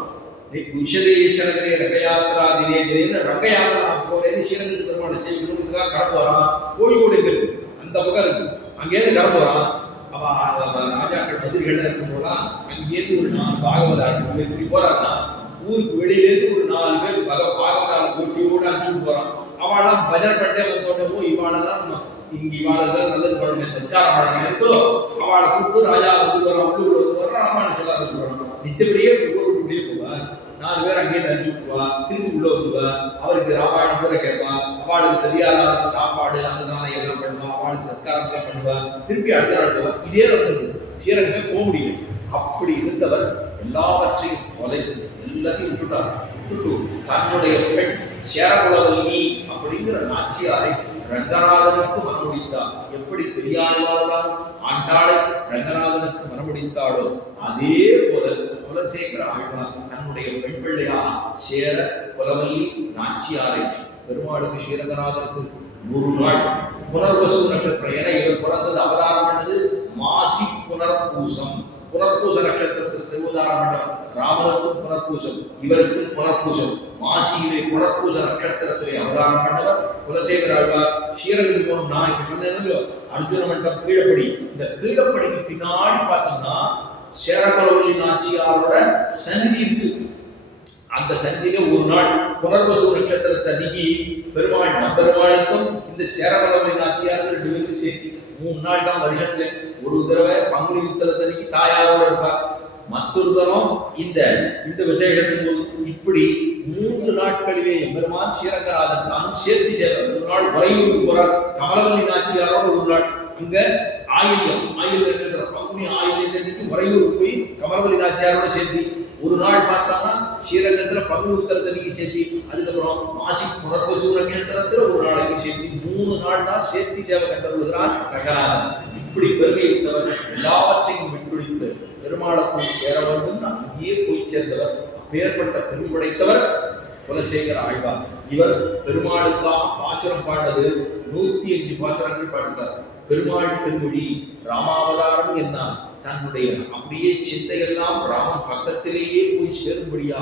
விஷதேஸ்வரகரே ரங்கயாத்திரா தினேன்னு ரங்கயாத்திரா போறேன்னு ஸ்ரீரங்கத்துக்கு பெருமாள் செய்யணுங்கிறதுக்காக கிளம்புவாராம். கோழிக்கோடு இருக்கு, அந்த பக்கம் இருக்கு. அங்கேயிருந்து கிளம்புவாராம். ராஜாக்கள் மந்திரிகள் இருக்கும்போதெல்லாம் அங்கேயிருந்து ஒரு 4 பாகவதாரர்கள் இப்படி போறாருன்னா ஊருக்கு வெளியிலேருந்து ஒரு 4 பேர் பாகவதார போட்டியோடு அனுப்பிச்சுட்டு போறான். அவெல்லாம் பஜனை பண்ணிட்டே வந்தோடனே இவாளெல்லாம் நம்ம இங்க இவாளெல்லாம் நல்லது பண்ண சஞ்சாரம் பண்ணோ அவளை கூப்பிட்டு ராஜா வந்து வரோம், உள்ளூர் வந்து வரோம், ராமாயணம் சொல்ல ஆரம்பிச்சுடுவாங்க. நித்தபடியே ஒவ்வொரு கூட்டியே போவா. 4 பேர் அங்கேயே நினைச்சுக்குவா, திரும்பி உள்ள வந்துவா. அவருக்கு ராமாயணம் கூட கேட்பா. அவளுக்கு தெரியாத சாப்பாடு அதனால எல்லாம் பண்ணுவா. அவளுக்கு சத்காரம் தான் பண்ணுவா. திருப்பி அடுத்த நாள் போவா. இதே வந்து ஸ்ரீரங்கமே போக முடியும். அப்படி இருந்தவர் எல்லாவற்றையும் எல்லாத்தையும் விட்டுட்டு தன்னுடைய பெண் சேரகுலவல்லி அப்படிங்கிற நாச்சியாரை ரங்கநாதனுக்கு மனமுடித்தார். எப்படி பெரியாழ்வார் ஆண்டாளை ரங்கநாதனுக்கு மனமுடித்தாளோ அதே போல குலசேகர ஆழ்வார் தன்னுடைய பெண் பிள்ளையாக சேர குலவல்லி நாச்சியாரை பெருமாளுக்கு ஸ்ரீரங்கநாதனுக்கு 100 நாள் புனர்வசு நட்சத்திரம். ஏன்னா இவர் பிறந்தது அவதாரம் பண்ணது மாசி புனர்பூசம். புனர்பூச நட்சத்திரத்துக்கு திருவதாரம் பண்ணவர். ராமனுக்கும் புனர்பூசம், இவருக்கும் புனர்பூசம். மாசியிலே புனர்பூச நட்சத்திரத்திலே அவதாரம் பண்ணவர் குலசேகர ஆழ்வார். ஸ்ரீரங்கத்துக்கு போகணும். நான் இப்ப சொன்னேன் அர்ஜுன மண்டம் கீழப்படி. இந்த கீழப்படிக்கு பின்னாடி பார்த்தோம்னா சேரகுலவல்லி நாச்சியாரோட சந்தி இருக்கு. அந்த சந்தியில ஒரு நாள் புனர்வசு நட்சத்திரத்தை அன்னைக்கு பெருமாள் நம்பெருமாளுக்கும் இந்த சேரகுலவல்லி நாச்சியாருக்கு 2 பேருக்கு சேர்த்து 3 நாள் தான் வருஷத்துல. ஒரு தடவை பங்குனி உத்தரத்தன்னைக்கு தாயாரோட இருப்பார். மற்றொரு தரம் இந்த விசேஷத்தின் போது இப்படி 3 நாட்களிலே எம்பெருமான் ஸ்ரீரங்கநாதன் நானும் சேர்த்து சேர்றார். 1 நாள் உறையூருக்கு போறார். கமலவல்லி நாச்சியாரோட 1 நாள் அங்க ஆயில்யம் நட்சத்திரம் பங்குனி ஆயில்யத்திற்கு உறையூருக்கு போய் கமலவல்லி நாச்சியாரோட சேர்த்து ஒரு நாள் பார்த்தோம்னா ஸ்ரீரங்கத்துல பங்கு உத்தரத்தன்னைக்கு சேர்த்தி, அதுக்கப்புறம் மாசி புனர்வசு நட்சத்திரத்துல ஒரு நாளைக்கு சேர்த்தி, 3 நாள் தான் சேர்த்தி சேவை கண்டருகிறார் ரங்கநாதன். இப்படி பெருமை விட்டவர், எல்லாவற்றையும் விட்டுவிட்டு பெருமாளை போய் சேர வேண்டும் அங்கேயே போய் சேர்ந்தவர். அப்பேற்பட்ட பெருமை படைத்தவர் குலசேகர ஆழ்வார். இவர் பெருமாளுக்காக பாசுரம் பாடுறது 105 பாசுரங்கள் பாடுகிறார். பெருமாள் திருமொழி ராமாவதாரம் என்ன தன்னுடைய அப்படியே சிந்தையெல்லாம் ராமன் பக்கத்திலேயே போய் சேரும்படியா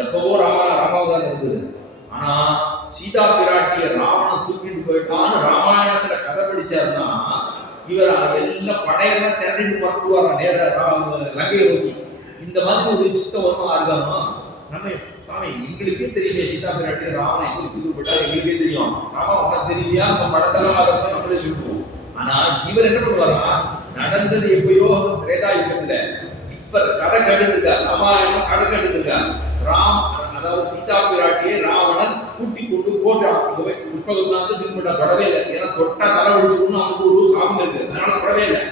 எப்பவோ ராமாவதாரம் இருந்தது. ஆனா சீதா பிராட்டிய ராவணன் தூக்கிட்டு போயிட்டான்னு ராமாயணத்துல கதை படிச்சாருன்னா இவர் எல்லாம் படையெல்லாம் திரண்டிட்டு பறக்குவாரா நேர லங்கையை நோக்கி. இந்த மாதிரி ஒரு சித்தம் வருமா இருக்காமா? நம்ம எங்களுக்கே தெரியல சீதா பிராட்டி ராவணன் எங்க தூக்கி போயிட்டா எங்களுக்கே தெரியும். ராமா உனக்கு தெரியலையா? நம்ம படத்தெல்லாம் அதை நம்மளே சொல்லுவோம். ஆனா இவர் என்ன பண்ணுவாரா, நடந்தது எப்பயோ திரேதாயுகத்துல, இப்ப கதை கண்டுட்டு இருக்கார், ராமாயணம் கதை கண்டுட்டு இருக்கார். அதாவது சீதா பிராட்டியை ராவணன் கூட்டி கொண்டு போட்டான். அங்க போய் புஷ்பகவிமானத்தை தூக்கி போட்டான். தொடவே இல்லை. ஏன்னா தொட்டா தலை ஒழிச்சுக்கணும் அவனுக்கு ஒரு சாபம் இருக்கு, அதனால தொடவே இல்லை.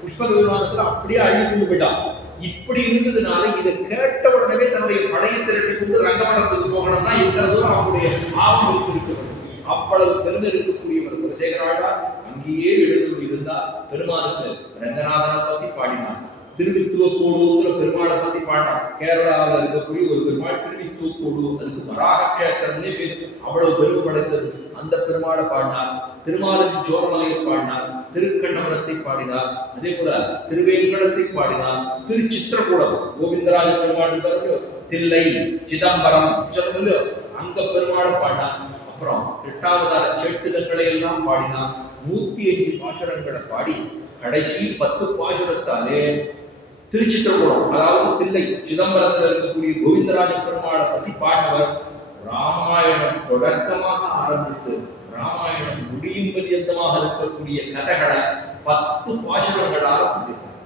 புஷ்பக விமானத்துல அப்படியே அள்ளி கொண்டு போயிட்டான். இப்படி இருந்ததுனால இதை கேட்ட உடனே தன்னுடைய படையை திரட்டி கொண்டு ரங்கமண்டலத்துக்கு போகணும்னா எந்த தூரம் அவனுடைய ஆபம் இருக்க வேண்டும். அவ்வளவு பெருமை இருக்கக்கூடியவர் குலசேகர ஆழ்வார். அங்கேயே எழுந்து இருந்தார். பெருமாளுக்கு ரங்கநாதனை பத்தி பாடினார். திருவித்துவக்கோடுங்கிற பெருமாளை பத்தி பாடினார். கேரளாவில் இருக்கக்கூடிய ஒரு பெருமாள் திருவித்துவக்கோடு, அதுக்கு வராக கஷேத்திரம்னே பேர். அவ்வளவு பெருமை படைத்தது. அந்த பெருமாளை பாடினார். திருமாலின் சோழமலையை பாடினார். திருக்கண்ணபுரத்தை பாடினார். அதே போல திருவேங்கடத்தை பாடினார். திருச்சித்திரகூடம் கோவிந்தராஜ பெருமாள் தில்லை சிதம்பரம் சொல்லுங்க அங்க பெருமாளை பாடினார். அப்புறம் 8வதான சேட்டுதங்களை எல்லாம் பாடினார். 105 பாசுரங்களை பாடி கடைசி 10 பாசுரத்தாலே திருச்சித்திரகூடம் அதாவது தில்லை சிதம்பரத்தில் இருக்கக்கூடிய கோவிந்தராஜ பெருமாளை பற்றி பாடினவர். ராமாயணம் தொடக்கமாக ஆரம்பித்து ராமாயணம் முடியும் பர்யந்தமாக இருக்கக்கூடிய கதைகளை 10 பாசுரங்களாக கொடுத்திருக்கிறார்.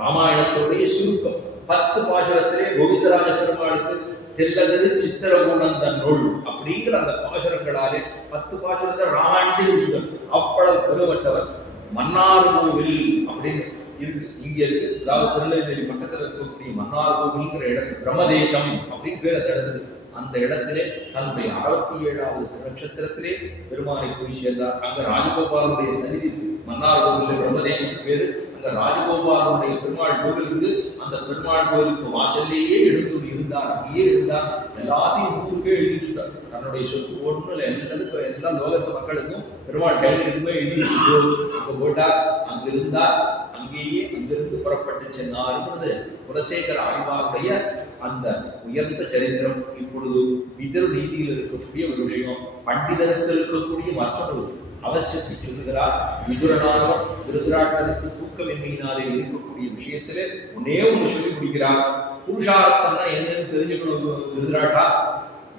ராமாயணத்துடைய சுருக்கம் 10 பாசுரத்திலே கோவிந்தராஜ பெருமாளுக்கு தெல்லது சித்திரகூடம் தன்னுள் அப்படிங்கிற அந்த பாசுரங்களாலே 10 பாசுரத்தை ராமாயணத்தை முடிச்சுட்டார். அவ்வளவு பெருமட்டவர். மன்னார் கோவில் அப்படின்னு இருக்கு, இங்க இருக்கு. அதாவது திருநெல்வேலி பக்கத்துல இருக்கக்கூடிய மன்னார் கோவில்ங்கிற இடத்துல பிரம்மதேசம் அப்படின்னு பேர் அந்த இடத்துல. அந்த இடத்திலே தன்னுடைய 67வது நட்சத்திரத்திலே பெருமானை போய் சேர்ந்தார். அங்க ராஜகோபாலனுடைய சன்னிதி மன்னார் கோவில் பிரம்மதேசம் பேரு. அங்க ராஜகோபாலனுடைய பெருமாள் கோவில் இருக்கு. அந்த பெருமாள் கோவிலுக்கு வாசல்லையே எழுந்து இருந்தார். அங்கேயே இருந்தார். எல்லாத்தையும் ஊருக்கே எழுதி வச்சுட்டார். தன்னுடைய சொத்து ஒண்ணுல எல்லா லோகத்து மக்களுக்கும் பெருமாள் கையில் இருக்குமே எழுதி அங்க போயிட்டார். அங்க இருந்தார். அங்கேயே அங்கிருந்து புறப்பட்டு சென்னார்ங்கிறது குலசேகர ஆழ்வாருடைய அந்த உயர்ந்த சரித்திரம். இப்பொழுது பிதர் நீதியில் இருக்கக்கூடிய ஒரு விஷயம், பண்டிதருக்கு இருக்கக்கூடிய மற்றொரு அவசியத்தை சொல்லுகிறார். விதுரனானவர் திருதராட்டனுக்கு தூக்கமின்மையினாலே இருக்கக்கூடிய விஷயத்திலே ஒன்னே ஒன்று சொல்லி முடிக்கிறார். புருஷார்த்தம்னா என்னன்னு தெரிஞ்சுக்கணும் திருதராட்டா.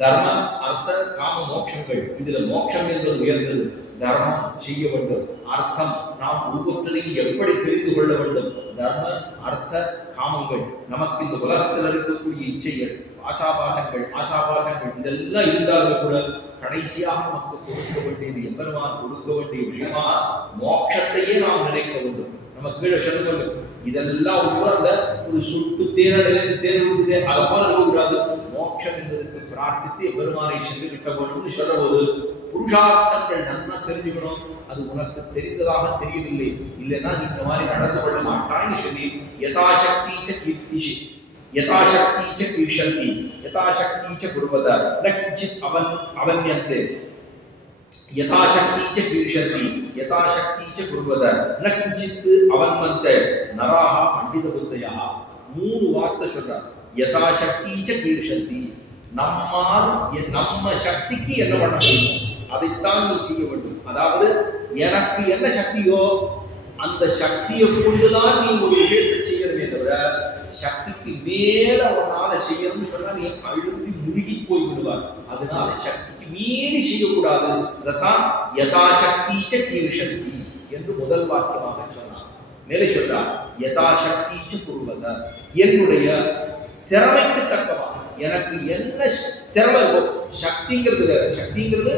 தர்மம் அர்த்த காம மோட்சங்கள். இதுல மோட்சம் என்பது உயர்ந்தது. தர்மம் செய்ய வேண்டும். அர்த்தம் நாம் ஒவ்வொருத்தரையும் எப்படி தெரிந்து கொள்ள வேண்டும். தர்ம அர்த்த காமங்கள் நமக்கு இந்த உலகத்தில் இருக்கக்கூடிய இச்சைகள் ஆசாபாசங்கள் இதெல்லாம் இருந்தாலுமே கூட கடைசியாக நமக்கு கொடுக்க வேண்டியது எம்பெருமான் கொடுக்க வேண்டிய விஷயமா மோட்சத்தையே நாம் நினைக்க வேண்டும். நம்ம கீழே சொல்ல வேண்டும். இதெல்லாம் அந்த ஒரு சுட்டு தேனடையிலிருந்து தேர் விடுதே அதை போல இருக்கக்கூடாது. மோட்சம் என்பதற்கு பிரார்த்தித்து எம்பெருமானை சென்று விட்ட வேண்டும் சொல்ல போது புருஷார்த்தங்கள் நன்னா தெரிஞ்சுக்கணும். அது உனக்கு தெரிந்ததாக தெரியவில்லை, இல்லைன்னா நீ இந்த மாதிரி நடந்து கொள்ள மாட்டான்னு சொல்லி யதாசக்தீச்ச கீர்த்திஷி யதாசக்தீச்ச கீர்ஷந்தி யதாசக்தீச்ச குருவத ந கிஞ்சித் அவன்யந்தே யதாசக்தீச்ச கீர்ஷந்தி யதாசக்தீச்ச குருவத ந கிஞ்சித் அவன்மந்தே நராஹ பண்டித புத்தயா. 3 வார்த்தை சொல்றார். யதாசக்தீச்ச கீர்ஷந்தி, நம்மால் நம்ம சக்திக்கு என்ன பண்ண முடியும் அதைத்தான் நீ செய்ய வேண்டும். அதாவது எனக்கு என்ன சக்தியோ அந்த சக்தியை கொண்டுதான் நீ ஒரு விஷயத்தை செய்யணுமே தவிர சக்திக்கு மேல அவனால செய்யணும்னு சொன்னா நீ அழுந்தி முழுகி போய் விடுவார். அதனால சக்திக்கு மீறி செய்யக்கூடாது. அதைத்தான் யதாசக்தீச்ச கீர்ஷந்தி என்று முதல் வாக்கியமாக சொன்னார். மேலே சொல்றார் யதாசக்தீச்ச குருவத, என்னுடைய திறமைக்கு தக்கவா எனக்கு என்ன திறமை இருக்கும். சக்திங்கிறது வேற. சக்திங்கிறது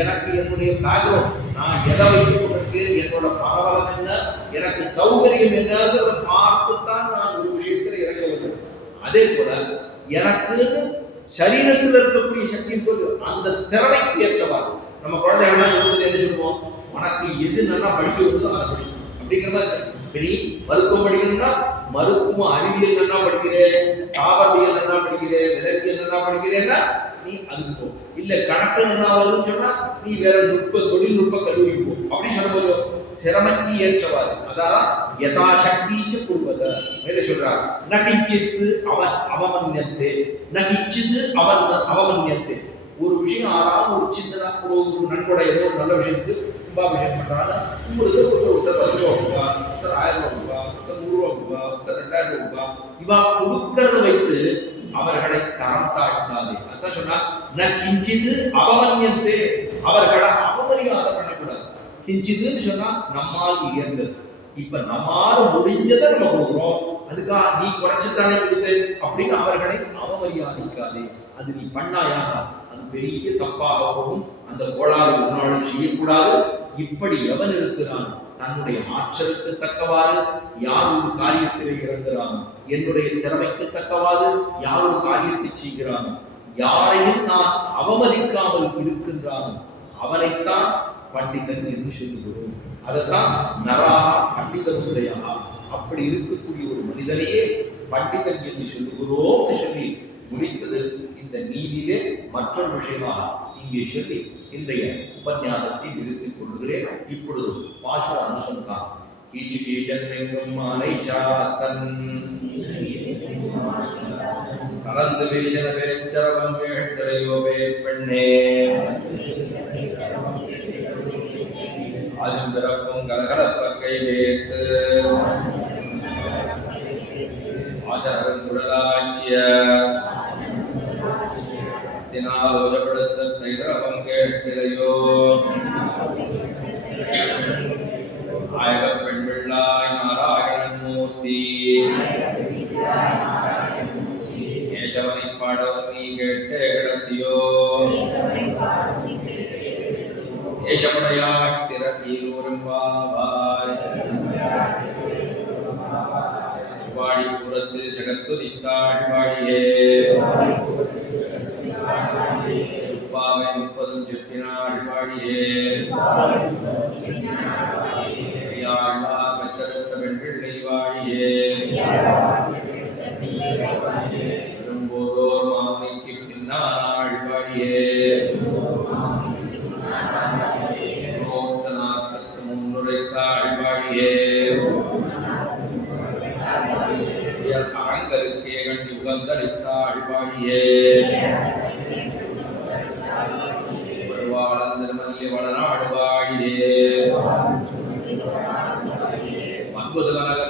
எனக்கு என்னுடைய பேக்ரவுண்ட், நான் எதை வைத்துக் கொண்டிருக்கேன், என்னோட பரவலம் என்ன, எனக்கு சௌகரியம் என்னங்கிறத பார்த்துத்தான் நான் ஒரு விஷயத்துல இறங்க வேண்டும். அதே போல எனக்குன்னு சரீரத்தில் இருக்கக்கூடிய சக்தி போது அந்த திறமைக்கு ஏற்றவாறு நம்ம குழந்தைகள்லாம் சொல்லும்போது என்ன சொல்லுவோம், உனக்கு எது நல்லா படிக்க வருதோ அதை படிக்கும் அப்படிங்கிற மாதிரி. இப்படி மருத்துவம் படிக்கணும்னா மருத்துவம் அறிவியல் நல்லா படிக்கிறேன், தாவரவியல் நல்லா படிக்கிறேன், விலங்கியல் நல்லா படிக்கிறேன்னா நீ அதுக்கு போ. இல்ல கணக்கு நல்லா வருதுன்னு சொன்னா நீ வேற தொழில்நுட்ப கல்லூரிக்கு போ. அப்படி சொல்லும்போது திறமைக்கு ஏற்றவாறு, அதான் யதாசக்திச்ச கூறுவத மேல சொல்றார். நகிச்சித்து அவன் அவமன்யத்தே, நகிச்சித்து அவன் அவமன்யத்தே. ஒரு விஷயம் ஆறாவது ஒரு சின்ன ஒரு நன்கொடையோ ஒரு நல்ல விஷயத்துக்கு கும்பாபிஷேகம் பண்றாங்க. உங்களுக்கு ஒருத்தர் 10 ரூபா, ஒருத்தர் 1000 ரூபாய், ஒருத்தர் 100 ரூபாய், ஒருத்தர் 2000 ரூபாய், இவா கொடுக்கறத வைத்து அவர்களை தரம் தாழ்த்தாதே. அதான் சொன்னா ந கிஞ்சிது அவமன்யத்தே, அவர்களை அவமரியாதை பண்ணக்கூடாது. கிஞ்சிதுன்னு சொன்னா நம்மால் உயர்ந்தது. இப்ப நம்மால் முடிஞ்சதை நம்ம கொடுக்குறோம், அதுக்காக நீ குறைச்சுத்தானே கொடுத்து அப்படின்னு அவர்களை அவமரியாதைக்காதே. அது நீ பண்ணாயானா அது பெரிய தப்பாக போகும். அந்த கோளாறு ஒரு நாளும் செய்யக்கூடாது. இப்படி எவன் இருக்கிறான் தன்னுடைய ஆற்றலுக்கு தக்கவாறு யார் ஒரு காரியத்திலே இறங்குறான், என்னுடைய திறமைக்கு தக்கவாறு யார் ஒரு காரியத்தை செய்கிறான், யாரையும் நான் அவமதிக்காமல் இருக்கின்றான், அவனைத்தான் பண்டிதன் என்று சொல்லுகிறோம். அதைத்தான் நரா பண்டிதனுடையா, அப்படி இருக்கக்கூடிய ஒரு மனிதனையே பண்டிதன் என்று சொல்லுகிறோம் சொல்லி முடித்தது. இந்த நீதியிலே மற்றொரு விஷயமாக இங்கே சொல்லி இன்றைய உபன்யாசத்தை நிறுத்திக் கொள்கிறேன். இப்பொழுது பாசுர அனுசந்தான். கீச்சு கீச்சன் மாலை சாத்தன் கலந்து வீசன பேச்சரவம் வேண்டலையோ பெண்ணே, ஆசும் பிறப்பும் கலகலப்பக்கை வேத்து ஆசரம் குடலாச்சிய தினாலோசப்படுத்த தைரவம் கேட்டிலையோ, நாயக பெண் பிள்ளாய் நாராயணன் மூர்த்தி கேசவனை பாடவும் நீ கேட்டே கிடந்தியோ, தேசமுடையாய் திறத்தீரூரும் பாவாய் வாழிபுரத்தில் ஜகத்துதித்தாள் வாழியே, பாவை 30 செப்பினாள் வாழியே, பெரியாழ்வார் பெற்றெடுத்த பெண் பிள்ளை வாழியே, பெரும்போதோர் மாமுனிக்கு பின்னாள் வாழியே, 143 உரைத்தாள் வாழியே, அரங்கருக்கே கண்டி உகந்தளித்தாள் வாழியே, வருவாளன் திருமல்லிய வளநாடு வாழியே, மன்புது கனக